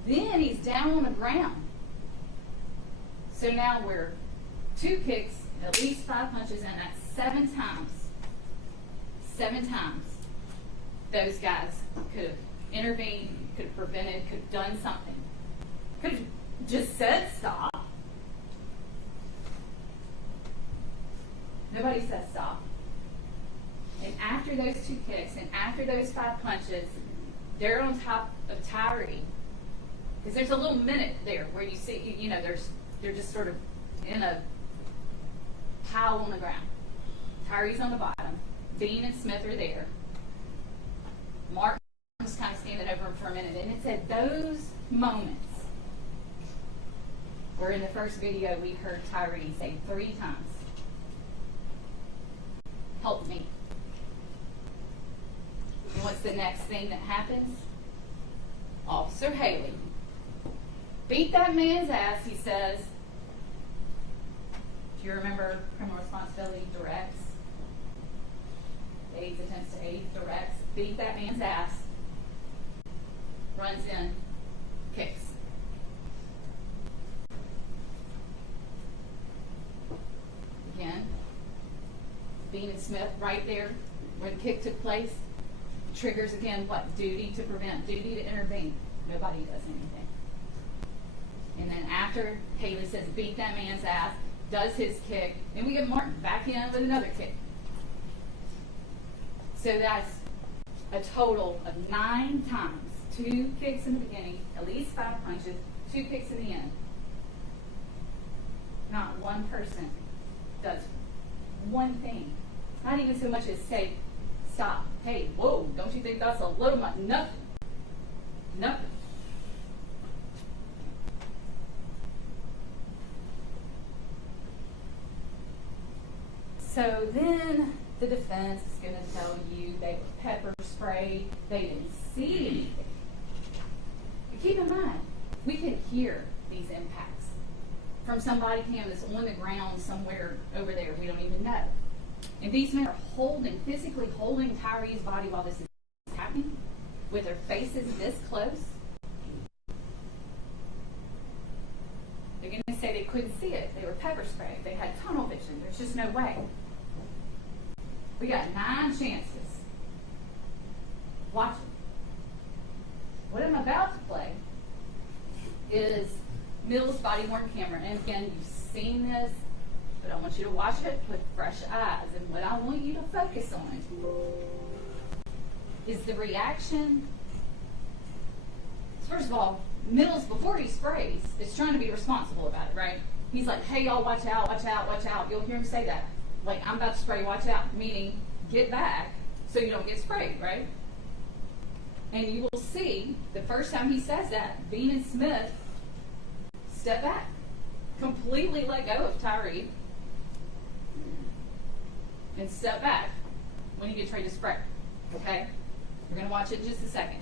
Then he's down on the ground. So now we're 2 kicks, at least 5 punches, and that's 7 times. 7 times. Those guys could have intervened, could have prevented, could have done something. Could have just said stop. Nobody says stop. And after those 2 kicks and after those 5 punches, they're on top of Tyre. Because there's a little minute there where you see, they're just sort of in a pile on the ground. Tyre's on the bottom. Bean and Smith are there. Martin's kind of standing over him for a minute. And it's at those moments where in the first video we heard Tyre say 3 times, "Help me." And what's the next thing that happens? Officer Haley. Beat that man's ass, he says. Do you remember criminal responsibility directs? AIDS, attempts to aid, directs. Beat that man's ass. Runs in, kicks. Again. Bean and Smith right there where the kick took place. Triggers again what? Duty to prevent, duty to intervene. Nobody does anything. And then after Haley says beat that man's ass, does his kick, then we get Martin back in with another kick. So that's a total of 9 times. 2 kicks in the beginning, at least 5 punches, 2 kicks in the end. Not one person does one thing. Not even so much as say, stop. Hey, whoa, don't you think that's a little much? Nothing. Nothing. So then the defense is going to tell you they were pepper sprayed, they didn't see anything. But keep in mind, we can hear these impacts from somebody cam that's on the ground somewhere over there we don't even know. And these men are physically holding Tyre's body while this is happening, with their faces this close. They're going to say they couldn't see it. They were pepper sprayed. They had tunnel vision. There's just no way. We got 9 chances. Watch it. What I'm about to play is Mills' body-worn camera. And again, you've seen this, but I want you to watch it with fresh eyes. And what I want you to focus on is the reaction. First of all, Mills, before he sprays, is trying to be responsible about it, right? He's like, hey, y'all, watch out, watch out, watch out. You'll hear him say that. Like, I'm about to spray, watch out. Meaning, get back so you don't get sprayed, right? And you will see, the first time he says that, Bean and Smith step back. Completely let go of Tyre and step back when he gets ready to spray. Okay? We're going to watch it in just a second.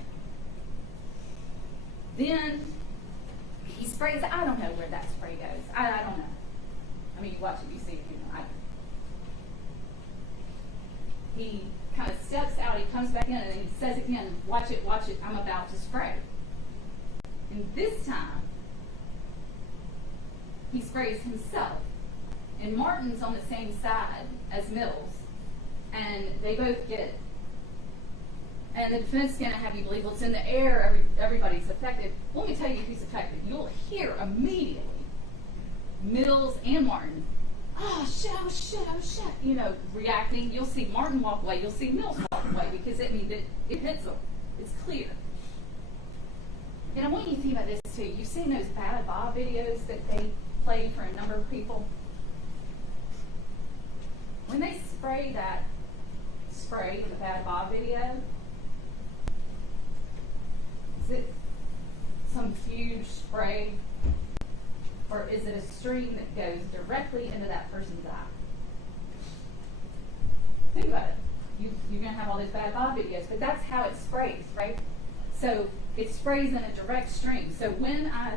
Then he sprays. I don't know where that spray goes. I don't know. I mean, you watch it, you see it. You know, I don't. He kind of steps out. He comes back in, and he says again, "Watch it, watch it. I'm about to spray." And this time, he sprays himself. And Martin's on the same side as Mills, and they both get it. And the defense is going to have you believe, well, it's in the air, everybody's affected. Well, let me tell you who's affected. You'll hear immediately Mills and Martin, oh, shit, you know, reacting. You'll see Martin walk away. You'll see Mills walk away because it means it hits them. It's clear. And I want you to think about this, too. You've seen those Bad Bob videos that they played for a number of people. When they spray that spray in the Bad Bob video, is it some huge spray, or is it a stream that goes directly into that person's eye? Think about it. You're going to have all these Bad Bob videos, but that's how it sprays, right? So it sprays in a direct stream. So when I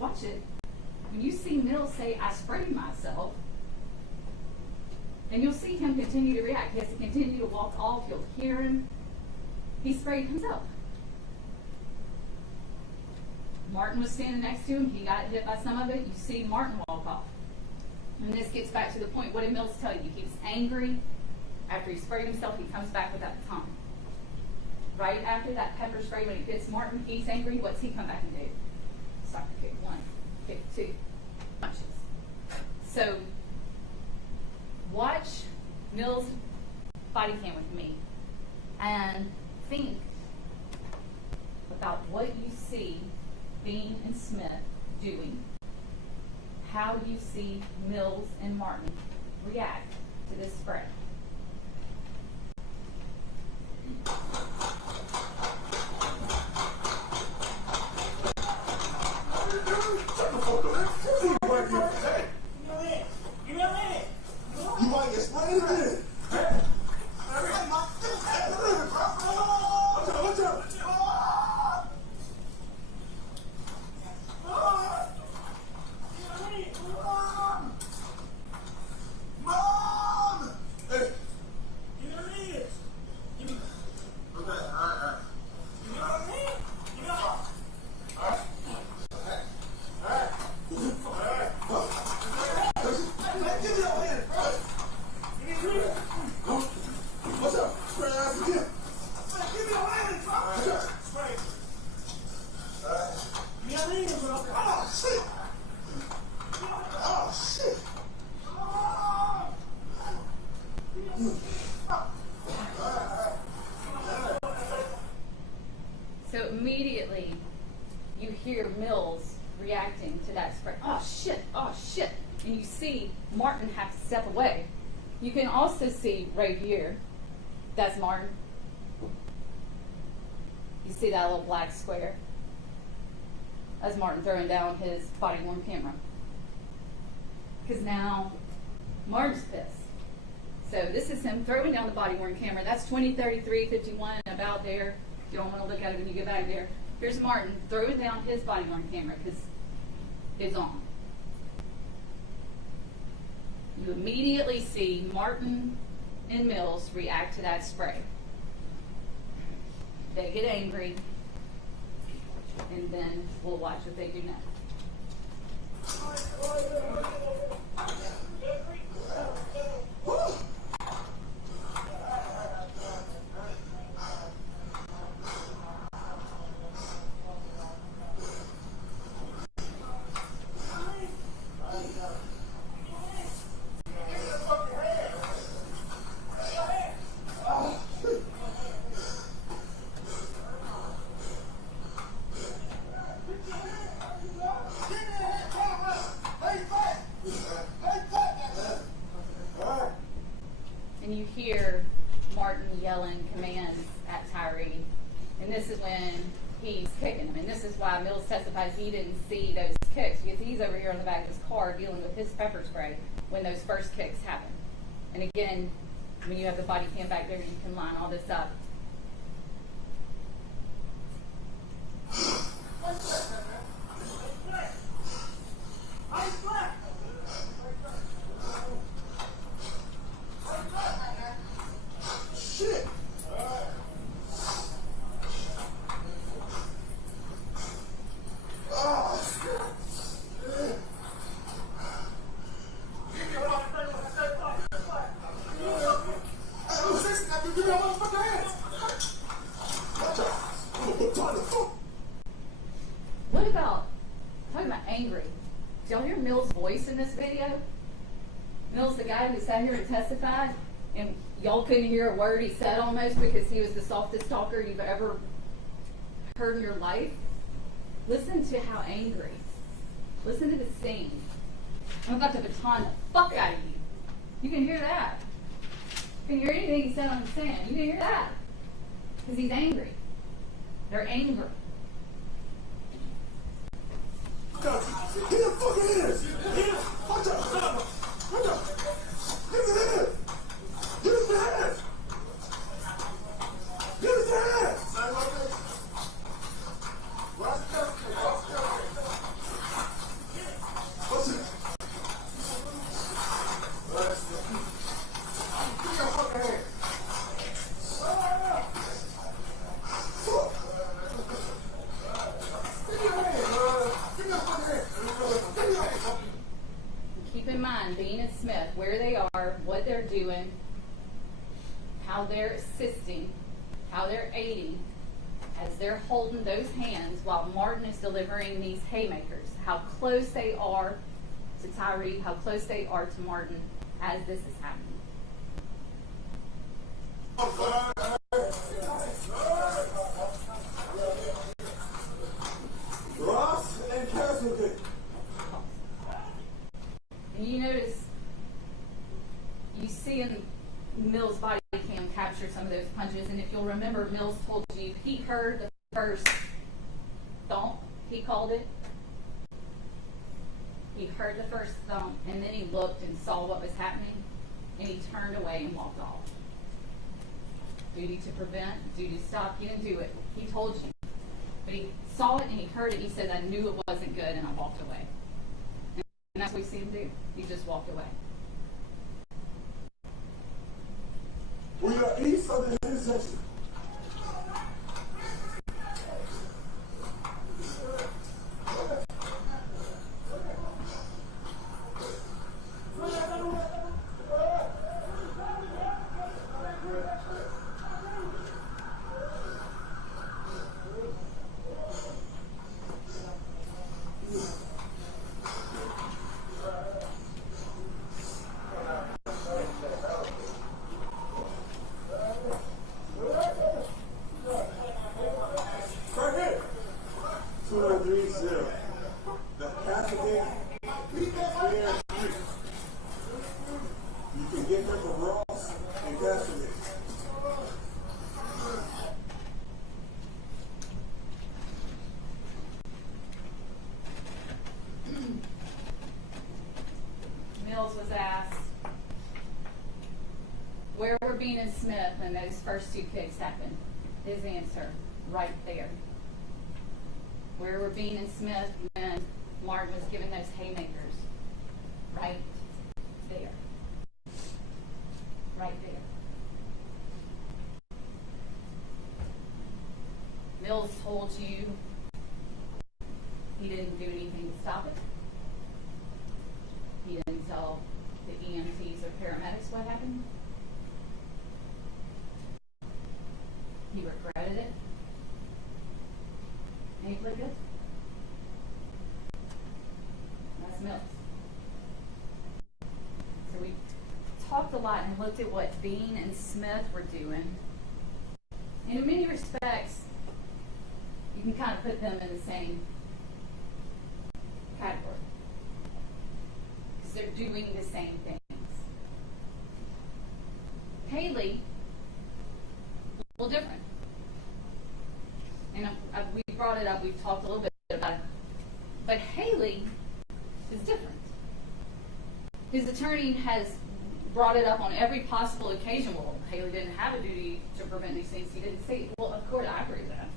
watch it, when you see Mills say, I sprayed myself, and you'll see him continue to react. He has to continue to walk off. You'll hear him. He sprayed himself. Martin was standing next to him. He got hit by some of it. You see Martin walk off. And this gets back to the point. What did Mills tell you? He's angry. After he sprayed himself, he comes back with that tongue. Right after that pepper spray, when he hits Martin, he's angry. What's he come back and do? Start to kick 1, kick 2, punches. So watch Mills' body cam with me and think about what you see Bean and Smith doing. How do you see Mills and Martin react to this spray? So immediately you hear Mills reacting to that spray. Oh shit, and you see Martin have to step away. You can also see right here, that's Martin. You see that little black square? That's Martin throwing down his body-worn camera. Because now Martin's pissed. So this is him throwing down the body-worn camera. That's 20, 33, 51, about there. You don't want to look at it when you get back there. Here's Martin throwing down his body-worn camera because it's on. You immediately see Martin and Mills react to that spray. They get angry, and then we'll watch what they do next. And this is when he's kicking him. And this is why Mills testifies he didn't see those kicks, because he's over here in the back of his car dealing with his pepper spray when those first kicks happen. And again, when you have the body cam back there, you can line all this up. What about, talking about angry, did y'all hear Mills' voice in this video? Mills, the guy who sat here and testified, and y'all couldn't hear a word he said almost because he was the softest talker you've ever heard in your life. Listen to how angry. Listen to the scene. I'm about to baton the fuck out of you. You can hear that. You can hear anything he said on the stand. You can hear that. Because he's angry. They're angry. Get the fucking hands! Watch out! Watch out! Give me the hands! Give us the hands! Give us the hands! What's it? Give me your fucking hands! Keep in mind, Bean and Smith, where they are, what they're doing, how they're assisting, how they're aiding, as they're holding those hands while Martin is delivering these haymakers, how close they are to Tyre, how close they are to Martin as this is happening. Ross and Castleton. And you notice, you see in Mills' body cam capture some of those punches, and if you'll remember, Mills told you he heard the first thump, he called it. He heard the first thump, and then he looked and saw what was happening, and he turned away and walked off. Duty to prevent, duty to stop, he didn't do it. He told you. But he saw it and he heard it, he said, I knew it wasn't good, and I walked away. And that's what we see him do. He just walked away. We are east of this intersection. The Castleton Square Street. You can get them from Ross and Castleton. Mills was asked, where were Bean and Smith when those first two kicks happened? His answer, right there. Where were Bean and Smith when Martin was given those haymakers? Right there. Right there. Mills told you he didn't do anything to stop it. He didn't tell the EMTs or paramedics what happened. He regretted it. And he pleaded guilty. That's Mills. So we talked a lot and looked at what Bean and Smith were doing. And in many respects, you can kind of put them in the same category. Because they're doing the same things. Haley, a little different. and we brought it up, we've talked a little bit about it, but Haley is different. His attorney has brought it up on every possible occasion. Well, Haley didn't have a duty to prevent these things. He didn't say, well, of course, I agree with that.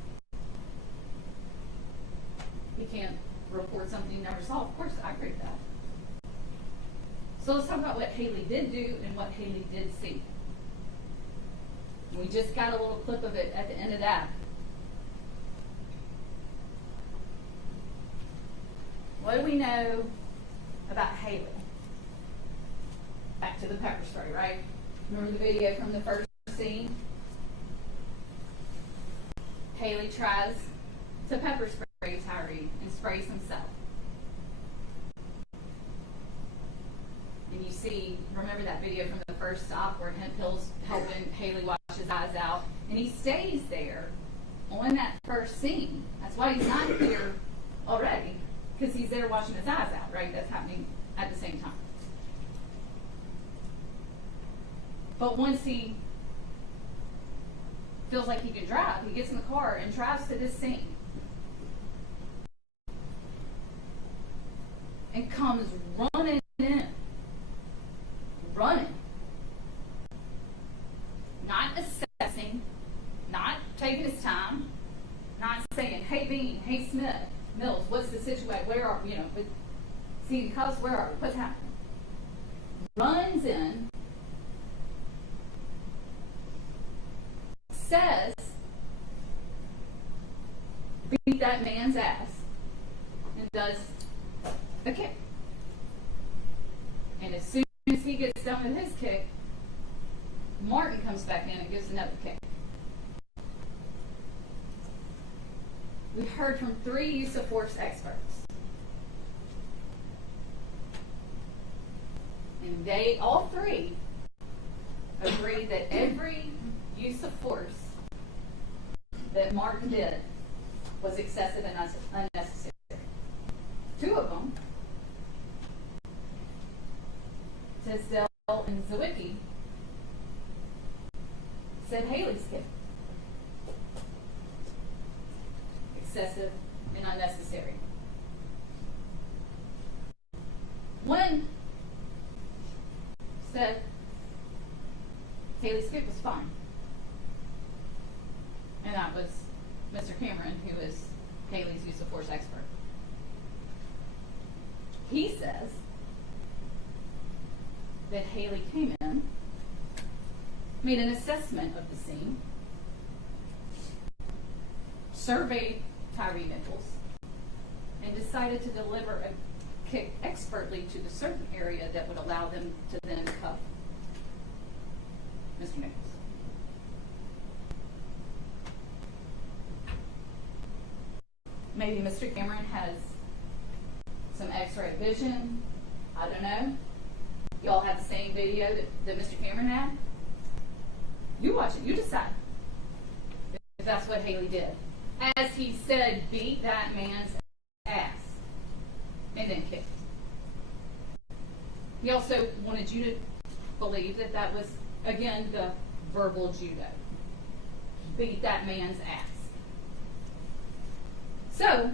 He can't report something he never saw. Of course, I agree with that. So let's talk about what Haley did do and what Haley did see. We just got a little clip of it at the end of that. What do we know about Haley? Back to the pepper spray, right? Remember the video from the first scene? Haley tries to pepper spray Tyre and sprays himself. And you see, remember that video from the first stop where Hempel's helping Haley wash his eyes out, and he stays there on that first scene. That's why he's not here already, because he's there washing his eyes out, right? That's happening at the same time. But once he feels like he can drive, he gets in the car and drives to this scene. And comes running in. Running. Not assessing, not taking his time, not saying, hey Bean, hey Smith, Mills, what's the situation? Where are we? See the cuffs, where are we? What's happening? Runs in, says, beat that man's ass, and does a kick. And as soon as he gets done with his kick, Martin comes back in and gives another kick. We heard from 3 use of force experts. And they, all 3, agree that every use of force that Martin did was excessive and unnecessary. 2 of them, Tisdale and Zawicki, said Haley's kick excessive and unnecessary. One said Haley's kick was fine, and that was Mr. Cameron, who is Haley's use of force expert. He says that Haley came in, made an assessment of the scene, surveyed Tyre Nichols, and decided to deliver a kick expertly to the certain area that would allow them to then cuff Mr. Nichols. Maybe Mr. Cameron has some x-ray vision. I don't know. Y'all have the same video that Mr. Cameron had. You watch it. You decide if that's what Haley did. As he said, beat that man's ass and then kicked. He also wanted you to believe that that was, again, the verbal judo. Beat that man's ass. So,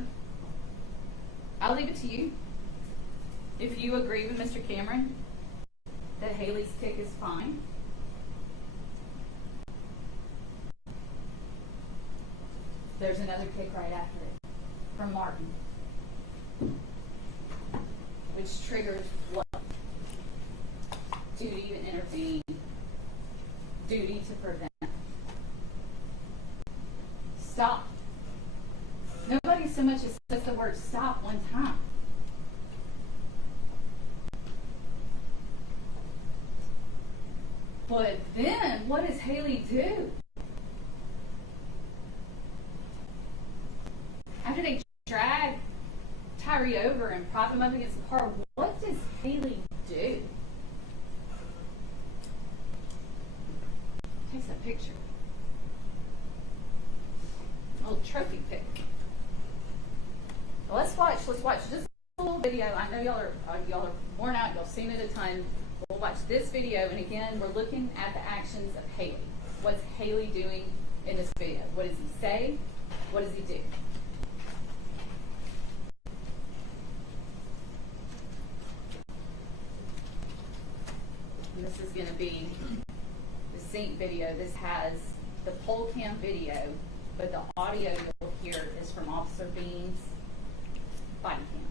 I'll leave it to you. If you agree with Mr. Cameron that Haley's kick is fine, there's another kick right after it from Martin, which triggers what? Duty to intervene, duty to prevent. Stop. Nobody so much as says the word stop one time. But then, what does Haley do? After they drag Tyre over and prop him up against the car, what does Haley do? Takes a picture. A little trophy pic. Well, let's watch just a little video. I know y'all are worn out. Y'all seen it a ton. We'll watch this video, and again, we're looking at the actions of Haley. What's Haley doing in this video? What does he say? what does he do? And this is going to be the sync video. This has the pole cam video, but the audio you'll hear is from Officer Bean's body cam.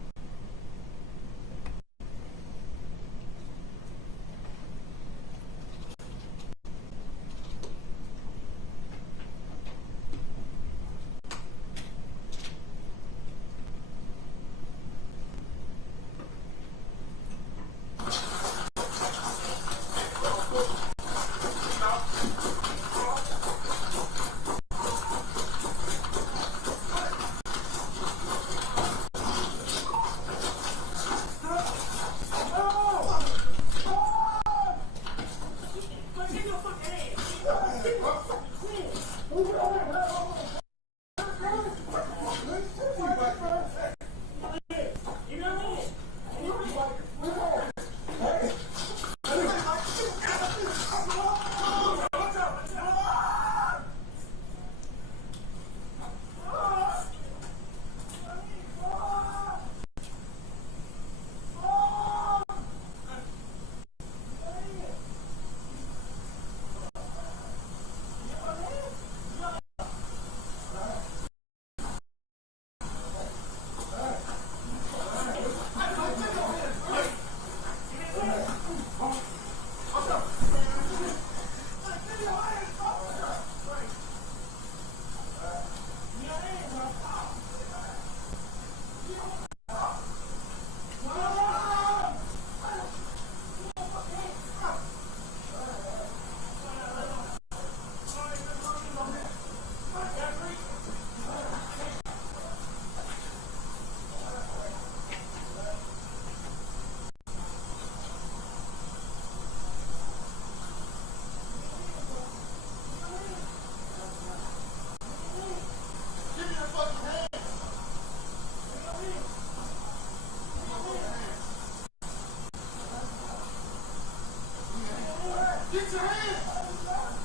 Get your hands!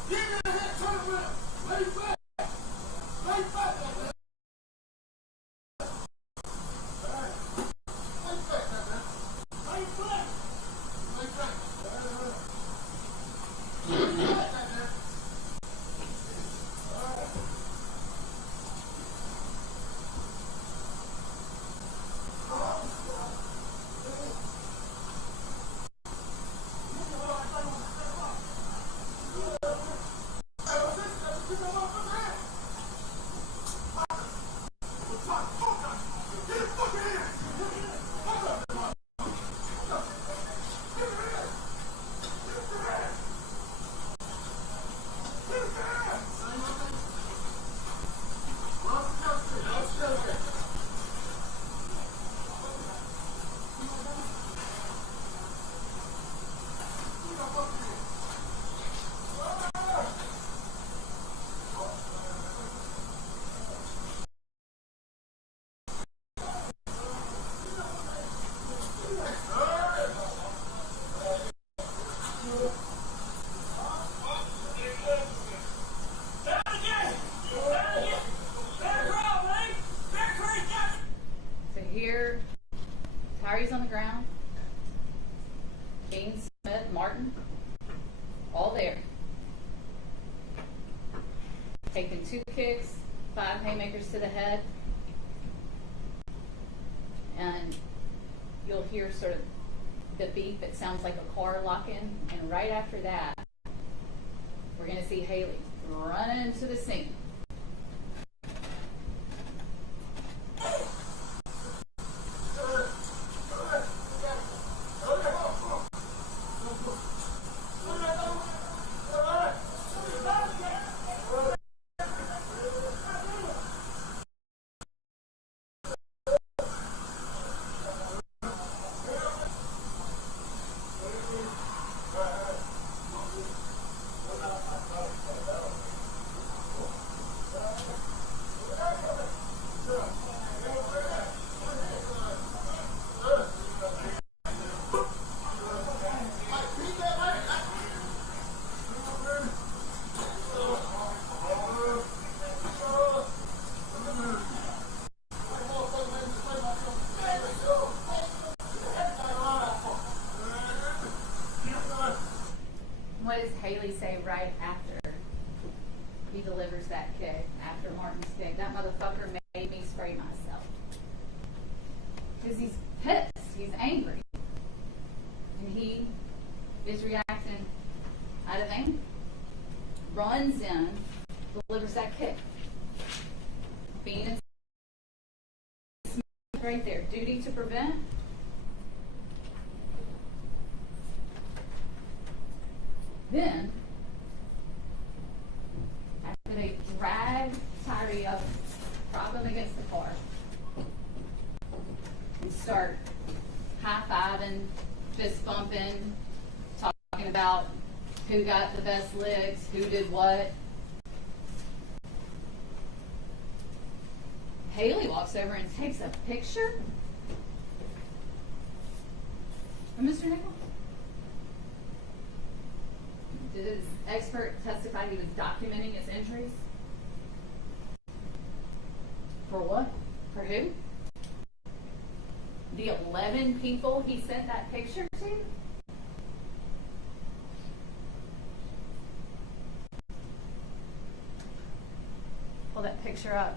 Get your hands! Turn around! Lay back! Lay back! So here, Tyre's on the ground, Bean, Smith, Martin, all there. Taking 2 kicks, 5 haymakers to the head, and you'll hear sort of the beep. It sounds like a car locking, and right after that, we're going to see Haley running into the scene. Haley say right after he delivers that kick, after Martin's kick? That motherfucker made me spray myself. Because he's pissed. He's angry. And he is reacting out of anger. Runs in, delivers that kick. Being right there. Duty to prevent. Then, after they drag Tyre up, prop him against the car, and start high-fiving, fist bumping, talking about who got the best licks, who did what. Haley walks over and takes a picture of Mr. Nichols. Did his expert testify he was documenting his injuries? For what? For who? The 11 people he sent that picture to? Pull that picture up.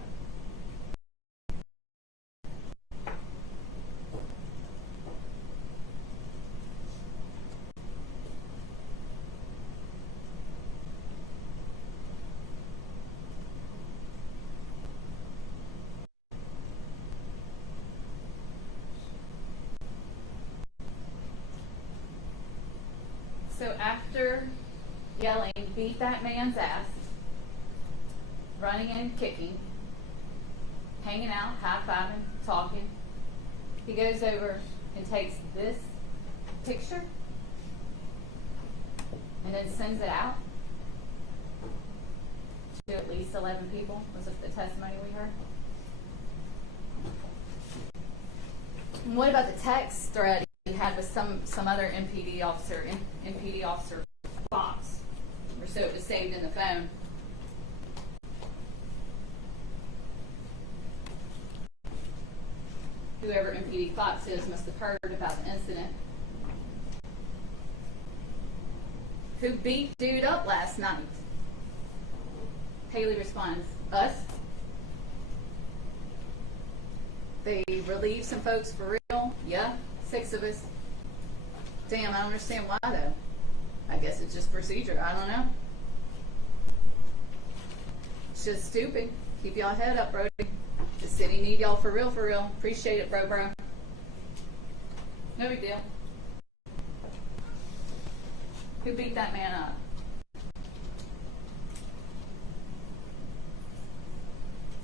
So after yelling, beat that man's ass, running and kicking, hanging out, high-fiving, talking, he goes over and takes this picture and then sends it out to at least 11 people, was it the testimony we heard? And what about the text thread he had with some other MPD officer Fox, or so it was saved in the phone? Whoever MPD Fox is must have heard about the incident. Who beat dude up last night? Haley responds, us. They relieved some folks for real. Yeah, 6 of us. Damn, I don't understand why though. I guess it's just procedure. I don't know. It's just stupid. Keep y'all head up, Brody. The city need y'all for real, for real. Appreciate it, bro. No big deal. Who beat that man up?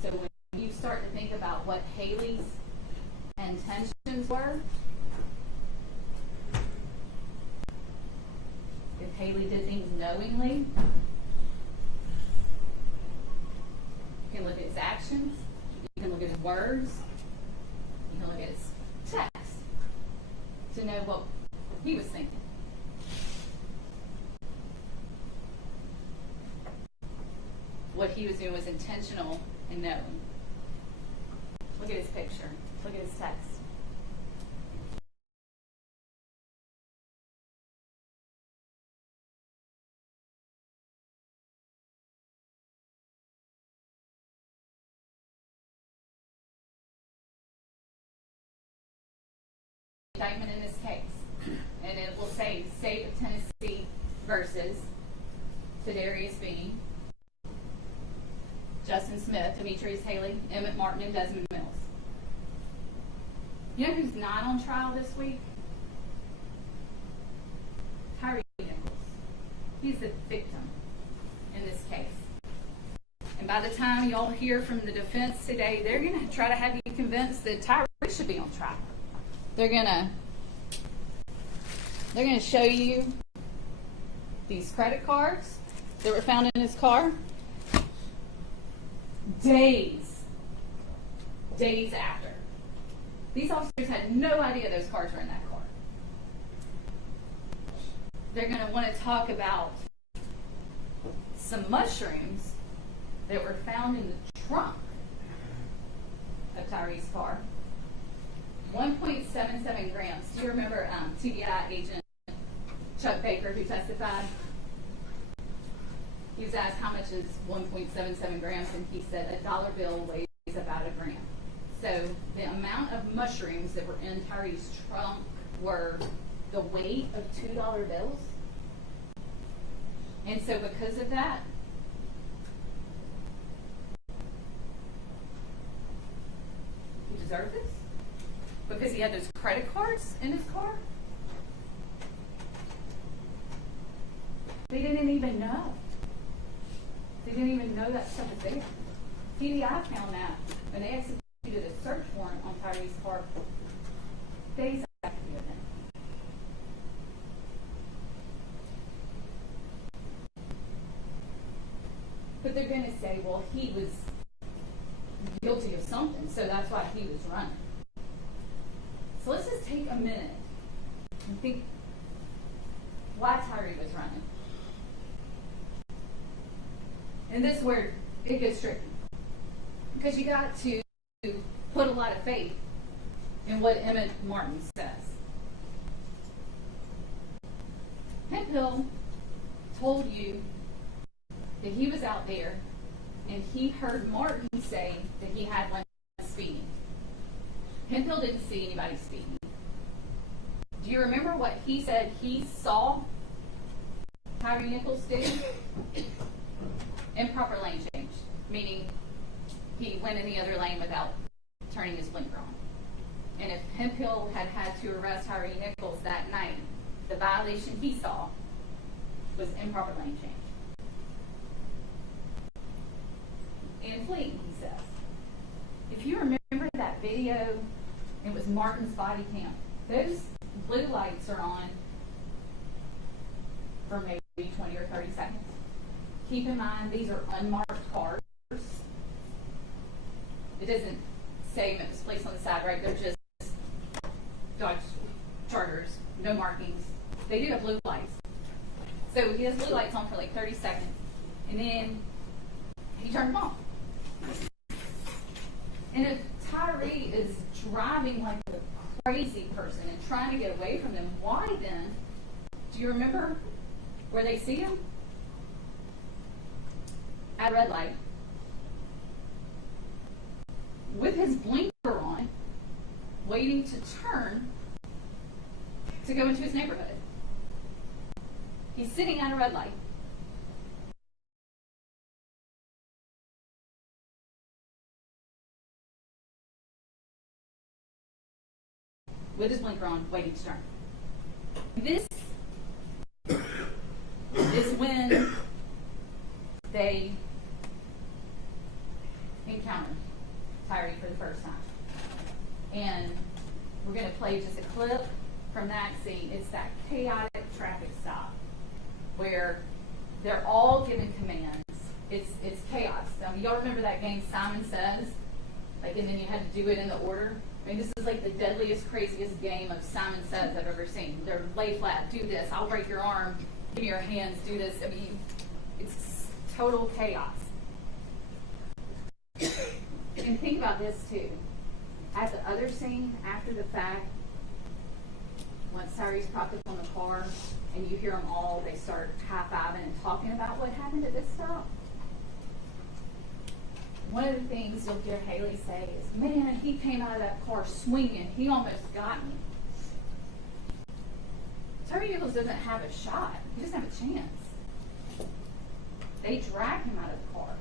So when you start to think about what Haley's intentions were, if Haley did things knowingly, you can look at his actions, you can look at his words, you can look at his text to know what he was thinking. What he was doing was intentional and knowing. Look at his picture. Look at his text. Indictment in this case, and it will say State of Tennessee versus Tadarius Bean, Justin Smith, Demetrius Haley, Emmett Martin, and Desmond Mills. You know who's not on trial this week? Tyre Nichols. He's the victim in this case. And by the time y'all hear from the defense today, they're going to try to have you convinced that Tyre should be on trial. They're gonna show you these credit cards that were found in his car days after. These officers had no idea those cards were in that car. They're gonna want to talk about some mushrooms that were found in the trunk of Tyre's car. 1.77 grams. Do you remember TBI agent Chuck Baker who testified? He was asked how much is 1.77 grams, and he said a dollar bill weighs about a gram. So the amount of mushrooms that were in Tyre's trunk were the weight of $2 bills. And so because of that, he deserved this? Because he had those credit cards in his car? They didn't even know. They didn't even know that stuff was there. TDI found that when they executed a search warrant on Tyre's car days after the event. But they're going to say, well, he was guilty of something, so that's why he was running. So let's just take a minute and think why Tyre was running. And this is where it gets tricky. Because you got to put a lot of faith in what Emmett Martin says. Hemphill told you that he was out there and he heard Martin say that he had one speeding. Hemphill didn't see anybody speeding. Do you remember what he said he saw Tyre Nichols do? Improper lane change, meaning he went in the other lane without turning his blinker on. And if Hemphill had had to arrest Tyre Nichols that night, the violation he saw was improper lane change. And fleeing, he says. If you remember that video, it was Martin's body cam. Those blue lights are on for maybe 20 or 30 seconds. Keep in mind, these are unmarked cars. It doesn't say Memphis Police on the side, right? They're just Dodge Chargers, no markings. They do have blue lights. So he has blue lights on for like 30 seconds, and then he turned them off. And if Tyre is driving like a crazy person and trying to get away from them, why then? Do you remember where they see him? At a red light, with his blinker on, waiting to turn to go into his neighborhood. He's sitting at a red light. With his blinker on, waiting to turn. This is when they encountered Tyre for the first time. And we're going to play just a clip from that scene. It's that chaotic traffic stop where they're all given commands. It's chaos. Y'all remember that game Simon Says? Like, and then you had to do it in the order? I mean, this is like the deadliest, craziest game of Simon Says I've ever seen. They're lay flat, do this, I'll break your arm, give me your hands, do this. I mean, it's total chaos. And think about this too. At the other scene, after the fact, once Tyre's propped up on the car and you hear them all, they start high-fiving and talking about what happened at this stop. One of the things you'll hear Haley say is, man, he came out of that car swinging. He almost got me. Tyre Nichols doesn't have a shot. He doesn't have a chance. They drag him out of the car.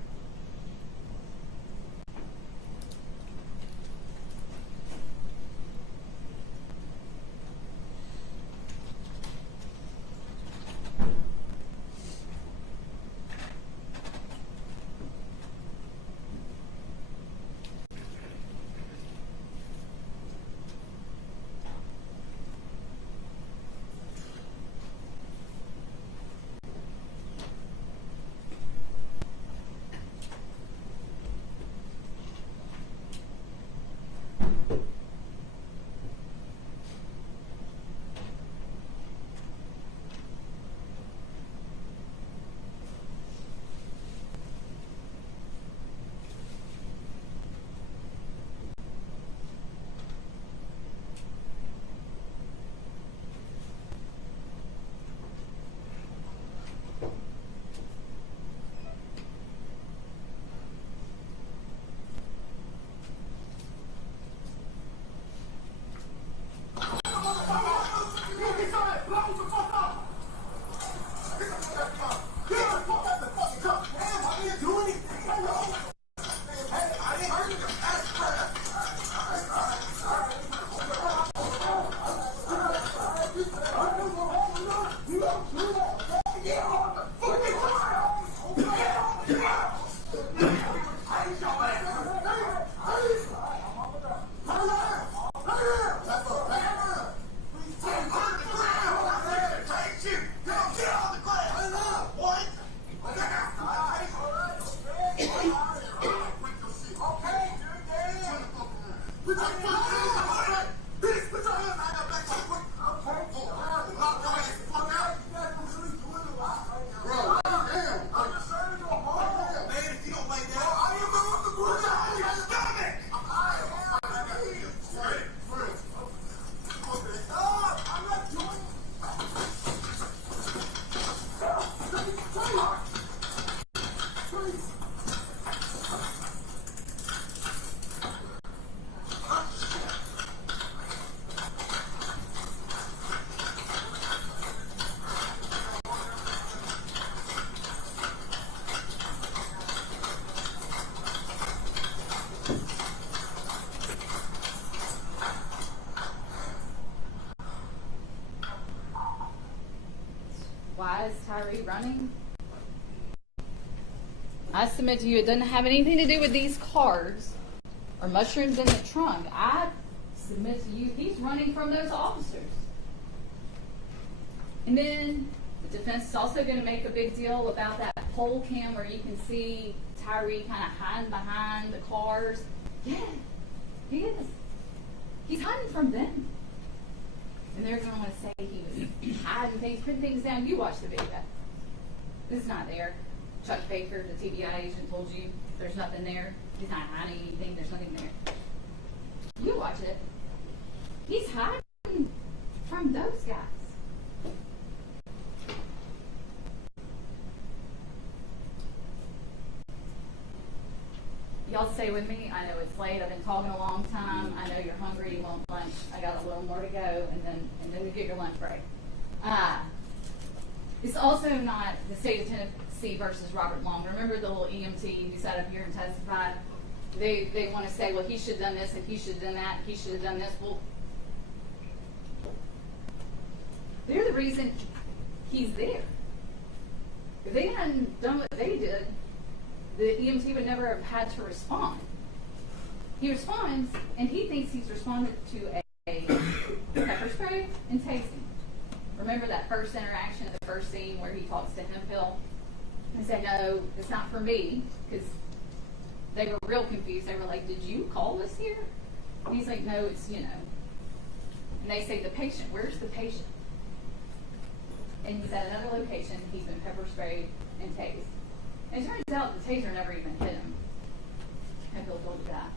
Tyree running, I submit to you it doesn't have anything to do with these cards or mushrooms in the trunk. I submit to you he's running from those officers. And then the defense is also going to make a big deal about that pole cam where you can see Tyree kind of hiding behind the cars. Yeah, he is. He's hiding from them. And they're going to want to say he was hiding things, putting things down. You watch the video. This is not there. Chuck Baker, the TBI agent, told you there's nothing there. He's not hiding anything. There's nothing there. You watch it. He's hiding from those guys. Y'all stay with me. I know it's late. I've been talking a long time. I know you're hungry. You want lunch. I got a little more to go, and then we get your lunch break. It's also not the state of Tennessee versus Robert Long. Remember the little EMT who sat up here and testified? They want to say, well, he should have done this, and he should have done that, he should have done this. Well, they're the reason he's there. If they hadn't done what they did, the EMT would never have had to respond. He responds, and he thinks he's responded to a pepper spray and tasing. Remember that first interaction, the first scene where he talks to Hemphill and say, no, it's not for me, because they were real confused. They were like, did you call us here? And he's like, no, it's, And they say, the patient, where's the patient? And he's at another location. He's been pepper sprayed and tased. And it turns out the taser never even hit him. Hemphill told you that.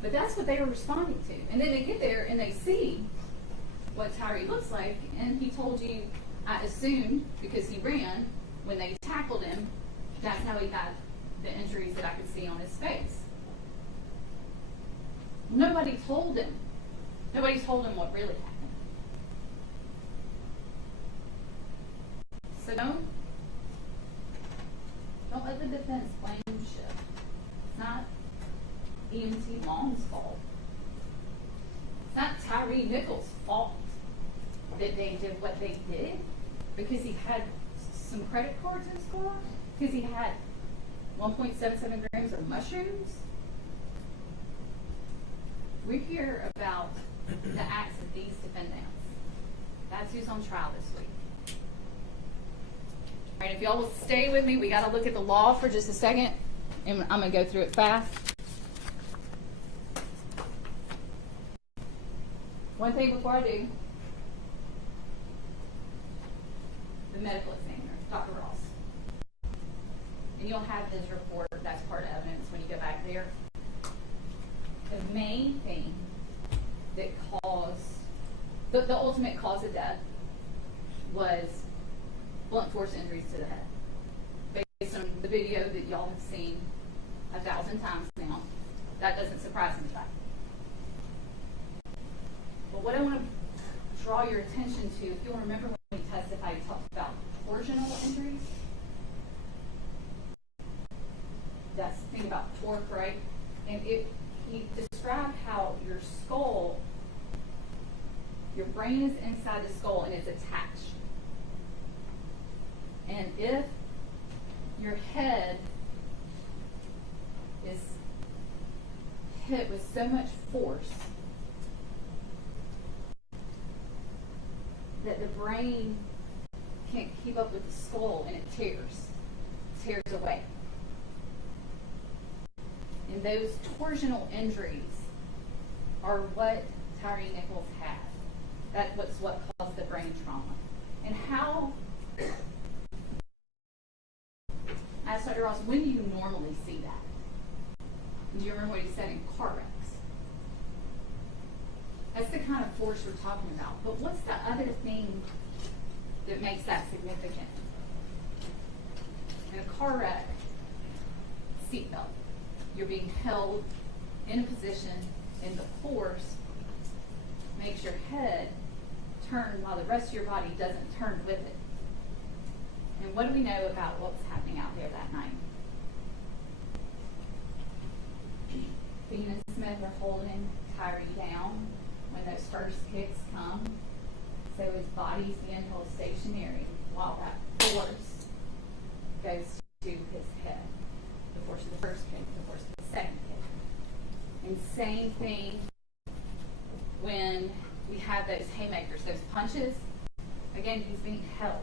But that's what they were responding to. And then they get there and they see what Tyree looks like, and he told you, I assumed, because he ran, when they tackled him, that's how he got the injuries that I could see on his face. Nobody told him. Nobody told him what really happened. So don't let the defense blame shift. It's not EMT Long's fault. It's not Tyre Nichols' fault that they did what they did because he had some credit cards in his car, because he had 1.77 grams of mushrooms. We hear about the acts of these defendants. That's who's on trial this week. All right, if y'all will stay with me, we got to look at the law for just a second, and I'm going to go through it fast. One thing before I do, the medical examiner, Dr. Ross. And you'll have his report, that's part of evidence when you go back there. The main thing that caused, the ultimate cause of death was blunt force injuries to the head. Based on the video that y'all have seen 1,000 times now, that doesn't surprise me. But what I want to draw your attention to, if you'll remember when we testified, he talked about torsional injuries. That's the thing about torque, right? And he described how your skull, your brain is inside the skull and it's attached. And if your head is hit with so much force that the brain can't keep up with the skull and it tears away. And those torsional injuries are what Tyre Nichols had. That's what caused the brain trauma. And how, as Dr. Ross, when do you normally see that? Do you remember what he said in car wrecks? That's the kind of force we're talking about. But what's the other thing that makes that significant? In a car wreck, seatbelt. You're being held in a position, and the force makes your head turn while the rest of your body doesn't turn with it. And what do we know about what was happening out there that night? Bean and Smith are holding Tyre down when those first kicks come, so his body's being held stationary. while that force goes to his head. The force of the first kick, the force of the second kick. And same thing when we have those haymakers, those punches. Again, he's being held.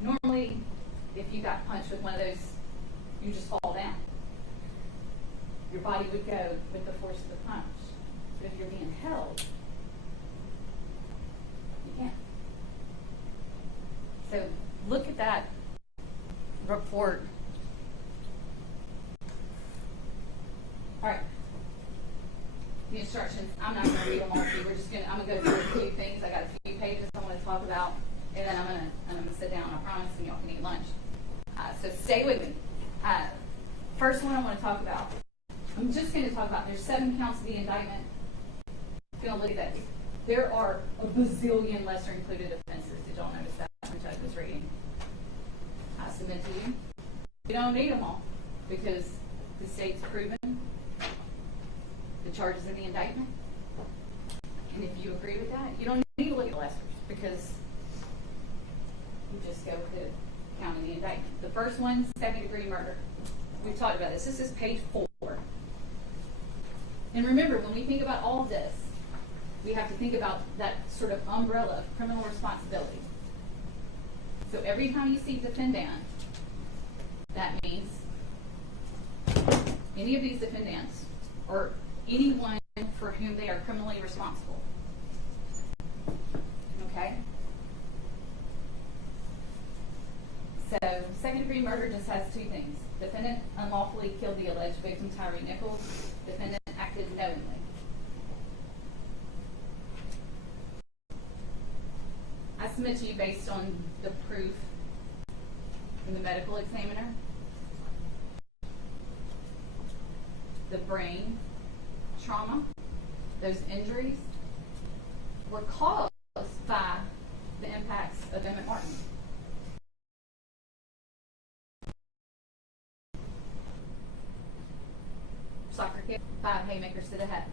Normally, if you got punched with one of those, you just fall down. Your body would go with the force of the punch. But if you're being held, you can't. So look at that report. All right. The instructions, I'm not going to read them all to you. I'm going to go through a few things. I got a few pages I want to talk about, and then I'm going to sit down. I promise, and y'all can eat lunch. So stay with me. First one I want to talk about. I'm just going to talk about. There's 7 counts of the indictment. If you don't look at that, there are a bazillion lesser included offenses. Did y'all notice that when Judge was reading? I submit to you. You don't need them all because the state's proven the charges in the indictment. And if you agree with that, you don't need to look at the lessers because you just go to counting the indictment. The first one, second-degree murder. We've talked about this. This is page 4. And remember, when we think about all of this, we have to think about that sort of umbrella of criminal responsibility. So every time you see defendant, that means any of these defendants or anyone for whom they are criminally responsible. Okay? So, second-degree murder just has 2 things. Defendant unlawfully killed the alleged victim, Tyre Nichols. Defendant acted knowingly. I submit to you based on the proof from the medical examiner, the brain trauma, those injuries were caused by the impacts of Emmett Martin. Soccer kick, 5 haymakers to the head.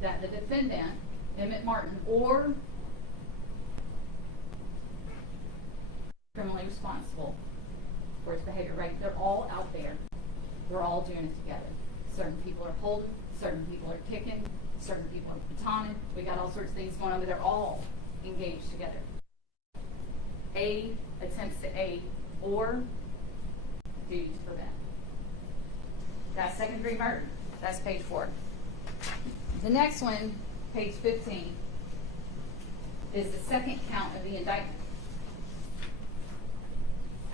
That the defendant, Emmett Martin, or criminally responsible for his behavior, right? They're all out there. We're all doing it together. Certain people are holding, certain people are kicking, certain people are batoning. We got all sorts of things going on, but they're all engaged together. A attempts to aid or duty to prevent. That's second-degree murder. That's page 4. The next one, page 15, is the second count of the indictment.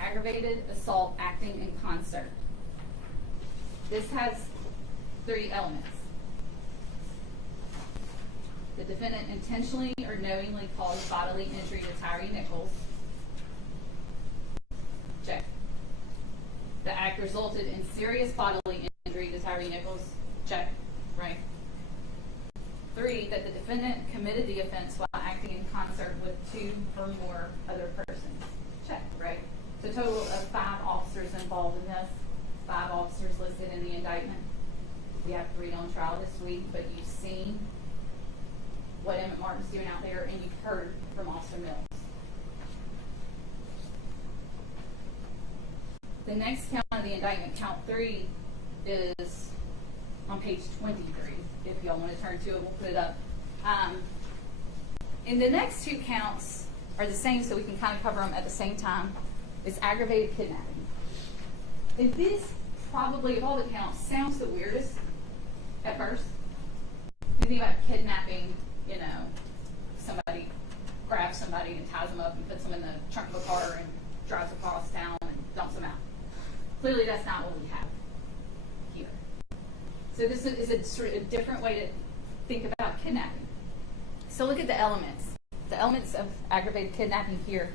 Aggravated assault acting in concert. This has 3 elements. The defendant intentionally or knowingly caused bodily injury to Tyre Nichols. Check. The act resulted in serious bodily injury to Tyre Nichols. Check. Right. 3, that the defendant committed the offense while acting in concert with 2 or more other persons. Check. Right. So a total of 5 officers involved in this. 5 officers listed in the indictment. We have 3 on trial this week, but you've seen what Emmett Martin's doing out there, and you've heard from Officer Mills. The next count of the indictment, count 3, is on page 23. If y'all want to turn to it, we'll put it up. And the next 2 counts are the same, so we can kind of cover them at the same time. It's aggravated kidnapping. And this probably, of all the counts, sounds the weirdest at first. You think about kidnapping, you know, somebody grabs somebody and ties them up and puts them in the trunk of a car and drives across town and dumps them out. Clearly that's not what we have here. So this is a sort of a different way to think about kidnapping. So look at the elements. The elements of aggravated kidnapping here.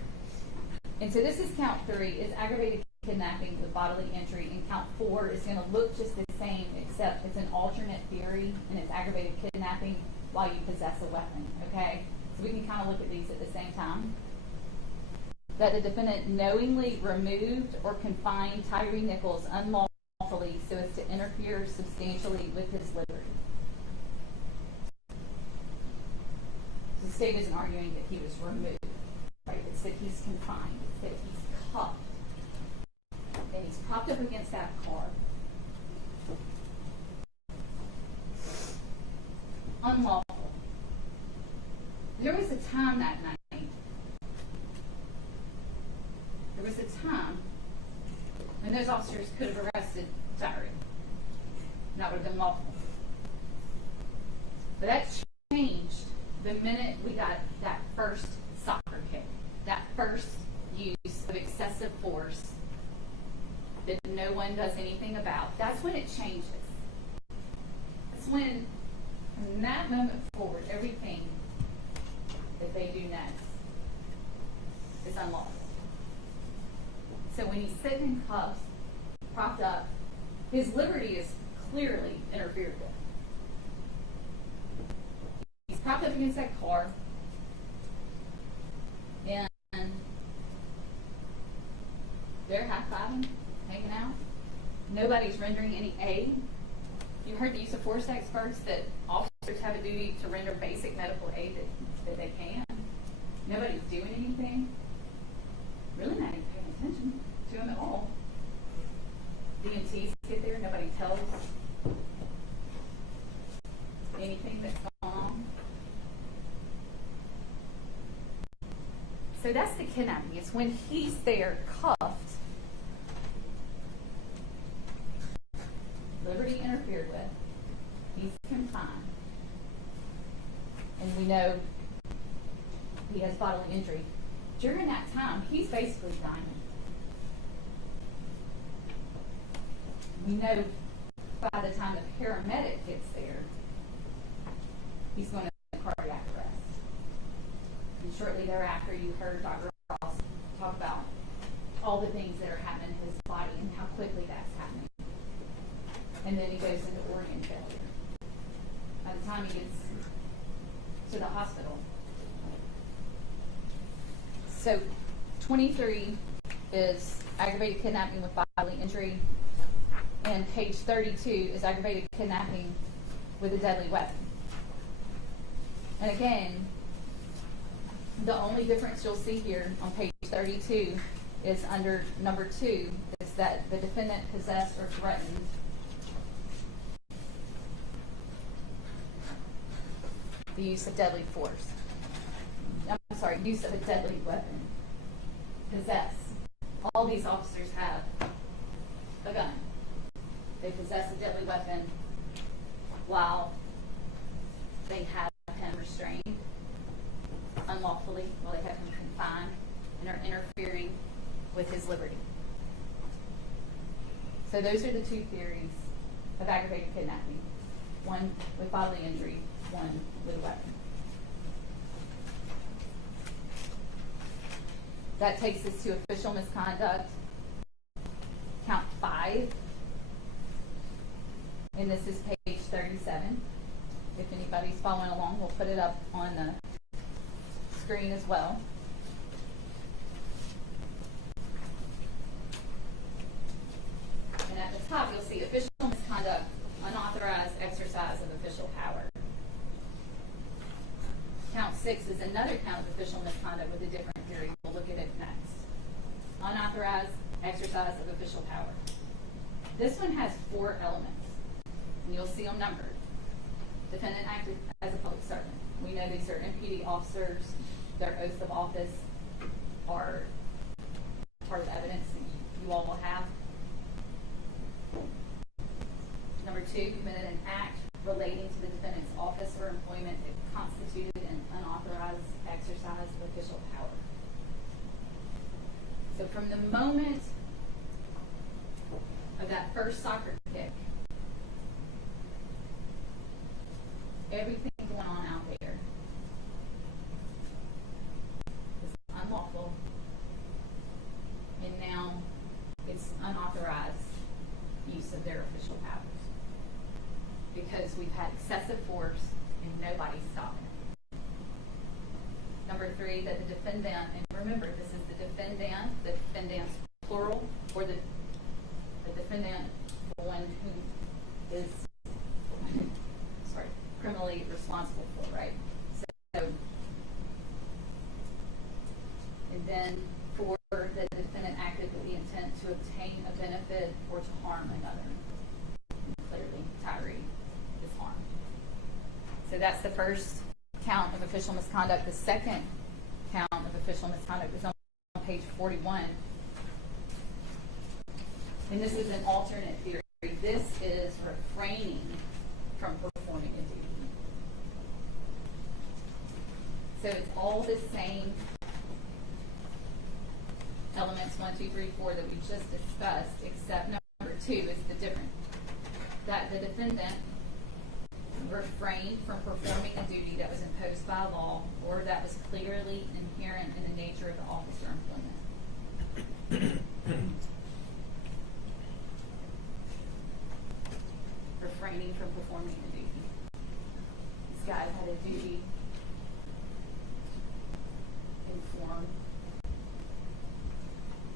And so this is count 3, is aggravated kidnapping with bodily injury, and count 4 is going to look just the same, except it's an alternate theory, and it's aggravated kidnapping while you possess a weapon, okay? So we can kind of look at these at the same time. That the defendant knowingly removed or confined Tyre Nichols unlawfully so as to interfere substantially with his liberty. state isn't arguing that he was removed, right? It's that he's confined, it's that he's cuffed, and he's propped up against that car. Unlawful. There was a time that night, there was a time when those officers could have arrested Tyre. And that would have been lawful. But that changed the minute we got that first soccer kick, that first use of excessive force that no one does anything about. That's when it changes. That's when, from that moment forward, everything that they do next is unlawful. So when he's sitting in cuffs, propped up, his liberty is clearly interfered with. He's propped up against that car, and they're high-fiving, hanging out. Nobody's rendering any aid. You heard the use of force experts that officers have a duty to render basic medical aid that they can. Nobody's doing anything. Really not even paying attention to them at all. DMTs get there, nobody tells anything that's going on. So that's the kidnapping. It's when he's there cuffed, liberty interfered with, he's confined, and we know he has bodily injury. During that time, he's basically dying. We know by the time the paramedic gets there, he's going to cardiac arrest. And shortly thereafter, you heard Dr. Ross talk about all the things that are happening in his body and how quickly that's happening. And then he goes into organ failure. By the time he gets to the hospital. So 23 is aggravated kidnapping with bodily injury, and page 32 is aggravated kidnapping with a deadly weapon. And again, the only difference you'll see here on page 32 is under number 2 is that the defendant possessed or threatened the use of deadly force. I'm sorry, use of a deadly weapon. Possess. All these officers have a gun. They possess a deadly weapon while they have him restrained unlawfully, while they have him confined and are interfering with his liberty. So those are the two theories of aggravated kidnapping. One with bodily injury, one with a weapon. That takes us to official misconduct, count 5. And this is page 37. If anybody's following along, we'll put it up on the screen as well. And at the top, you'll see official misconduct, unauthorized exercise of official power. Count 6 is another count of official misconduct with a different theory. We'll look at it next. Unauthorized exercise of official power. This one has 4 elements, and you'll see them numbered. Defendant acted as a public servant. We know these are MPD officers. Their oaths of office are part of the evidence that you all will have. Number 2, committed an act relating to the defendant's office or employment that constituted an unauthorized exercise of official power. So from the moment of that first soccer kick, everything going on out there is unlawful, and now it's unauthorized use of their official powers because we've had excessive force and nobody's stopping it. Number 3, that the defendant, and remember this is the defendants plural, or the defendant, the one who is criminally responsible for, right? So that's the first count of official misconduct. The second count of official misconduct is on page 41. And this is an alternate theory. This is refraining from performing a duty. So it's all the same elements 1, 2, 3, 4 that we just discussed, except number 2 is the difference. That the defendant refrained from performing a duty that was imposed by law or that was clearly inherent in the nature of the office or employment. Refraining from performing a duty. This guy had a duty to inform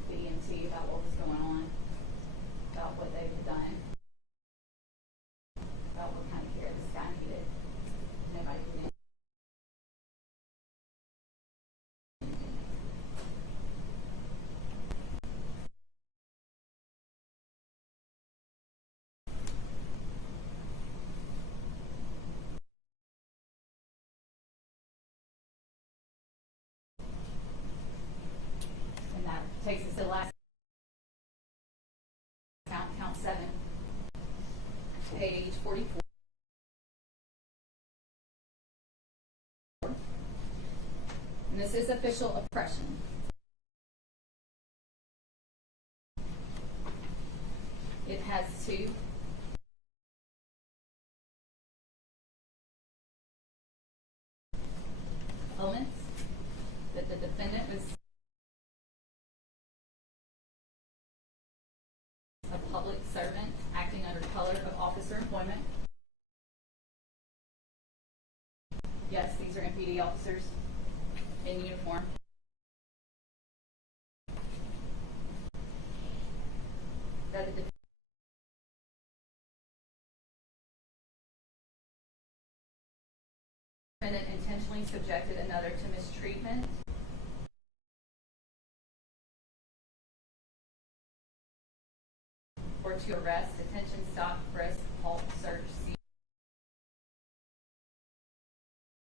the EMT about what was going on, about what they had done, about what kind of care this guy needed. Nobody did anything. And that takes us to the last count 7, page 44. And this is official oppression. It has 2 elements: that the defendant was a public servant acting under color of office or employment. Yes, these are MPD officers in uniform. That the defendant intentionally subjected another to mistreatment or to arrest, detention, stop, frisk, halt, search,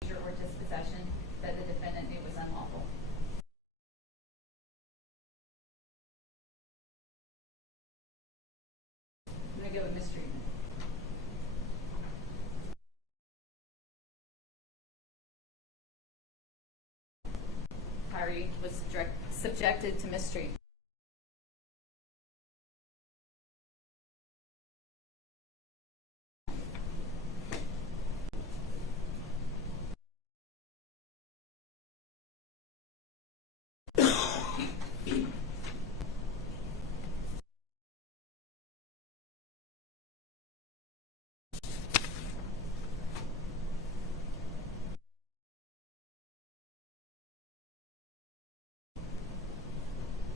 seizure, or dispossession that the defendant knew was unlawful. I'm going to go with mistreatment. Tyre was subjected to mistreatment.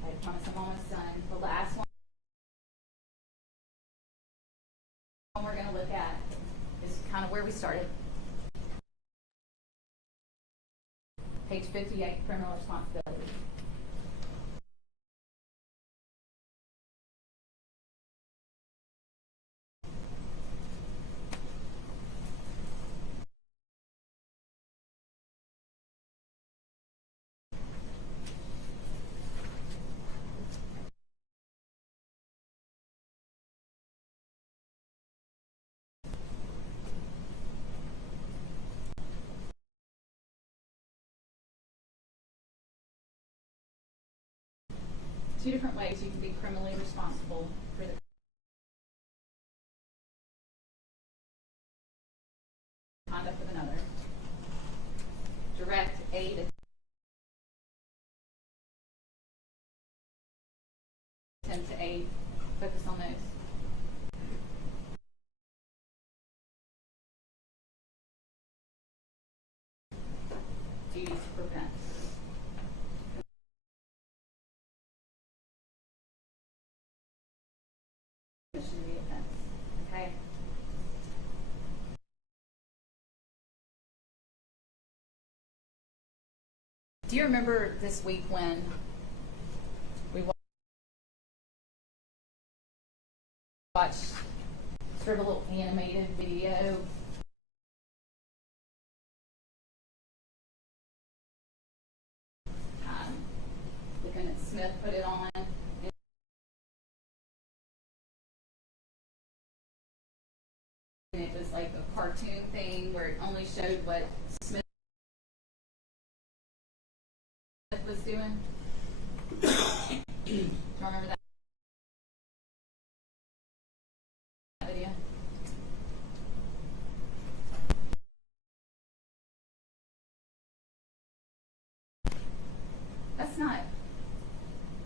I promise I'm almost done. The last one we're going to look at is kind of where we started. Page 58, criminal responsibility. Two different ways you can be criminally responsible for the conduct of another. Direct aid, attempt to aid, focus on those. Duties to prevent. Commission the offense. Okay. Do you remember this week when we watched sort of a little animated video cartoon thing where it only showed what Smith was doing? Do you remember that video? That's not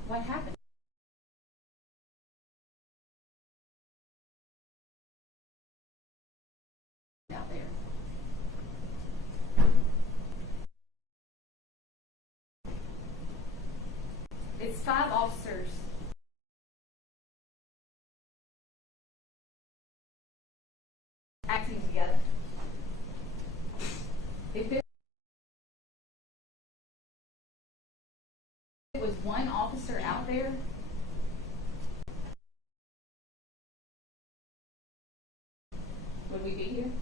what happened out there. It's 5 officers acting together. If it was one officer out there, would we be here?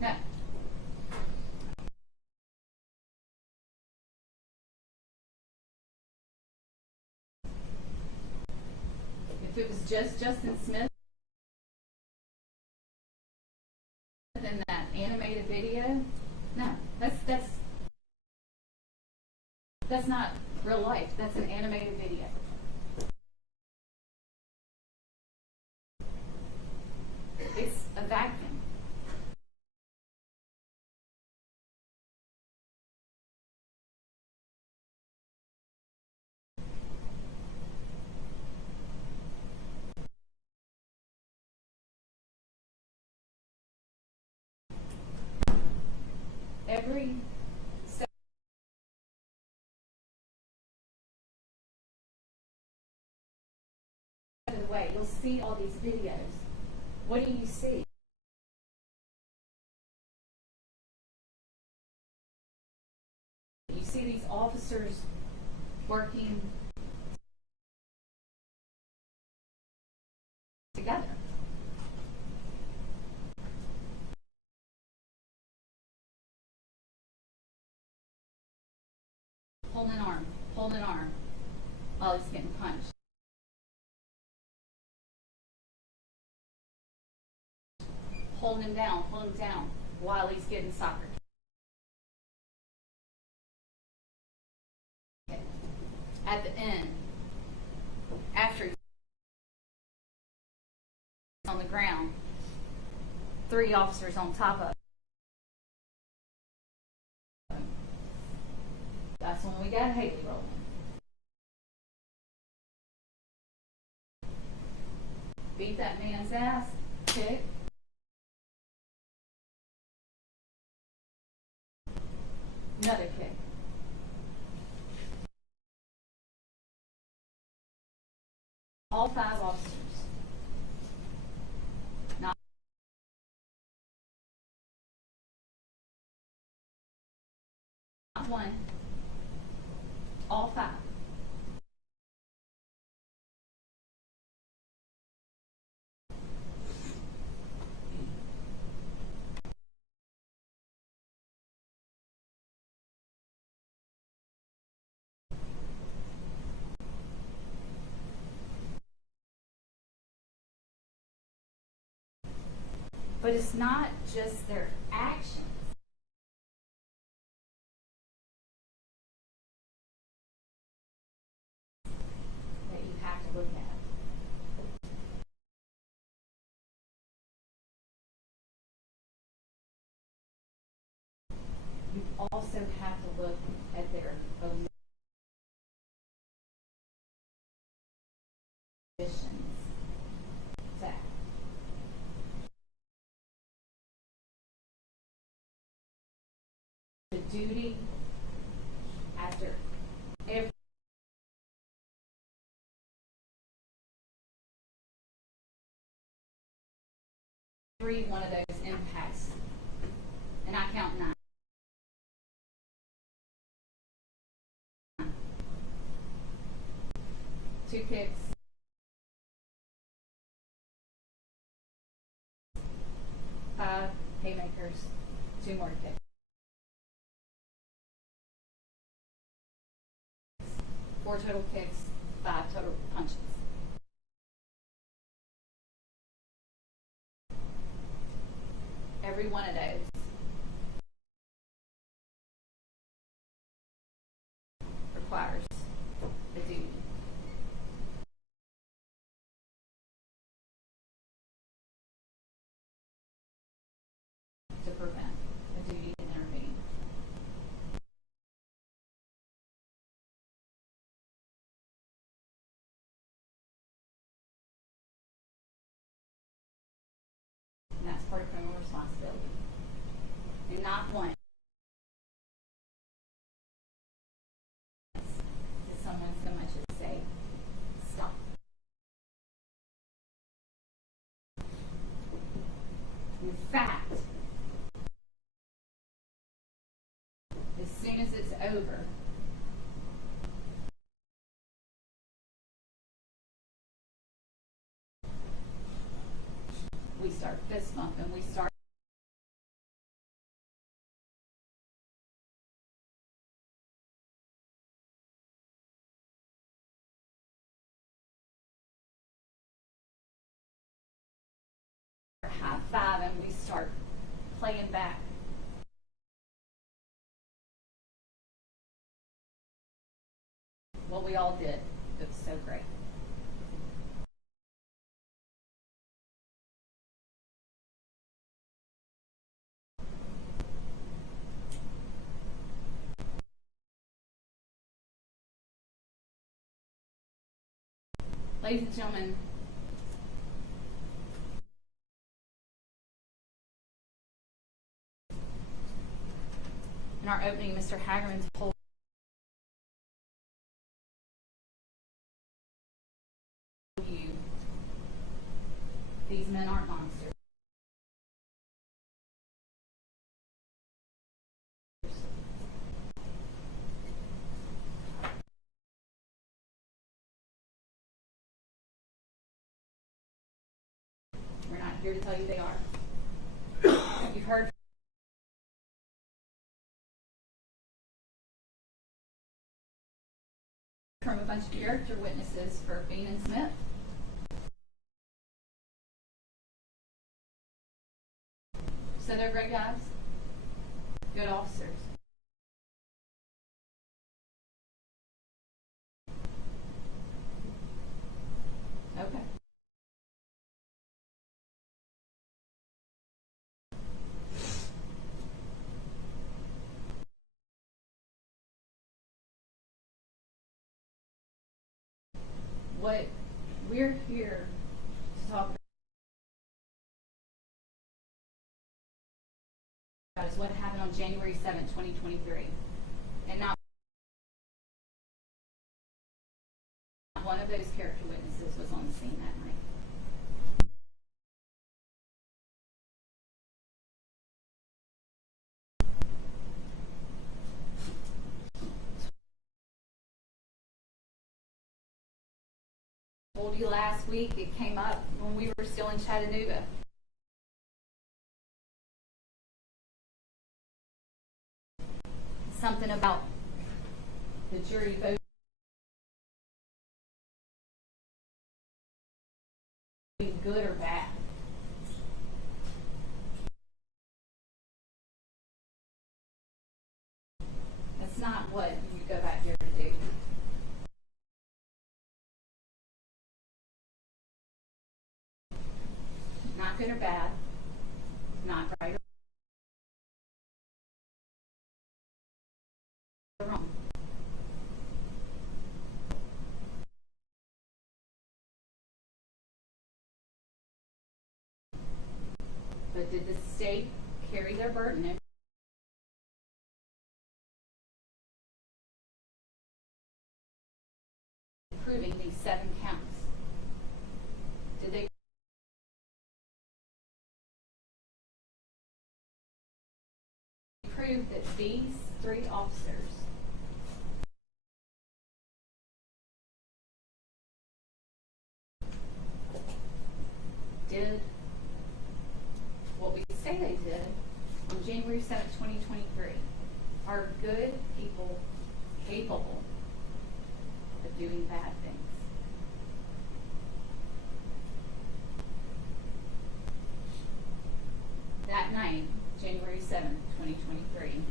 No. If it was just Justin Smith in that animated video, no, that's not real life. That's an animated video. It's a vacuum. Every step of the way, you'll see all these videos. What do you see? You see these officers working together. Holding an arm, while he's getting punched. Holding him down while he's getting soccer. At the end, after he's on the ground, 3 officers on top of him. That's when we got Haley rolling. Beat that man's ass, kick. Another kick. All 5 officers. Not one. All 5. But it's not just their actions. That you have to look at. You also have to look at their omissions. To act. The duty after every one of those impacts, and I count 9. Two kicks, 5 haymakers, 2 more kicks. 4 total kicks, 5 total punches. every one of those requires a duty. To prevent, a duty to intervene. And that's part of criminal responsibility. And not once did someone so much as say, stop. In fact, as soon as it's over, we start fist bumping, we start high five, and we start playing back. What we all did. It was so great. Ladies and gentlemen, in our opening, Mr. Hagerman told you these men aren't monsters. We're not here to tell you they are. You've heard from a bunch of character witnesses for Bean and Smith. So they're great guys, good officers. Okay. What we're here to talk about is what happened on January 7th, 2023. And not one of those character witnesses was on the scene that night. Told you last week, it came up when we were still in Chattanooga. Something about the jury voting good or bad. That's not what you go back here to do. Not good or bad, not right or wrong. But did the state carry their burden in proving these 7 counts? Did they prove that these 3 officers did what we say they did on January 7th, 2023? Are good people capable of doing bad things? That night, January 7th, 2023,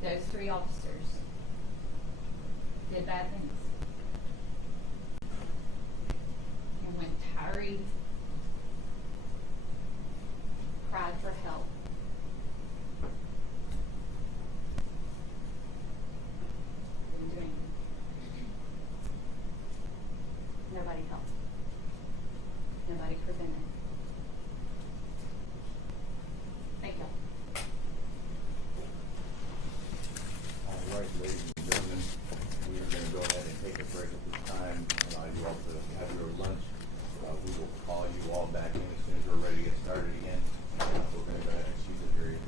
those three officers did bad things. And when Tyre cried for help, they didn't do anything. Nobody helped. Nobody prevented. Thank you. All right, ladies and gentlemen, we are going to go ahead and take a break at this time, allow you all to have your lunch. We will call you all back in as soon as we're ready to get started again. We're going to go ahead and excuse the period.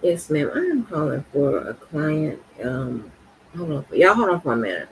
Yes, ma'am. I am calling for a client. Hold on. Y'all hold on for a minute.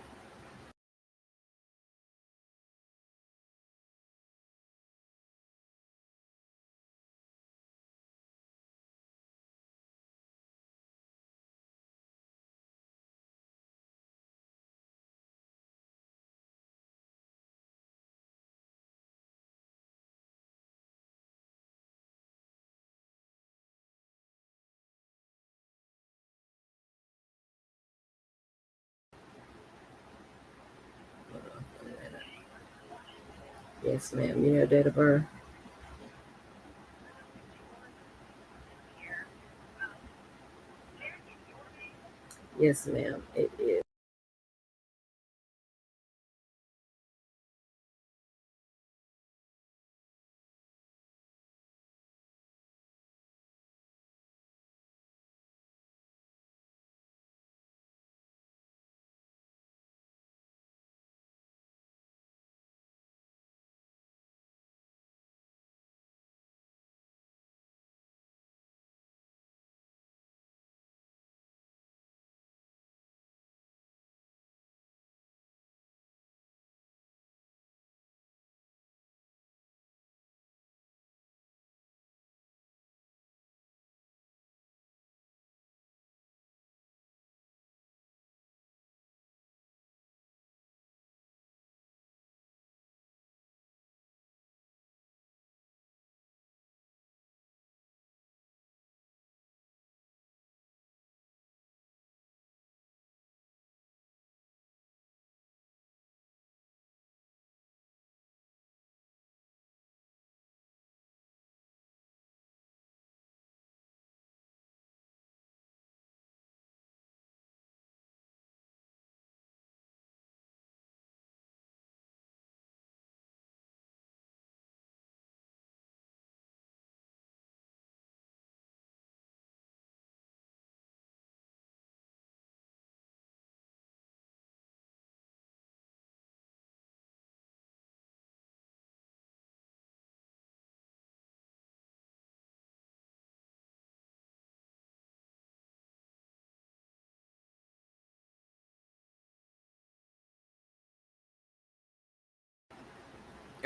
Yes, ma'am. You know date of birth? Yes, ma'am. It is.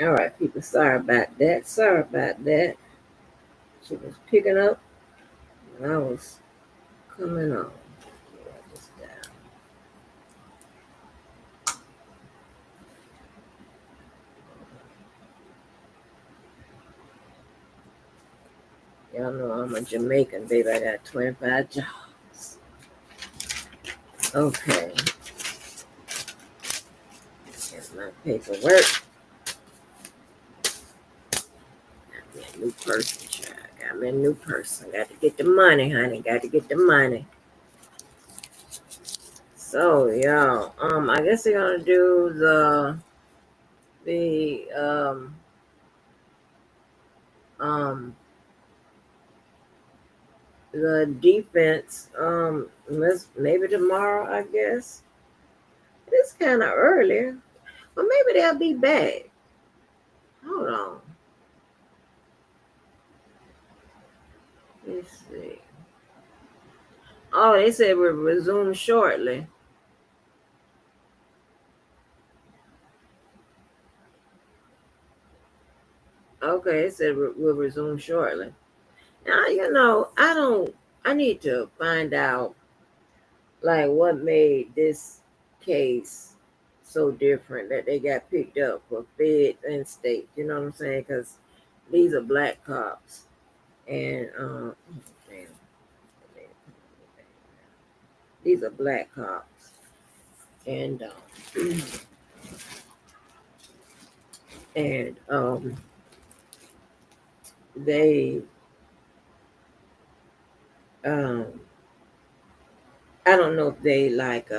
All right, people. Sorry about that. Sorry about that. She was picking up, and I was coming on. Write this down. Y'all know I'm a Jamaican, baby. I got 25 jobs. Okay. Here's my paperwork. Got me a new person, child. Got me a new person. Got to get the money, honey. Got to get the money. So, y'all, I guess they're gonna do the um the defense maybe tomorrow, I guess. It's kind of early, but maybe they'll be back. Hold on. Let's see. Oh, they said we'll resume shortly. Okay, it said we'll resume shortly. Now, I need to find out, like, what made this case so different that they got picked up for feds and state. You know what I'm saying? Because these are black cops. And, damn, these are black cops. And, and, they, um, I don't know if they like,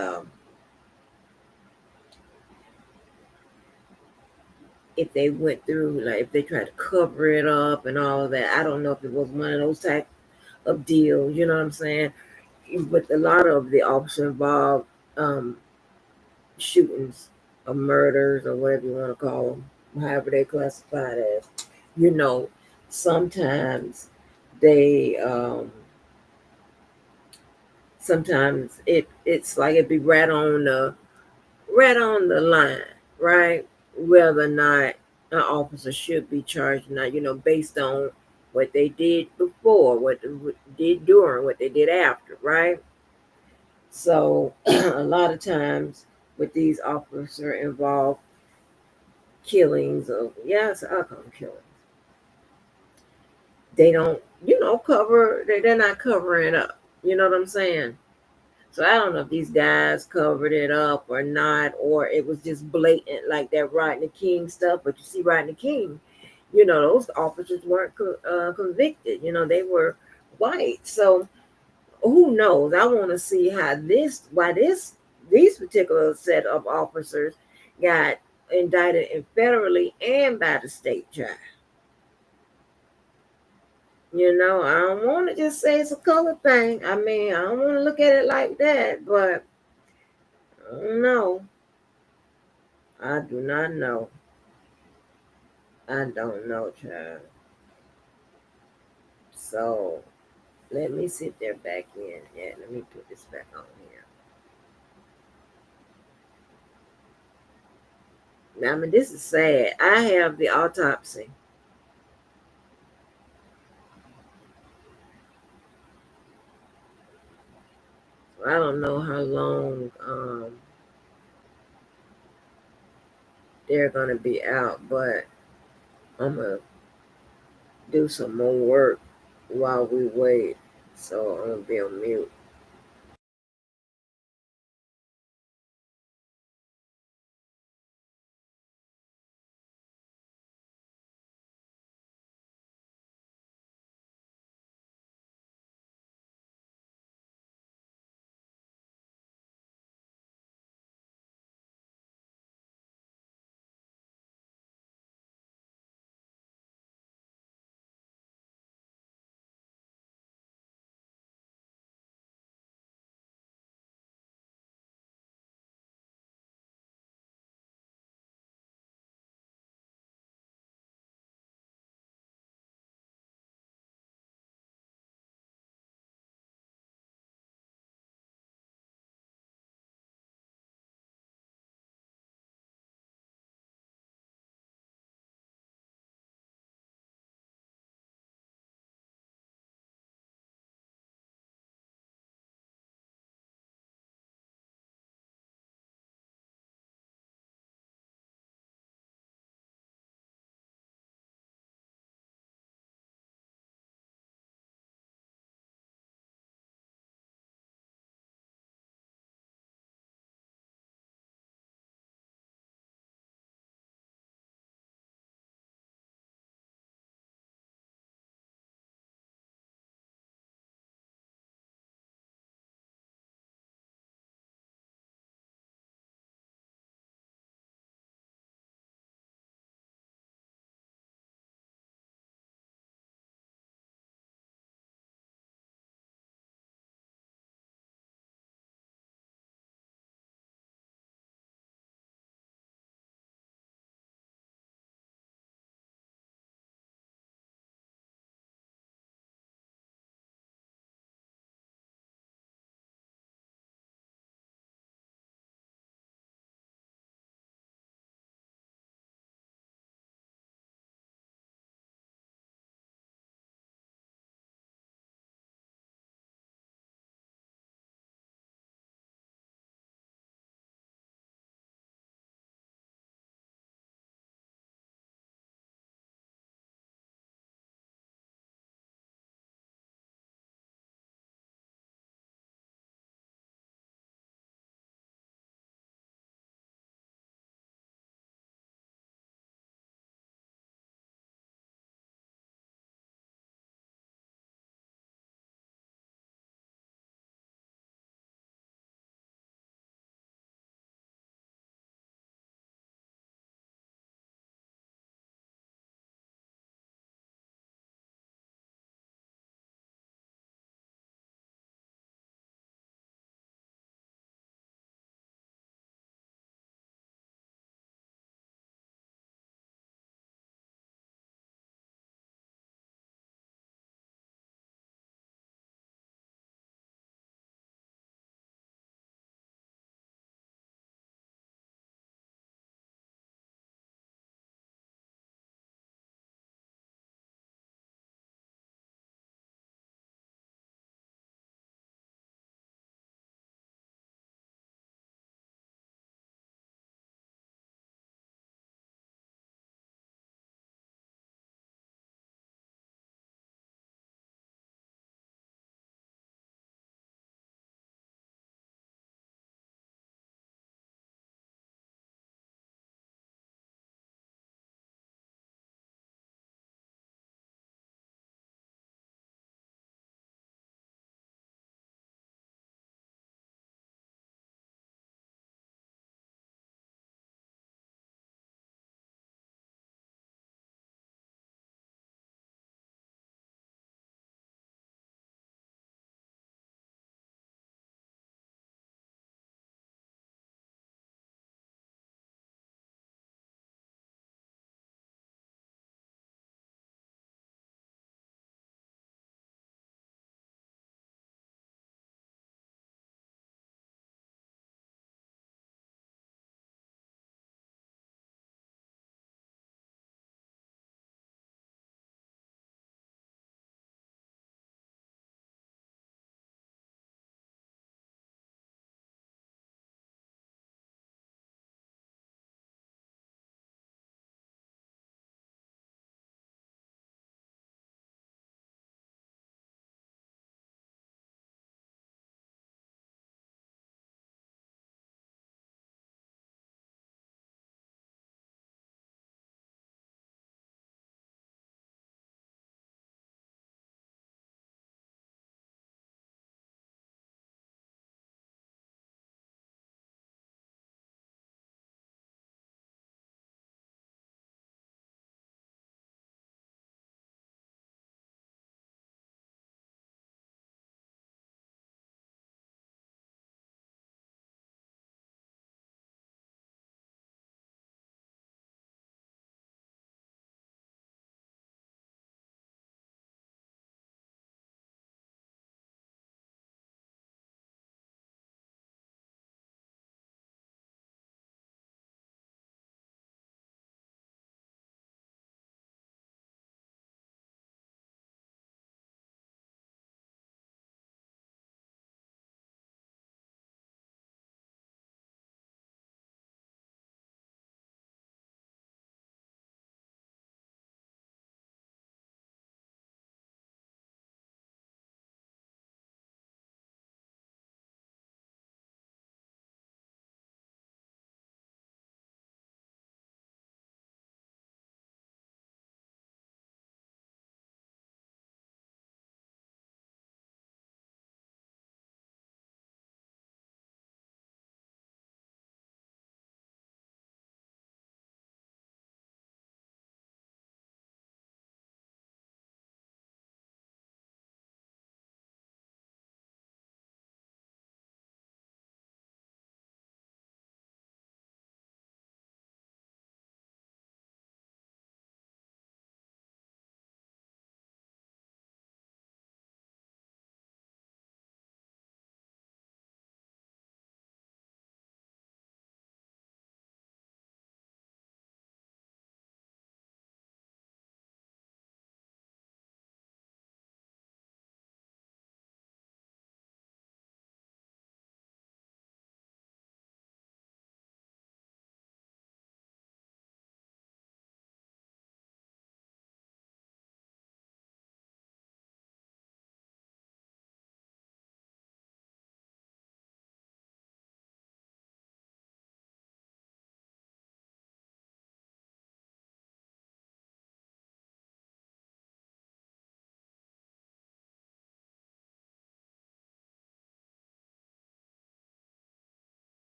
if they went through, like, if they tried to cover it up and all of that. I don't know if it was one of those type of deals, you know what I'm saying? But a lot of the officers involved, um, shootings or murders or whatever you want to call them, however they classified as, you know, sometimes they, sometimes it's like it be right on the line, right? Whether or not an officer should be charged or not, based on what they did before, what they did during, what they did after, right? So a lot of times with these officer involved killings of, yes, I call them killings. They don't, cover, they're not covering it up. You know what I'm saying? So I don't know if these guys covered it up or not, or it was just blatant like that Rodney King stuff. But you see, Rodney King, those officers weren't convicted. They were white. So who knows? I want to see why these particular set of officers got indicted in federally and by the state judge. I don't want to just say it's a color thing. I mean, I don't want to look at it like that, but I don't know. I do not know. I don't know, child. So let me sit there back in. Yeah, let me put this back on here. Now, I mean, this is sad. I have the autopsy. So I don't know how long they're gonna be out, but I'm gonna do some more work while we wait. So I'm gonna be on mute.